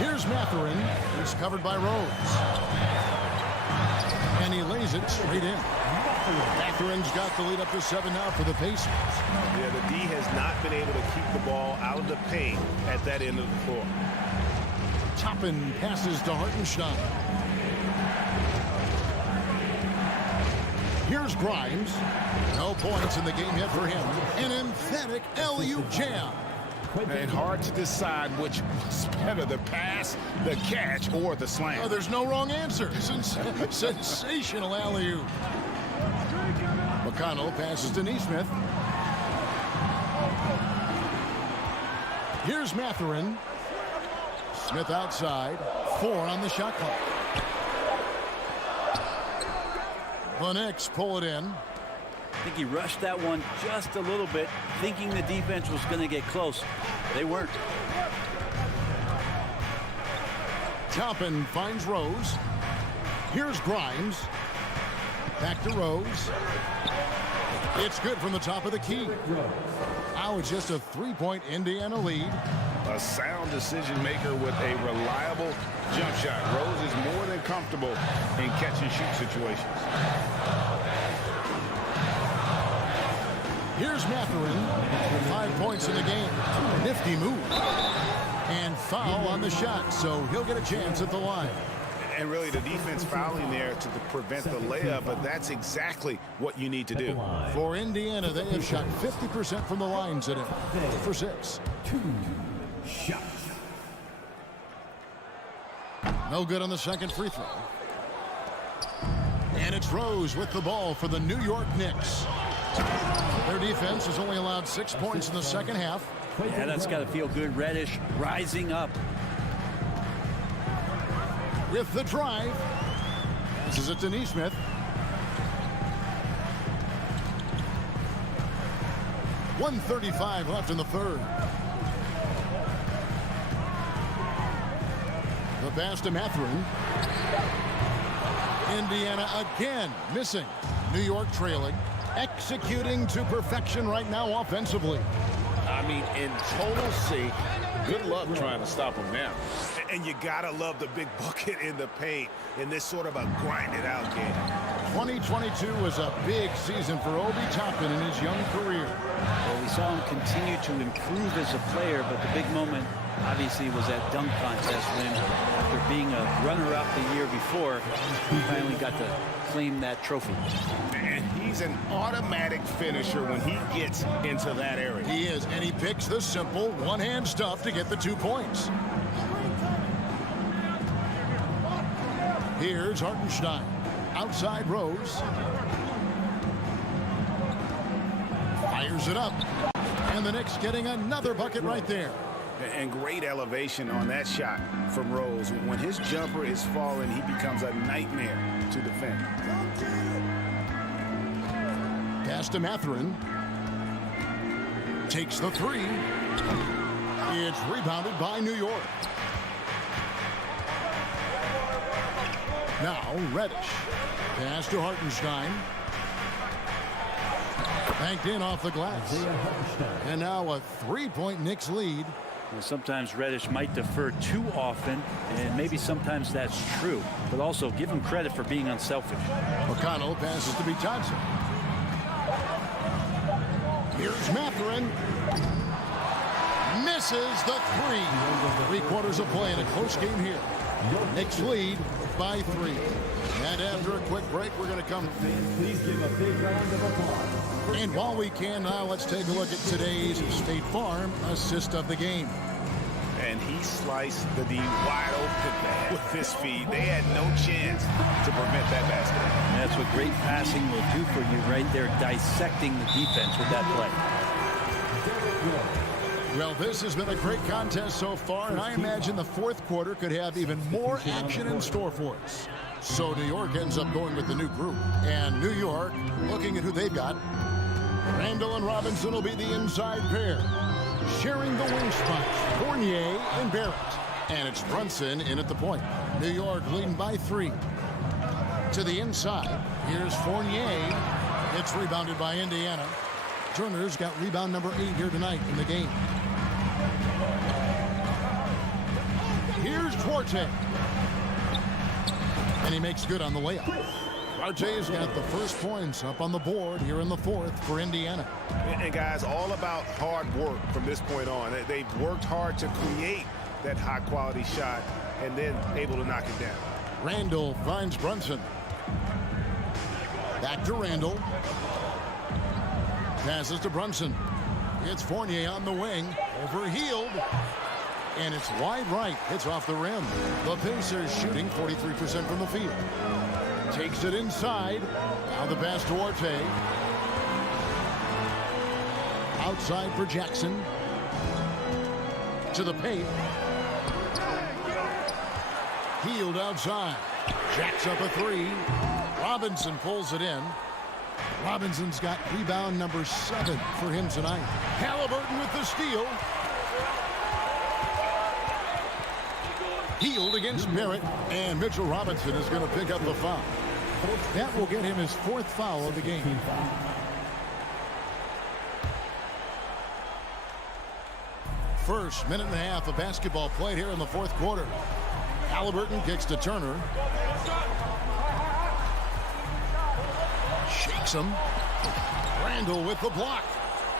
Here's Mathurin. He's covered by Rose. And he lays it straight in. Mathurin's got the lead up to 7 now for the Pacers. Yeah, the D has not been able to keep the ball out of the paint at that end of the floor. Toppin passes to Hartenstein. Here's Grimes. No points in the game yet for him. An emphatic LU jam. And hard to decide which was better, the pass, the catch, or the slam. Oh, there's no wrong answer. Sensational alley-oop. McConnell passes to Neesmith. Here's Mathurin. Smith outside. 4 on the shot clock. The Knicks pull it in. I think he rushed that one just a little bit, thinking the defense was going to get close. They weren't. Toppin finds Rose. Here's Grimes. Back to Rose. It's good from the top of the key. Now it's just a 3-point Indiana lead. A sound decision maker with a reliable jump shot. Rose is more than comfortable in catch and shoot situations. Here's Mathurin. 5 points in the game. Nifty move. And foul on the shot, so he'll get a chance at the line. And really the defense fouling there to prevent the layup, but that's exactly what you need to do. For Indiana, they have shot 50% from the line today. For 6. 2 shots. No good on the second free throw. And it's Rose with the ball for the New York Knicks. Their defense has only allowed 6 points in the second half. Yeah, that's got to feel good. Reddish rising up. with the drive. This is it to Neesmith. .135 left in the third. The pass to Mathurin. Indiana again missing. New York trailing. Executing to perfection right now offensively. I mean, in total sync. Good luck trying to stop him now. And you gotta love the big bucket in the paint in this sort of a grind-it-out game. 2022 was a big season for Obi Toppin in his young career. Well, we saw him continue to improve as a player, but the big moment obviously was that dunk contest when, after being a runner-up the year before, he finally got to claim that trophy. And he's an automatic finisher when he gets into that area. He is, and he picks the simple one-hand stuff to get the 2 points. Here's Hartenstein. Outside Rose. Fires it up. And the Knicks getting another bucket right there. And great elevation on that shot from Rose. When his jumper is falling, he becomes a nightmare to defend. Pass to Mathurin. Takes the three. It's rebounded by New York. Now Reddish. Pass to Hartenstein. Banked in off the glass. And now a three-point Knicks lead. Well, sometimes Reddish might defer too often, and maybe sometimes that's true. But also give him credit for being unselfish. McConnell passes to Johnson. Here's Mathurin. Misses the three. 3/4 of play in a close game here. Knicks lead by 3. And after a quick break, we're going to come. Please give a big round of applause. And while we can now, let's take a look at today's State Farm assist of the game. And he sliced the D wide open with his feet. They had no chance to prevent that basket. And that's what great passing will do for you right there, dissecting the defense with that play. Well, this has been a great contest so far, and I imagine the fourth quarter could have even more action in store for us. So New York ends up going with the new group. And New York, looking at who they've got, Randall and Robinson will be the inside pair. Sharing the wing spots, Fournier and Barrett. And it's Brunson in at the point. New York leading by 3. To the inside, here's Fournier. It's rebounded by Indiana. Turner's got rebound number 8 here tonight in the game. Here's Duarte. And he makes good on the layup. Duarte's got the first points up on the board here in the fourth for Indiana. And guys, all about hard work from this point on. They've worked hard to create that high-quality shot and then able to knock it down. Randall finds Brunson. Back to Randall. Passes to Brunson. It's Fournier on the wing. Overhealed. And it's wide right. It's off the rim. The Pacers shooting 43% from the field. Takes it inside. Now the pass to Duarte. Outside for Jackson. To the paint. Healed outside. Jacks up a 3. Robinson pulls it in. Robinson's got rebound number 7 for him tonight. Halliburton with the steal. Healed against Barrett, and Mitchell Robinson is going to pick up the foul. That will get him his 4th foul of the game. First minute and a half of basketball played here in the fourth quarter. Halliburton kicks to Turner. Shakes him. Randall with the block.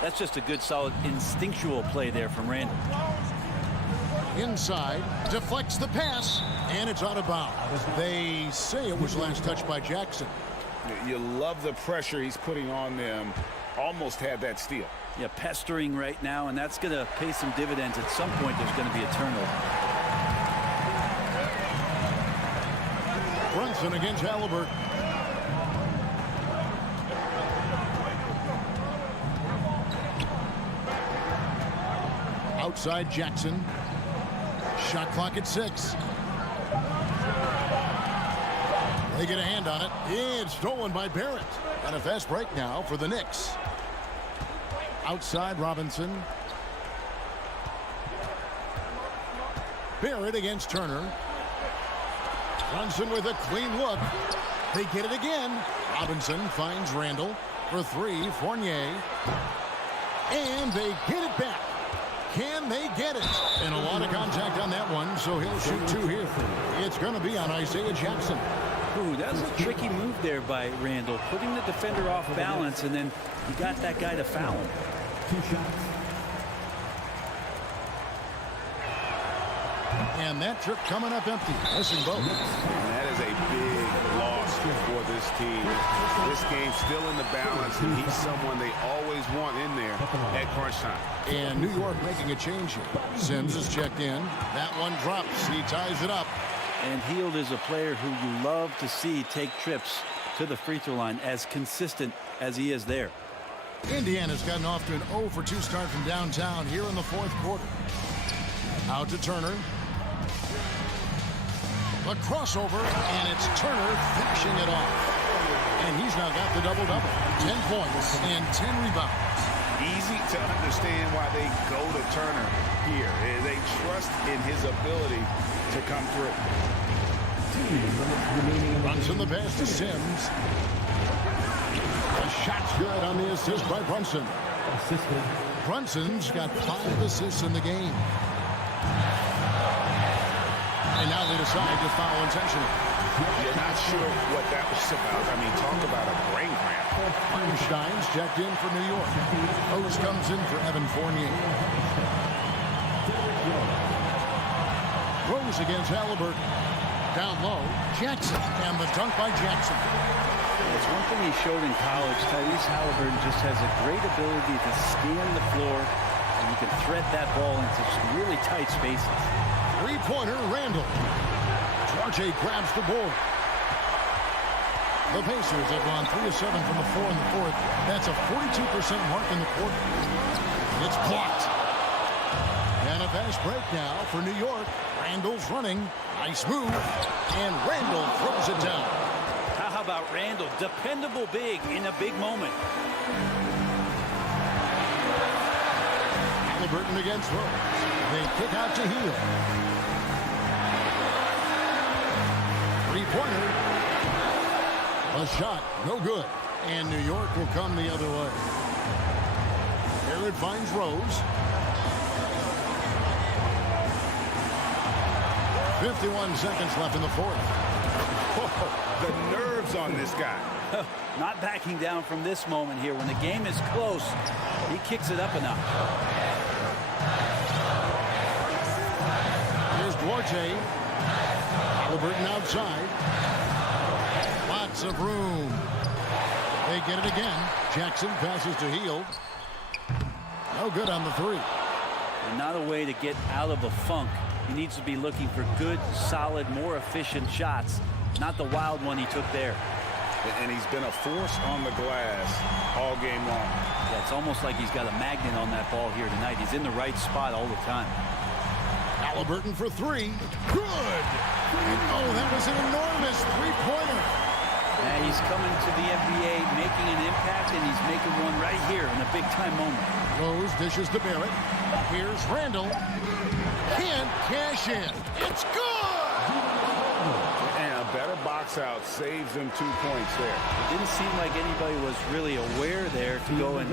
That's just a good, solid, instinctual play there from Randall. Inside, deflects the pass, and it's out of bounds. They say it was last touched by Jackson. You love the pressure he's putting on them. Almost had that steal. Yeah, pestering right now, and that's going to pay some dividends. At some point, there's going to be a turnover. Brunson against Halliburton. Outside Jackson. Shot clock at 6. They get a hand on it. It's stolen by Barrett. And a fast break now for the Knicks. Outside Robinson. Barrett against Turner. Brunson with a clean look. They get it again. Robinson finds Randall for three. Fournier. And they get it back. Can they get it? And a lot of contact on that one, so he'll shoot two here. It's going to be on Isaiah Jackson. Ooh, that was a tricky move there by Randall, putting the defender off balance, and then he got that guy to foul him. 2 shots. And that trip coming up empty. Missing both. And that is a big loss for this team. This game's still in the balance, and he's someone they always want in there at crunch time. And New York making a change here. Sims is checked in. That one drops. He ties it up. And Hield is a player who you love to see take trips to the free throw line, as consistent as he is there. Indiana's gotten off to an 0 for 2 start from downtown here in the fourth quarter. Out to Turner. A crossover, and it's Turner finishing it off. And he's now got the double-double. 10 points and 10 rebounds. Easy to understand why they go to Turner here. They trust in his ability to come through. Runs in the pass to Sims. The shot's good on the assist by Brunson. Brunson's got 5 assists in the game. And now they decide to foul intentionally. You're not sure what that was about. I mean, talk about a brain cramp. Feinstein's checked in for New York. Rose comes in for Evan Fournier. Rose against Halliburton. Down low, Jackson, and the dunk by Jackson. It's one thing he showed in college. Tyrese Halliburton just has a great ability to scan the floor, and you can thread that ball into some really tight spaces. Three-pointer, Randall. Duarte grabs the board. The Pacers have gone 3 of 7 from the floor in the fourth. That's a 42% mark in the quarter. It's blocked. And a fast break now for New York. Randall's running. Nice move. And Randall throws it down. How about Randall? Dependable big in a big moment. Halliburton against Rose. They kick out to Hield. Three-pointer. A shot, no good. And New York will come the other way. Barrett finds Rose. 51 seconds left in the fourth. Oh, the nerves on this guy. Not backing down from this moment here. When the game is close, he kicks it up a notch. Here's Duarte. Halliburton outside. Lots of room. They get it again. Jackson passes to Hield. No good on the three. And not a way to get out of a funk. He needs to be looking for good, solid, more efficient shots. Not the wild one he took there. And he's been a force on the glass all game long. Yeah, it's almost like he's got a magnet on that ball here tonight. He's in the right spot all the time. Halliburton for three. Good. Oh, that was an enormous three-pointer. Yeah, he's coming to the NBA, making an impact, and he's making one right here in a big-time moment. Rose dishes to Barrett. Here's Randall. Can't cash in. It's good! And a better box out saves them 2 points there. It didn't seem like anybody was really aware there to go and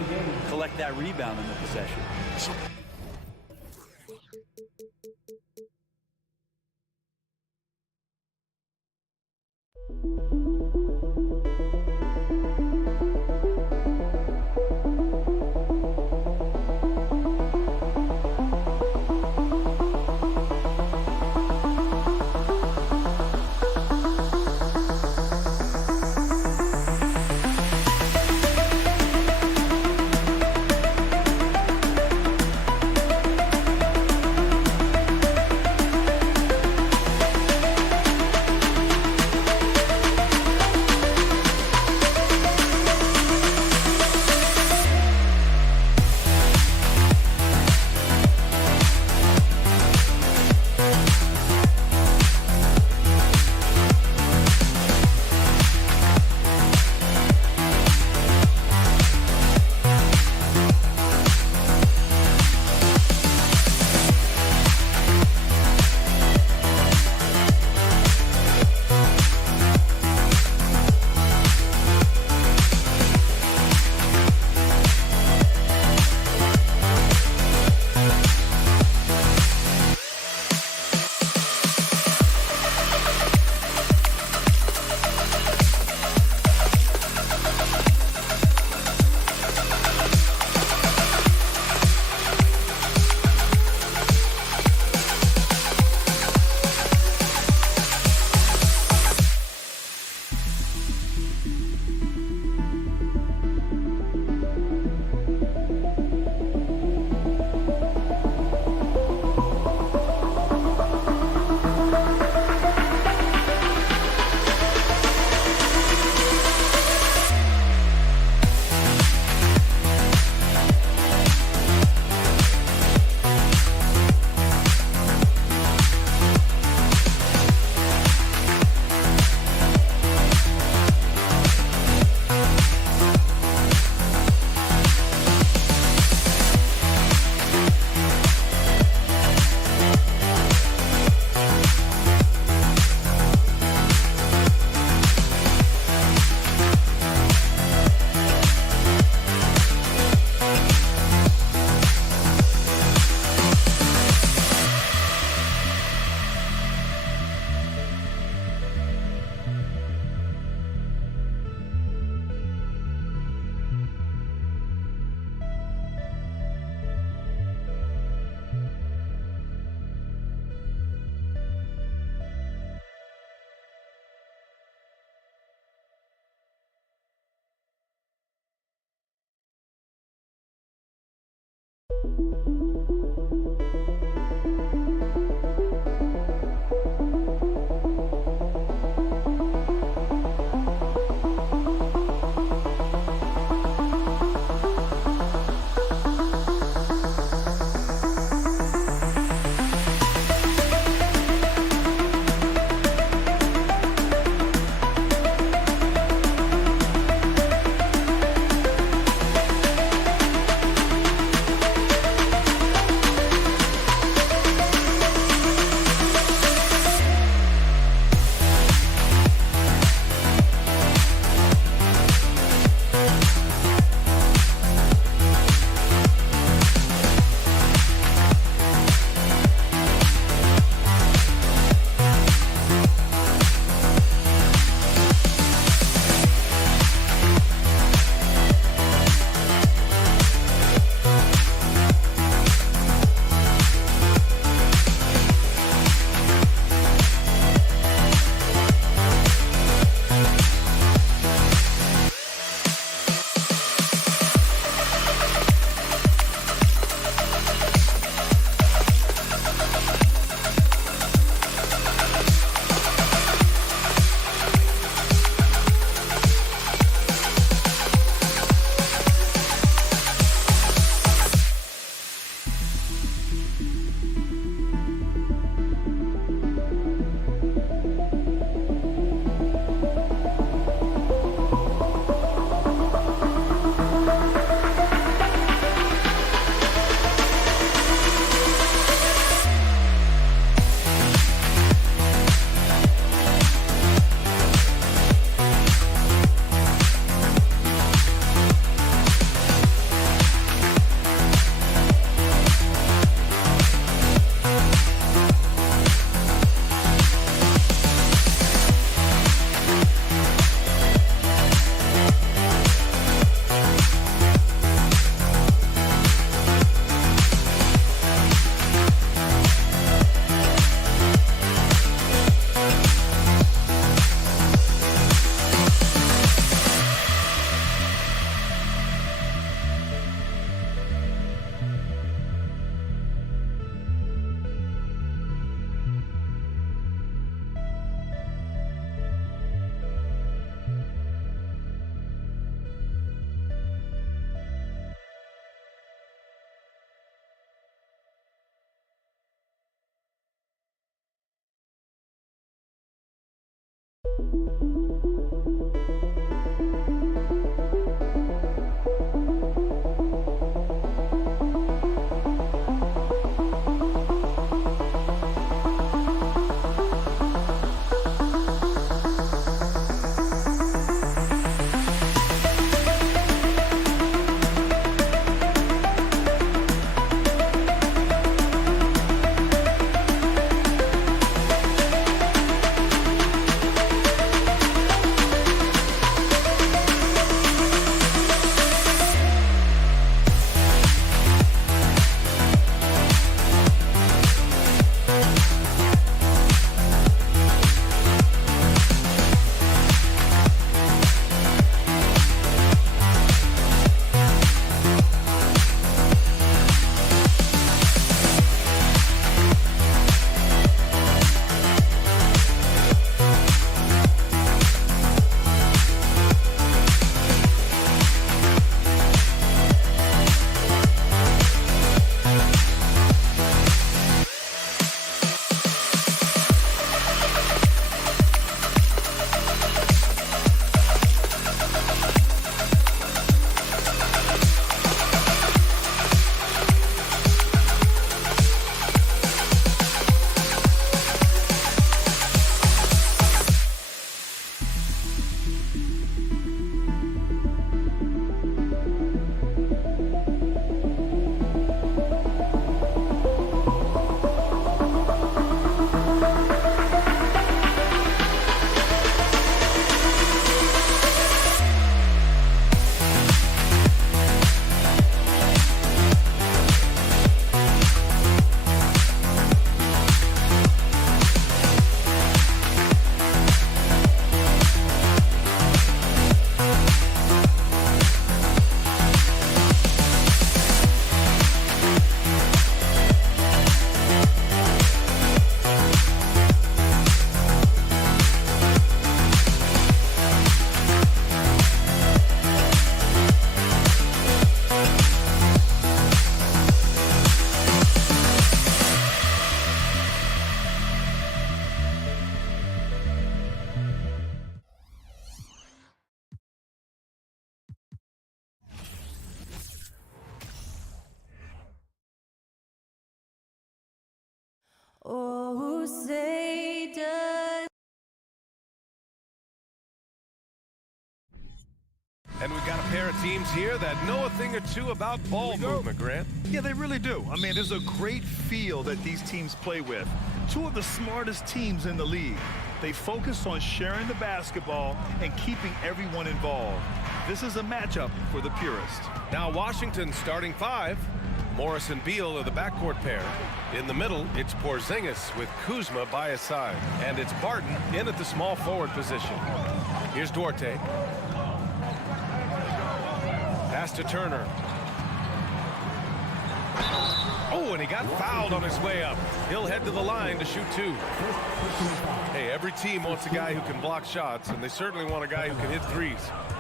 collect that rebound in the possession. Oh, say does. And we've got a pair of teams here that know a thing or two about ball movement, Grant. Yeah, they really do. I mean, there's a great feel that these teams play with. Two of the smartest teams in the league. They focus on sharing the basketball and keeping everyone involved. This is a matchup for the purist. Now Washington starting five. Morris and Beal are the backcourt pair. In the middle, it's Porzingis with Kuzma by his side. And it's Barton in at the small forward position. Here's Duarte. Pass to Turner. Oh, and he got fouled on his way up. He'll head to the line to shoot two. Hey, every team wants a guy who can block shots, and they certainly want a guy who can hit threes.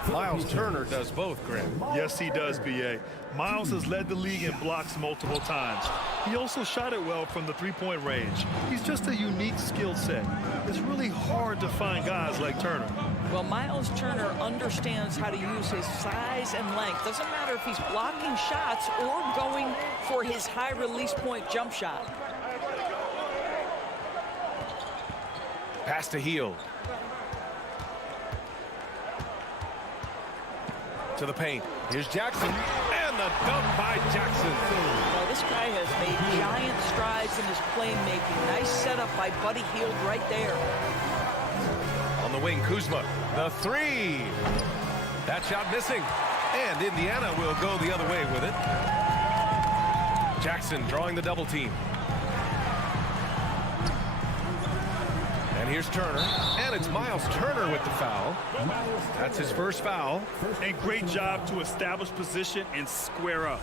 Miles Turner does both, Grant. Yes, he does, B.A. Miles has led the league in blocks multiple times. He also shot it well from the three-point range. He's just a unique skill set. It's really hard to find guys like Turner. Well, Miles Turner understands how to use his size and length. Doesn't matter if he's blocking shots or going for his high release point jump shot. Pass to Hield. To the paint. Here's Jackson. And the dunk by Jackson. Well, this guy has made giant strides in his playmaking. Nice setup by Buddy Hield right there. On the wing, Kuzma. The three. That shot missing. And Indiana will go the other way with it. Jackson drawing the double team. And here's Turner. And it's Miles Turner with the foul. That's his first foul. And great job to establish position and square up.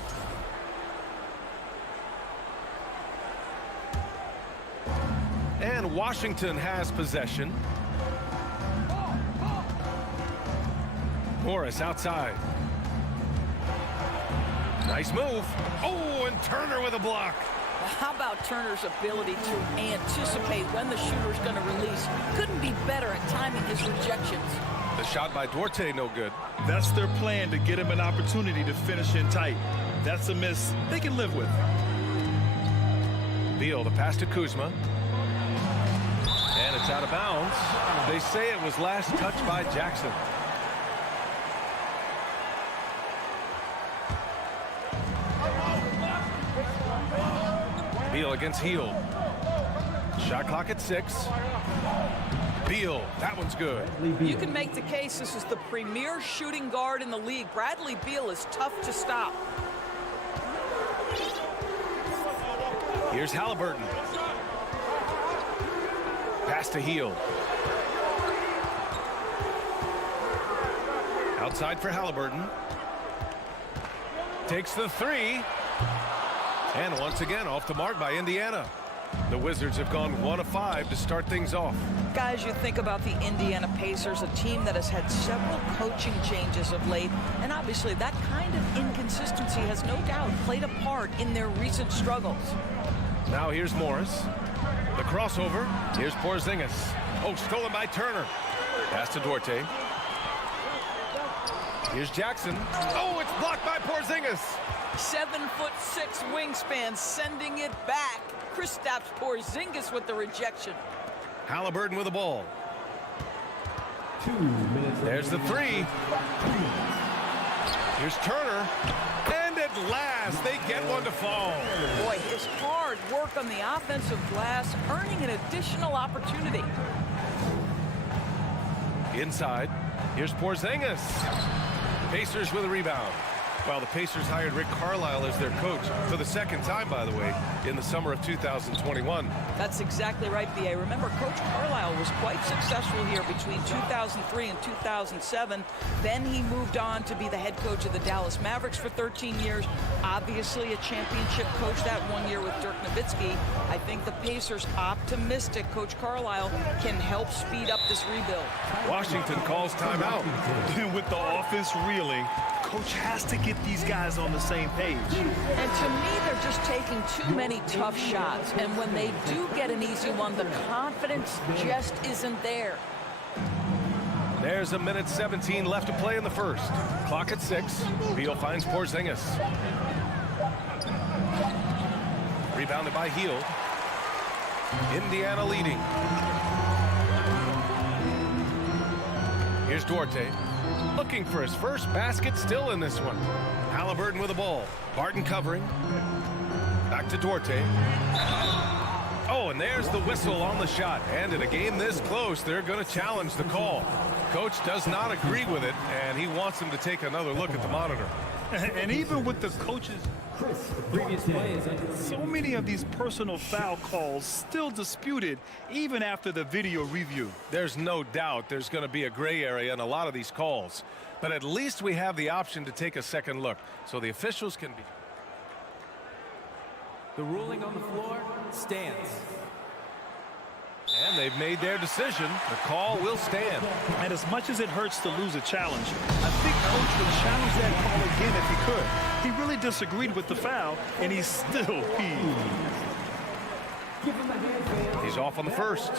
And Washington has possession. Morris outside. Nice move. Oh, and Turner with a block. How about Turner's ability to anticipate when the shooter's going to release? Couldn't be better at timing his rejections. The shot by Duarte, no good. That's their plan, to get him an opportunity to finish in tight. That's a miss they can live with. Beal, the pass to Kuzma. And it's out of bounds. They say it was last touched by Jackson. Beal against Hield. Shot clock at 6. Beal, that one's good. You can make the case this is the premier shooting guard in the league. Bradley Beal is tough to stop. Here's Halliburton. Pass to Hield. Outside for Halliburton. Takes the three. And once again, off the mark by Indiana. The Wizards have gone 1 of 5 to start things off. Guys, you think about the Indiana Pacers, a team that has had several coaching changes of late, and obviously that kind of inconsistency has no doubt played a part in their recent struggles. Now here's Morris. The crossover. Here's Porzingis. Oh, stolen by Turner. Pass to Duarte. Here's Jackson. Oh, it's blocked by Porzingis. 7'6" wingspan, sending it back. Kristaps Porzingis with the rejection. Halliburton with the ball. 2 minutes. There's the three. Here's Turner. And at last, they get one to fall. Boy, his hard work on the offensive glass, earning an additional opportunity. Inside, here's Porzingis. Pacers with a rebound. Well, the Pacers hired Rick Carlisle as their coach for the second time, by the way, in the summer of 2021. That's exactly right, B.A. Remember, Coach Carlisle was quite successful here between 2003 and 2007. Then he moved on to be the head coach of the Dallas Mavericks for 13 years. Obviously a championship coach that 1 year with Dirk Nowitzki. I think the Pacers, optimistic Coach Carlisle, can help speed up this rebuild. Washington calls timeout. With the offense reeling, Coach has to get these guys on the same page. And to me, they're just taking too many tough shots. And when they do get an easy one, the confidence just isn't there. There's a minute 17 left to play in the first. Clock at 6. Beal finds Porzingis. Rebounded by Hield. Indiana leading. Here's Duarte, looking for his first basket, still in this one. Halliburton with the ball. Barton covering. Back to Duarte. Oh, and there's the whistle on the shot. And in a game this close, they're going to challenge the call. Coach does not agree with it, and he wants him to take another look at the monitor. And even with the coaches, so many of these personal foul calls still disputed even after the video review. There's no doubt there's going to be a gray area in a lot of these calls. But at least we have the option to take a second look so the officials can be. The ruling on the floor stands. And they've made their decision. The call will stand. And as much as it hurts to lose a challenge, I think Coach would challenge that call again if he could. He really disagreed with the foul, and he's still peeved. He's off on the first.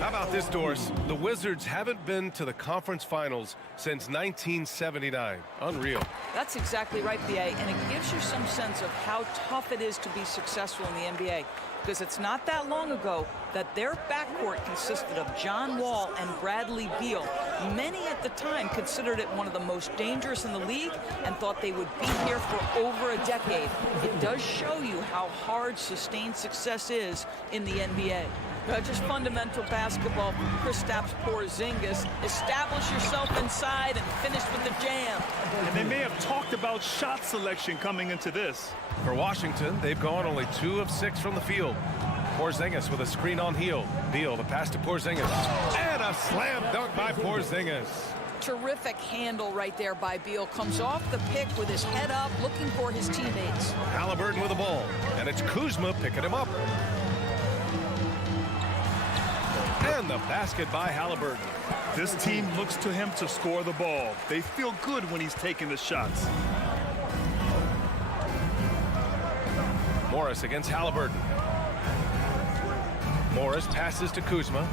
How about this, Doris? The Wizards haven't been to the conference finals since 1979. Unreal. That's exactly right, B.A., and it gives you some sense of how tough it is to be successful in the NBA. Because it's not that long ago that their backcourt consisted of John Wall and Bradley Beal. Many at the time considered it one of the most dangerous in the league and thought they would be here for over a decade. It does show you how hard sustained success is in the NBA. Just fundamental basketball from Kristaps Porzingis. Establish yourself inside and finish with the jam. And they may have talked about shot selection coming into this. For Washington, they've gone only 2 of 6 from the field. Porzingis with a screen on Hield. Beal, the pass to Porzingis. And a slam dunk by Porzingis. Terrific handle right there by Beal. Comes off the pick with his head up, looking for his teammates. Halliburton with the ball. And it's Kuzma picking him up. And the basket by Halliburton. This team looks to him to score the ball. They feel good when he's taking the shots. Morris against Halliburton. Morris passes to Kuzma.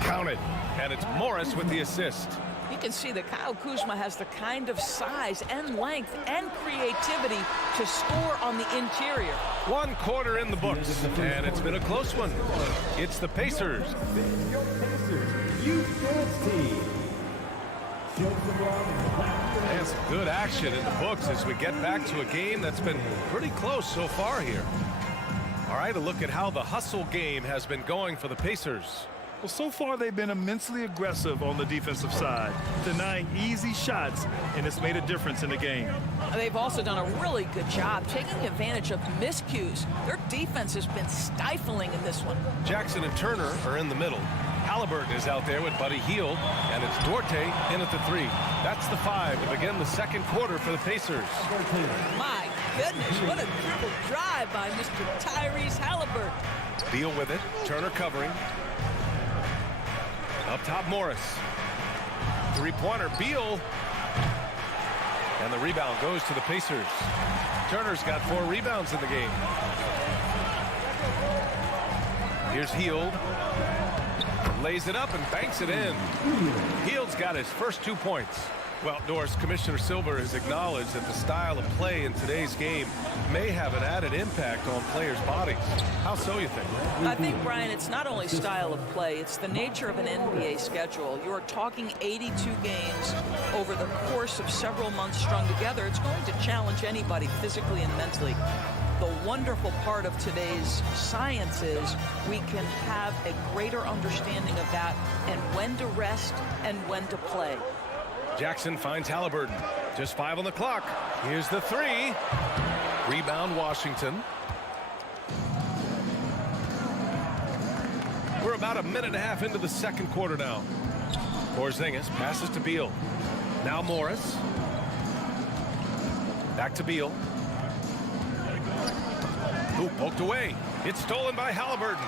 Counted. And it's Morris with the assist. You can see that Kyle Kuzma has the kind of size and length and creativity to score on the interior. 1 quarter in the books, and it's been a close one. It's the Pacers. And some good action in the books as we get back to a game that's been pretty close so far here. All right, a look at how the hustle game has been going for the Pacers. Well, so far they've been immensely aggressive on the defensive side, denying easy shots, and it's made a difference in the game. They've also done a really good job taking advantage of miscues. Their defense has been stifling in this one. Jackson and Turner are in the middle. Halliburton is out there with Buddy Hield, and it's Duarte in at the 3. That's the 5 to begin the second quarter for the Pacers. My goodness, what a triple drive by Mr. Tyrese Halliburton. Beal with it, Turner covering. Up top, Morris. 3-pointer, Beal. And the rebound goes to the Pacers. Turner's got 4 rebounds in the game. Here's Hield. Lays it up and banks it in. Hield's got his first 2 points. Well, Doris, Commissioner Silver has acknowledged that the style of play in today's game may have an added impact on players' bodies. How so, you think? I think, Brian, it's not only style of play, it's the nature of an NBA schedule. You're talking 82 games over the course of several months strung together. It's going to challenge anybody physically and mentally. The wonderful part of today's science is we can have a greater understanding of that and when to rest and when to play. Jackson finds Halliburton. Just 5 on the clock. Here's the 3. Rebound, Washington. We're about a minute and a half into the second quarter now. Porzingis passes to Beal. Now Morris. Back to Beal. Who poked away. It's stolen by Halliburton.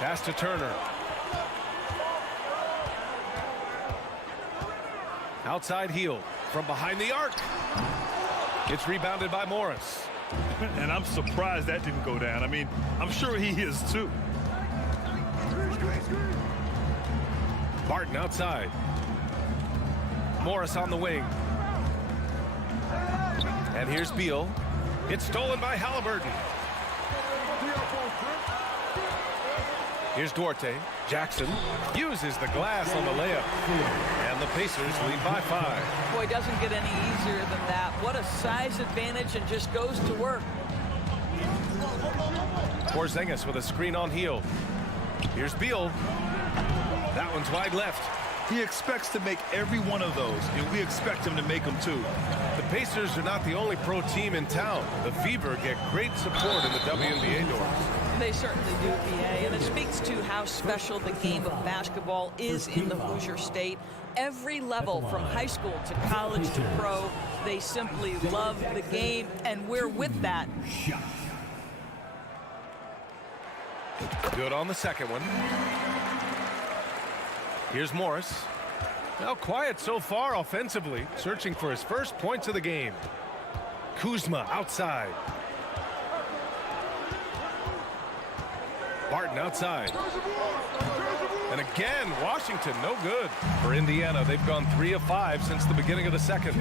Pass to Turner. Outside Hield from behind the arc. It's rebounded by Morris. And I'm surprised that didn't go down. I mean, I'm sure he is too. Barton outside. Morris on the wing. And here's Beal. It's stolen by Halliburton. Here's Duarte. Jackson uses the glass on the layup. And the Pacers lead by 5. Boy, doesn't get any easier than that. What a size advantage, and just goes to work. Porzingis with a screen on Hield. Here's Beal. That one's wide left. He expects to make every one of those, and we expect him to make them too. The Pacers are not the only pro team in town. The Fever get great support in the WNBA doors. They certainly do, BA, and it speaks to how special the game of basketball is in the Hoosier State. Every level, from high school to college to pro, they simply love the game, and we're with that. Good on the second one. Here's Morris. Now quiet so far offensively, searching for his first points of the game. Kuzma outside. Barton outside. And again, Washington no good. For Indiana, they've gone 3 of 5 since the beginning of the second.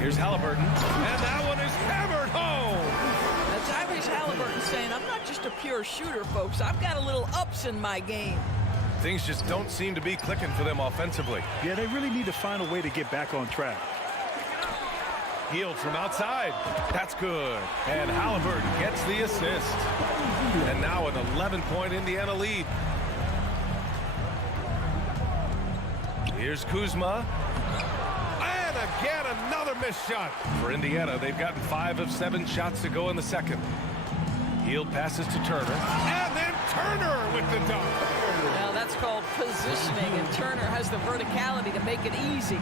Here's Halliburton. And that one is hammered home. That's Tyrese Halliburton saying, I'm not just a pure shooter, folks. I've got a little ups in my game. Things just don't seem to be clicking for them offensively. Yeah, they really need to find a way to get back on track. Hield from outside. That's good. And Halliburton gets the assist. And now an 11-point Indiana lead. Here's Kuzma. And again, another missed shot. For Indiana, they've gotten 5 of 7 shots to go in the second. Hield passes to Turner. And then Turner with the dunk. Now that's called positioning, and Turner has the verticality to make it easy.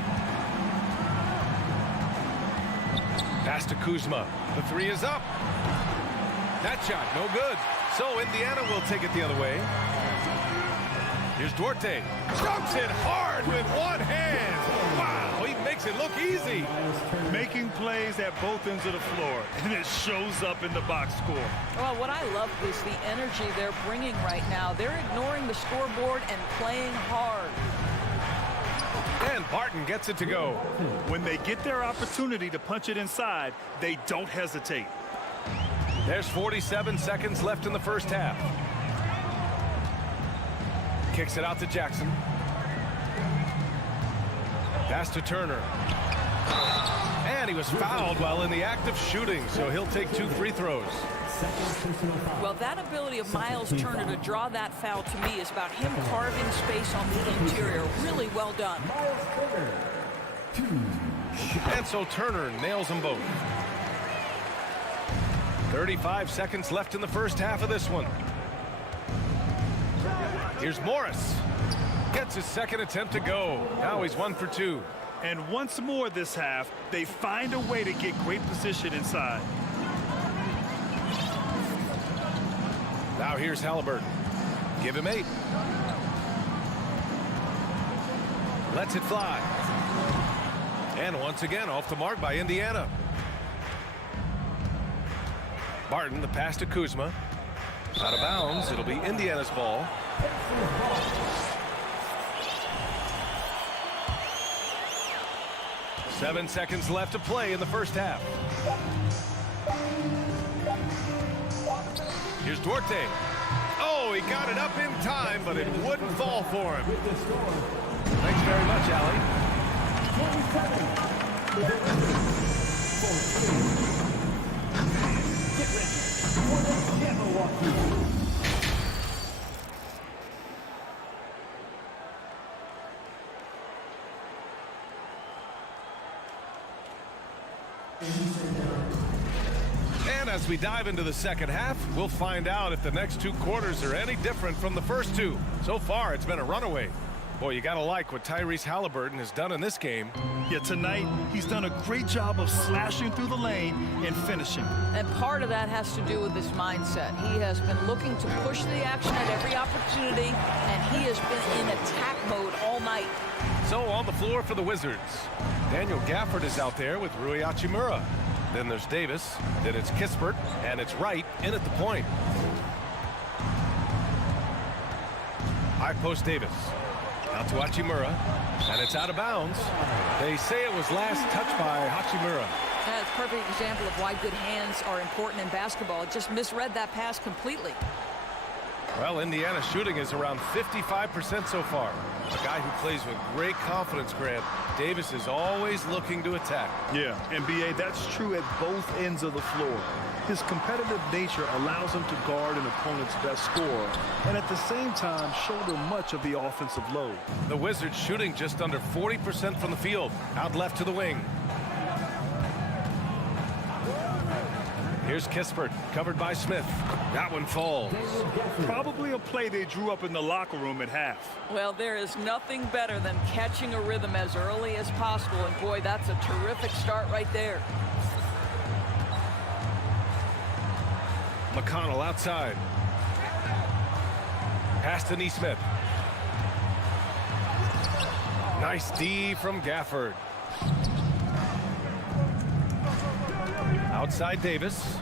Pass to Kuzma. The 3 is up. That shot, no good. So Indiana will take it the other way. Here's Duarte. Jumps it hard with one hand. Wow, he makes it look easy. Making plays at both ends of the floor, and it shows up in the box score. Well, what I love is the energy they're bringing right now. They're ignoring the scoreboard and playing hard. And Barton gets it to go. When they get their opportunity to punch it inside, they don't hesitate. There's 47 seconds left in the first half. Kicks it out to Jackson. Pass to Turner. And he was fouled while in the act of shooting, so he'll take 2 free throws. Well, that ability of Miles Turner to draw that foul, to me, is about him carving space on the interior. Really well done. And so Turner nails them both. 35 seconds left in the first half of this one. Here's Morris. Gets his second attempt to go. Now he's 1 for 2. And once more this half, they find a way to get great position inside. Now here's Halliburton. Give him 8. Lets it fly. And once again off the mark by Indiana. Barton, the pass to Kuzma. Out of bounds. It'll be Indiana's ball. Seven seconds left to play in the first half. Here's Duarte. Oh, he got it up in time, but it wouldn't fall for him. Thanks very much, Allie. And as we dive into the second half, we'll find out if the next 2 quarters are any different from the first 2. So far, it's been a runaway. Boy, you gotta like what Tyrese Halliburton has done in this game. Yeah, tonight, he's done a great job of slashing through the lane and finishing. And part of that has to do with his mindset. He has been looking to push the action at every opportunity, and he has been in attack mode all night. So on the floor for the Wizards, Daniel Gafford is out there with Rui Hachimura. Then there's Davis, then it's Kispert, and it's Wright in at the point. High post Davis. Out to Hachimura, and it's out of bounds. They say it was last touched by Hachimura. That's a perfect example of why good hands are important in basketball. It just misread that pass completely. Well, Indiana's shooting is around 55% so far. A guy who plays with great confidence, Grant. Davis is always looking to attack. Yeah, and B.A., that's true at both ends of the floor. His competitive nature allows him to guard an opponent's best scorer and at the same time shoulder much of the offensive load. The Wizards shooting just under 40% from the field. Out left to the wing. Here's Kispert, covered by Smith. That one falls. Probably a play they drew up in the locker room at half. Well, there is nothing better than catching a rhythm as early as possible, and boy, that's a terrific start right there. McConnell outside. Pass to Nesmith. Nice D from Gafford. Outside Davis.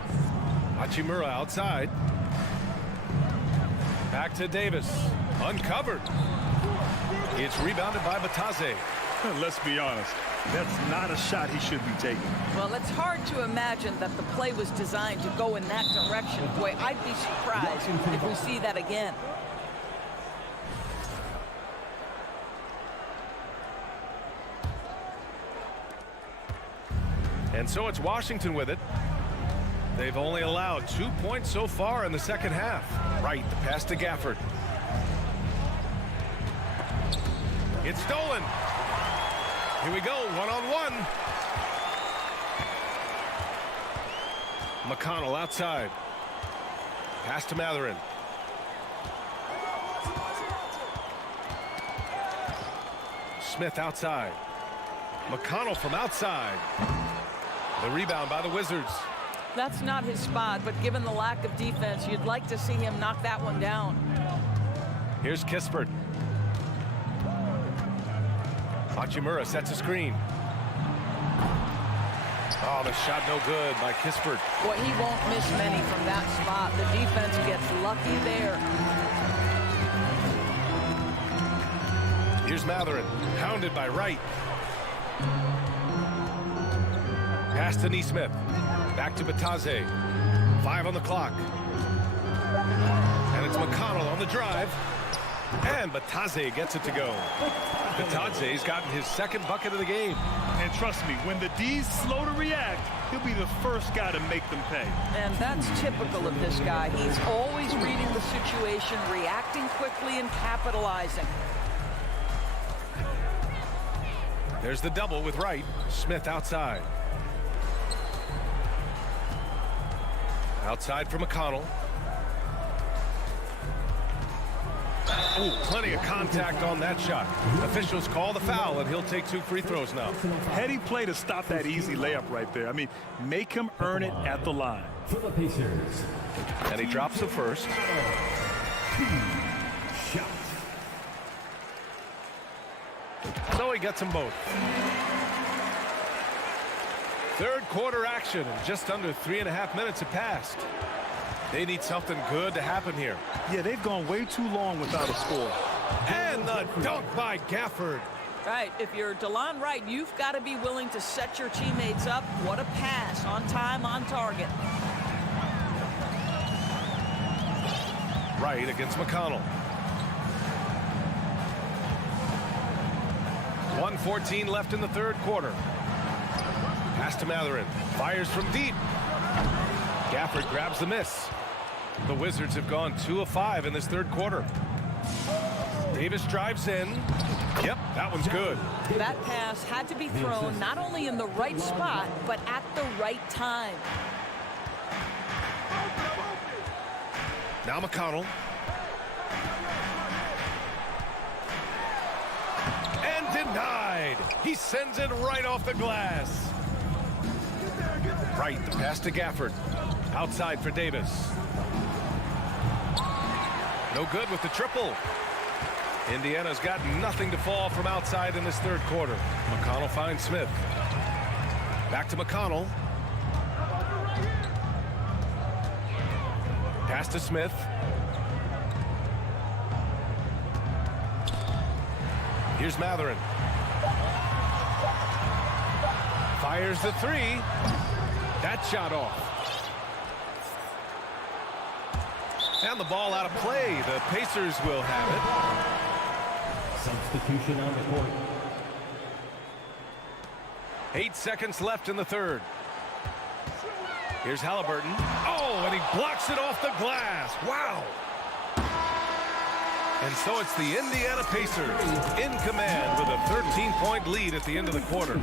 Hachimura outside. Back to Davis. Uncovered. It's rebounded by Batadze. Let's be honest. That's not a shot he should be taking. Well, it's hard to imagine that the play was designed to go in that direction. Boy, I'd be surprised if we see that again. And so it's Washington with it. They've only allowed 2 points so far in the second half. Right, the pass to Gafford. It's stolen. Here we go, one-on-one. McConnell outside. Pass to Matherin. Smith outside. McConnell from outside. The rebound by the Wizards. That's not his spot, but given the lack of defense, you'd like to see him knock that one down. Here's Kispert. Hachimura sets a screen. Oh, the shot no good by Kispert. Boy, he won't miss many from that spot. The defense gets lucky there. Here's Matherin, hounded by Wright. Pass to Nesmith. Back to Batadze. 5 on the clock. And it's McConnell on the drive. And Batadze gets it to go. Batadze's gotten his second bucket of the game. And trust me, when the D's slow to react, he'll be the first guy to make them pay. And that's typical of this guy. He's always reading the situation, reacting quickly, and capitalizing. There's the double with Wright. Smith outside. Outside for McConnell. Oh, plenty of contact on that shot. Officials call the foul, and he'll take 2 free throws now. Heady play to stop that easy layup right there. I mean, make him earn it at the line. For the Pacers. And he drops the first. 2 shots. So he gets them both. Third quarter action, and just under 3.5 minutes have passed. They need something good to happen here. Yeah, they've gone way too long without a score. And the dunk by Gafford. Right, if you're DeLon Wright, you've got to be willing to set your teammates up. What a pass, on time, on target. Wright against McConnell. 1:14 left in the third quarter. Pass to Matherin. Fires from deep. Gafford grabs the miss. The Wizards have gone 2 of 5 in this third quarter. Davis drives in. Yep, that one's good. That pass had to be thrown not only in the right spot, but at the right time. Now McConnell. And denied. He sends it right off the glass. Right, the pass to Gafford. Outside for Davis. No good with the triple. Indiana's got nothing to fall from outside in this third quarter. McConnell finds Smith. Back to McConnell. Pass to Smith. Here's Matherin. Fires the three. That shot off. And the ball out of play. The Pacers will have it. Substitution on the court. 8 seconds left in the third. Here's Halliburton. Oh, and he blocks it off the glass. Wow. And so it's the Indiana Pacers in command with a 13-point lead at the end of the quarter.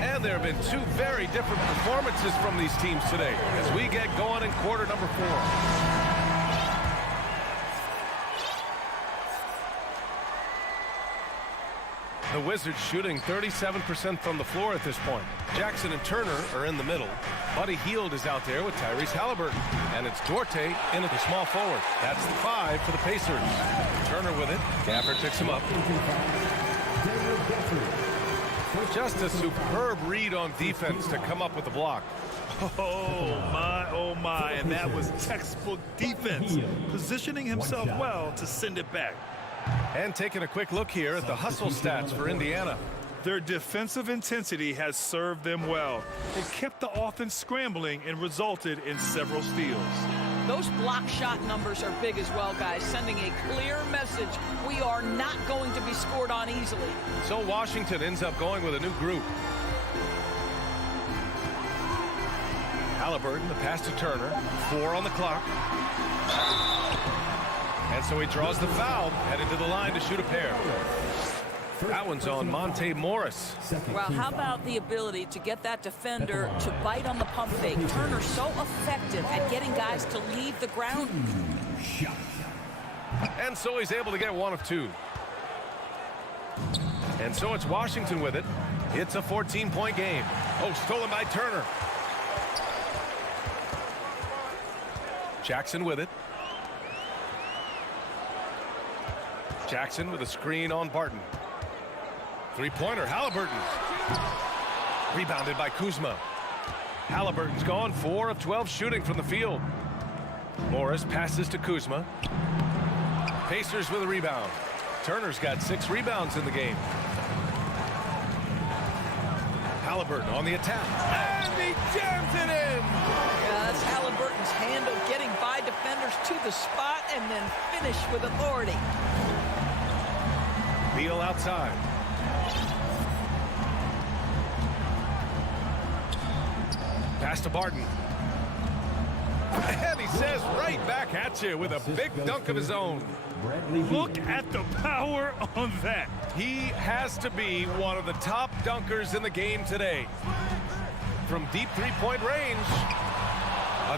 And there have been two very different performances from these teams today as we get going in quarter number 4. The Wizards shooting 37% from the floor at this point. Jackson and Turner are in the middle. Buddy Hield is out there with Tyrese Halliburton. And it's Duarte in at the small forward. That's the 5 for the Pacers. Turner with it. Gafford picks him up. Just a superb read on defense to come up with the block. Oh my, and that was textbook defense. Positioning himself well to send it back. And taking a quick look here at the hustle stats for Indiana. Their defensive intensity has served them well. It kept the offense scrambling and resulted in several steals. Those block shot numbers are big as well, guys, sending a clear message. We are not going to be scored on easily. So Washington ends up going with a new group. Halliburton, the pass to Turner. 4 on the clock. And so he draws the foul, headed to the line to shoot a pair. That one's on Monte Morris. Well, how about the ability to get that defender to bite on the pump fake? Turner's so effective at getting guys to leave the ground. And so he's able to get 1 of 2. And so it's Washington with it. It's a 14-point game. Oh, stolen by Turner. Jackson with it. Jackson with a screen on Barton. Three-pointer, Halliburton. Rebounded by Kuzma. Halliburton's gone 4 of 12 shooting from the field. Morris passes to Kuzma. Pacers with a rebound. Turner's got 6 rebounds in the game. Halliburton on the attack. And he jams it in! Yeah, that's Halliburton's handle, getting by defenders to the spot and then finish with authority. Beal outside. Pass to Barton. And he says right back at you with a big dunk of his own. Look at the power on that. He has to be one of the top dunkers in the game today. From deep three-point range.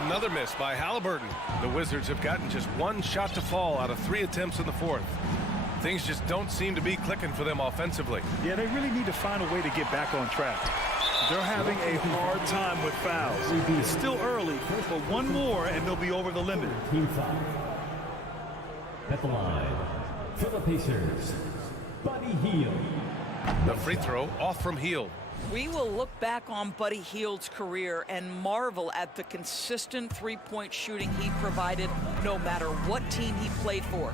Another miss by Halliburton. The Wizards have gotten just 1 shot to fall out of 3 attempts in the fourth. Things just don't seem to be clicking for them offensively. Yeah, they really need to find a way to get back on track. They're having a hard time with fouls. It's still early, but 1 more and they'll be over the limit. Team foul. At the line, for the Pacers, Buddy Hield. The free throw off from Hield. We will look back on Buddy Hield's career and marvel at the consistent three-point shooting he provided no matter what team he played for.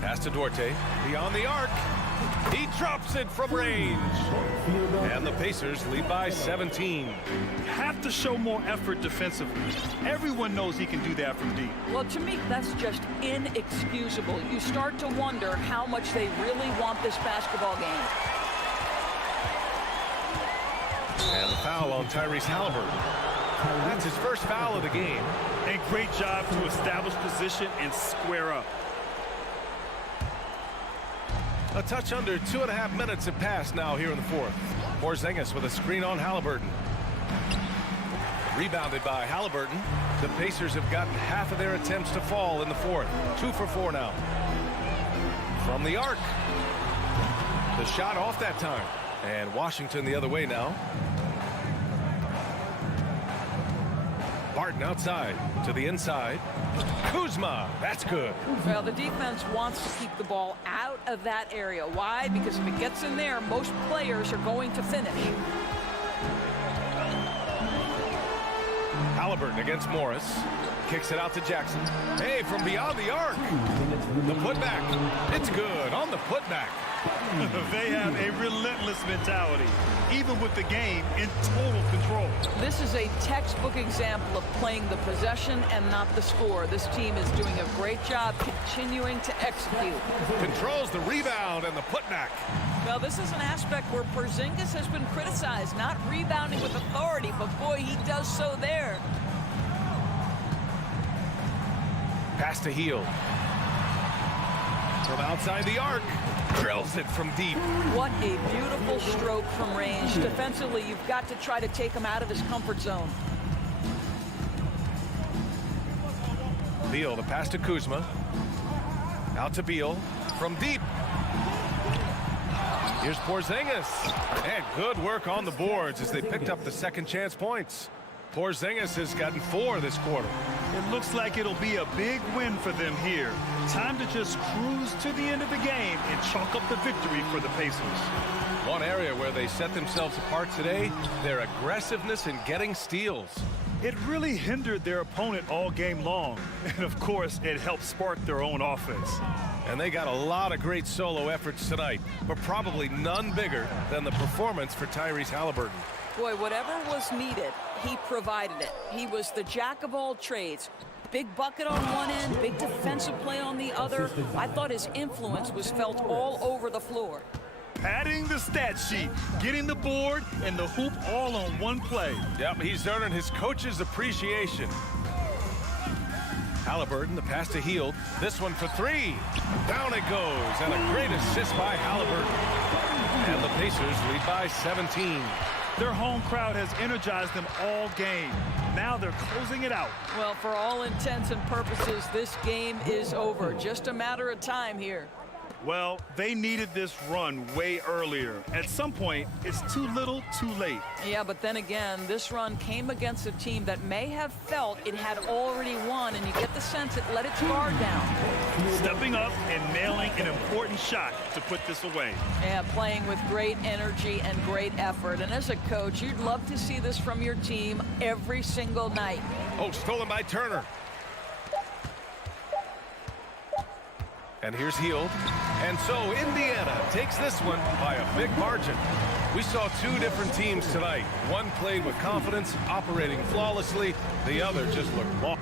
Pass to Duarte. Beyond the arc. He drops it from range. And the Pacers lead by 17. Have to show more effort defensively. Everyone knows he can do that from deep. Well, to me, that's just inexcusable. You start to wonder how much they really want this basketball game. And the foul on Tyrese Halliburton. That's his first foul of the game. And great job to establish position and square up. A touch under 2.5 minutes have passed now here in the fourth. Skijesss with a screen on Halliburton. Rebounded by Halliburton. The Pacers have gotten half of their attempts to fall in the fourth. 2 for 4 now. From the arc. The shot off that time. And Washington the other way now. Barton outside to the inside. Kuzma, that's good. Well, the defense wants to keep the ball out of that area. Why? Because if it gets in there, most players are going to finish. Halliburton against Morris. Kicks it out to Jackson. Hey, from beyond the arc. The putback. It's good on the putback. They have a relentless mentality, even with the game in total control. This is a textbook example of playing the possession and not the score. This team is doing a great job continuing to execute. Controls the rebound and the putback. Well, this is an aspect where Porzingis has been criticized, not rebounding with authority, but boy, he does so there. Pass to Hield. From outside the arc. Drills it from deep. What a beautiful stroke from range. Defensively, you've got to try to take him out of his comfort zone. Beal, the pass to Kuzma. Out to Beal. From deep. Here's Porzingis. And good work on the boards as they picked up the second chance points. Porzingis has gotten 4 this quarter. It looks like it'll be a big win for them here. Time to just cruise to the end of the game and chalk up the victory for the Pacers. One area where they set themselves apart today, their aggressiveness in getting steals. It really hindered their opponent all game long. And of course, it helped spark their own offense. And they got a lot of great solo efforts tonight, but probably none bigger than the performance for Tyrese Halliburton. Boy, whatever was needed, he provided it. He was the jack of all trades. Big bucket on one end, big defensive play on the other. I thought his influence was felt all over the floor. Padding the stat sheet, getting the board and the hoop all on one play. Yep, he's earning his coach's appreciation. Halliburton, the pass to Hield. This one for 3. Down it goes, and a great assist by Halliburton. And the Pacers lead by 17. Their home crowd has energized them all game. Now they're closing it out. Well, for all intents and purposes, this game is over. Just a matter of time here. Well, they needed this run way earlier. At some point, it's too little, too late. Yeah, but then again, this run came against a team that may have felt it had already won, and you get the sense it let its guard down. Stepping up and nailing an important shot to put this away. Yeah, playing with great energy and great effort. And as a coach, you'd love to see this from your team every single night. Oh, stolen by Turner. And here's Hield. And so Indiana takes this one by a big margin. We saw 2 different teams tonight. One played with confidence, operating flawlessly. The other just looked lost.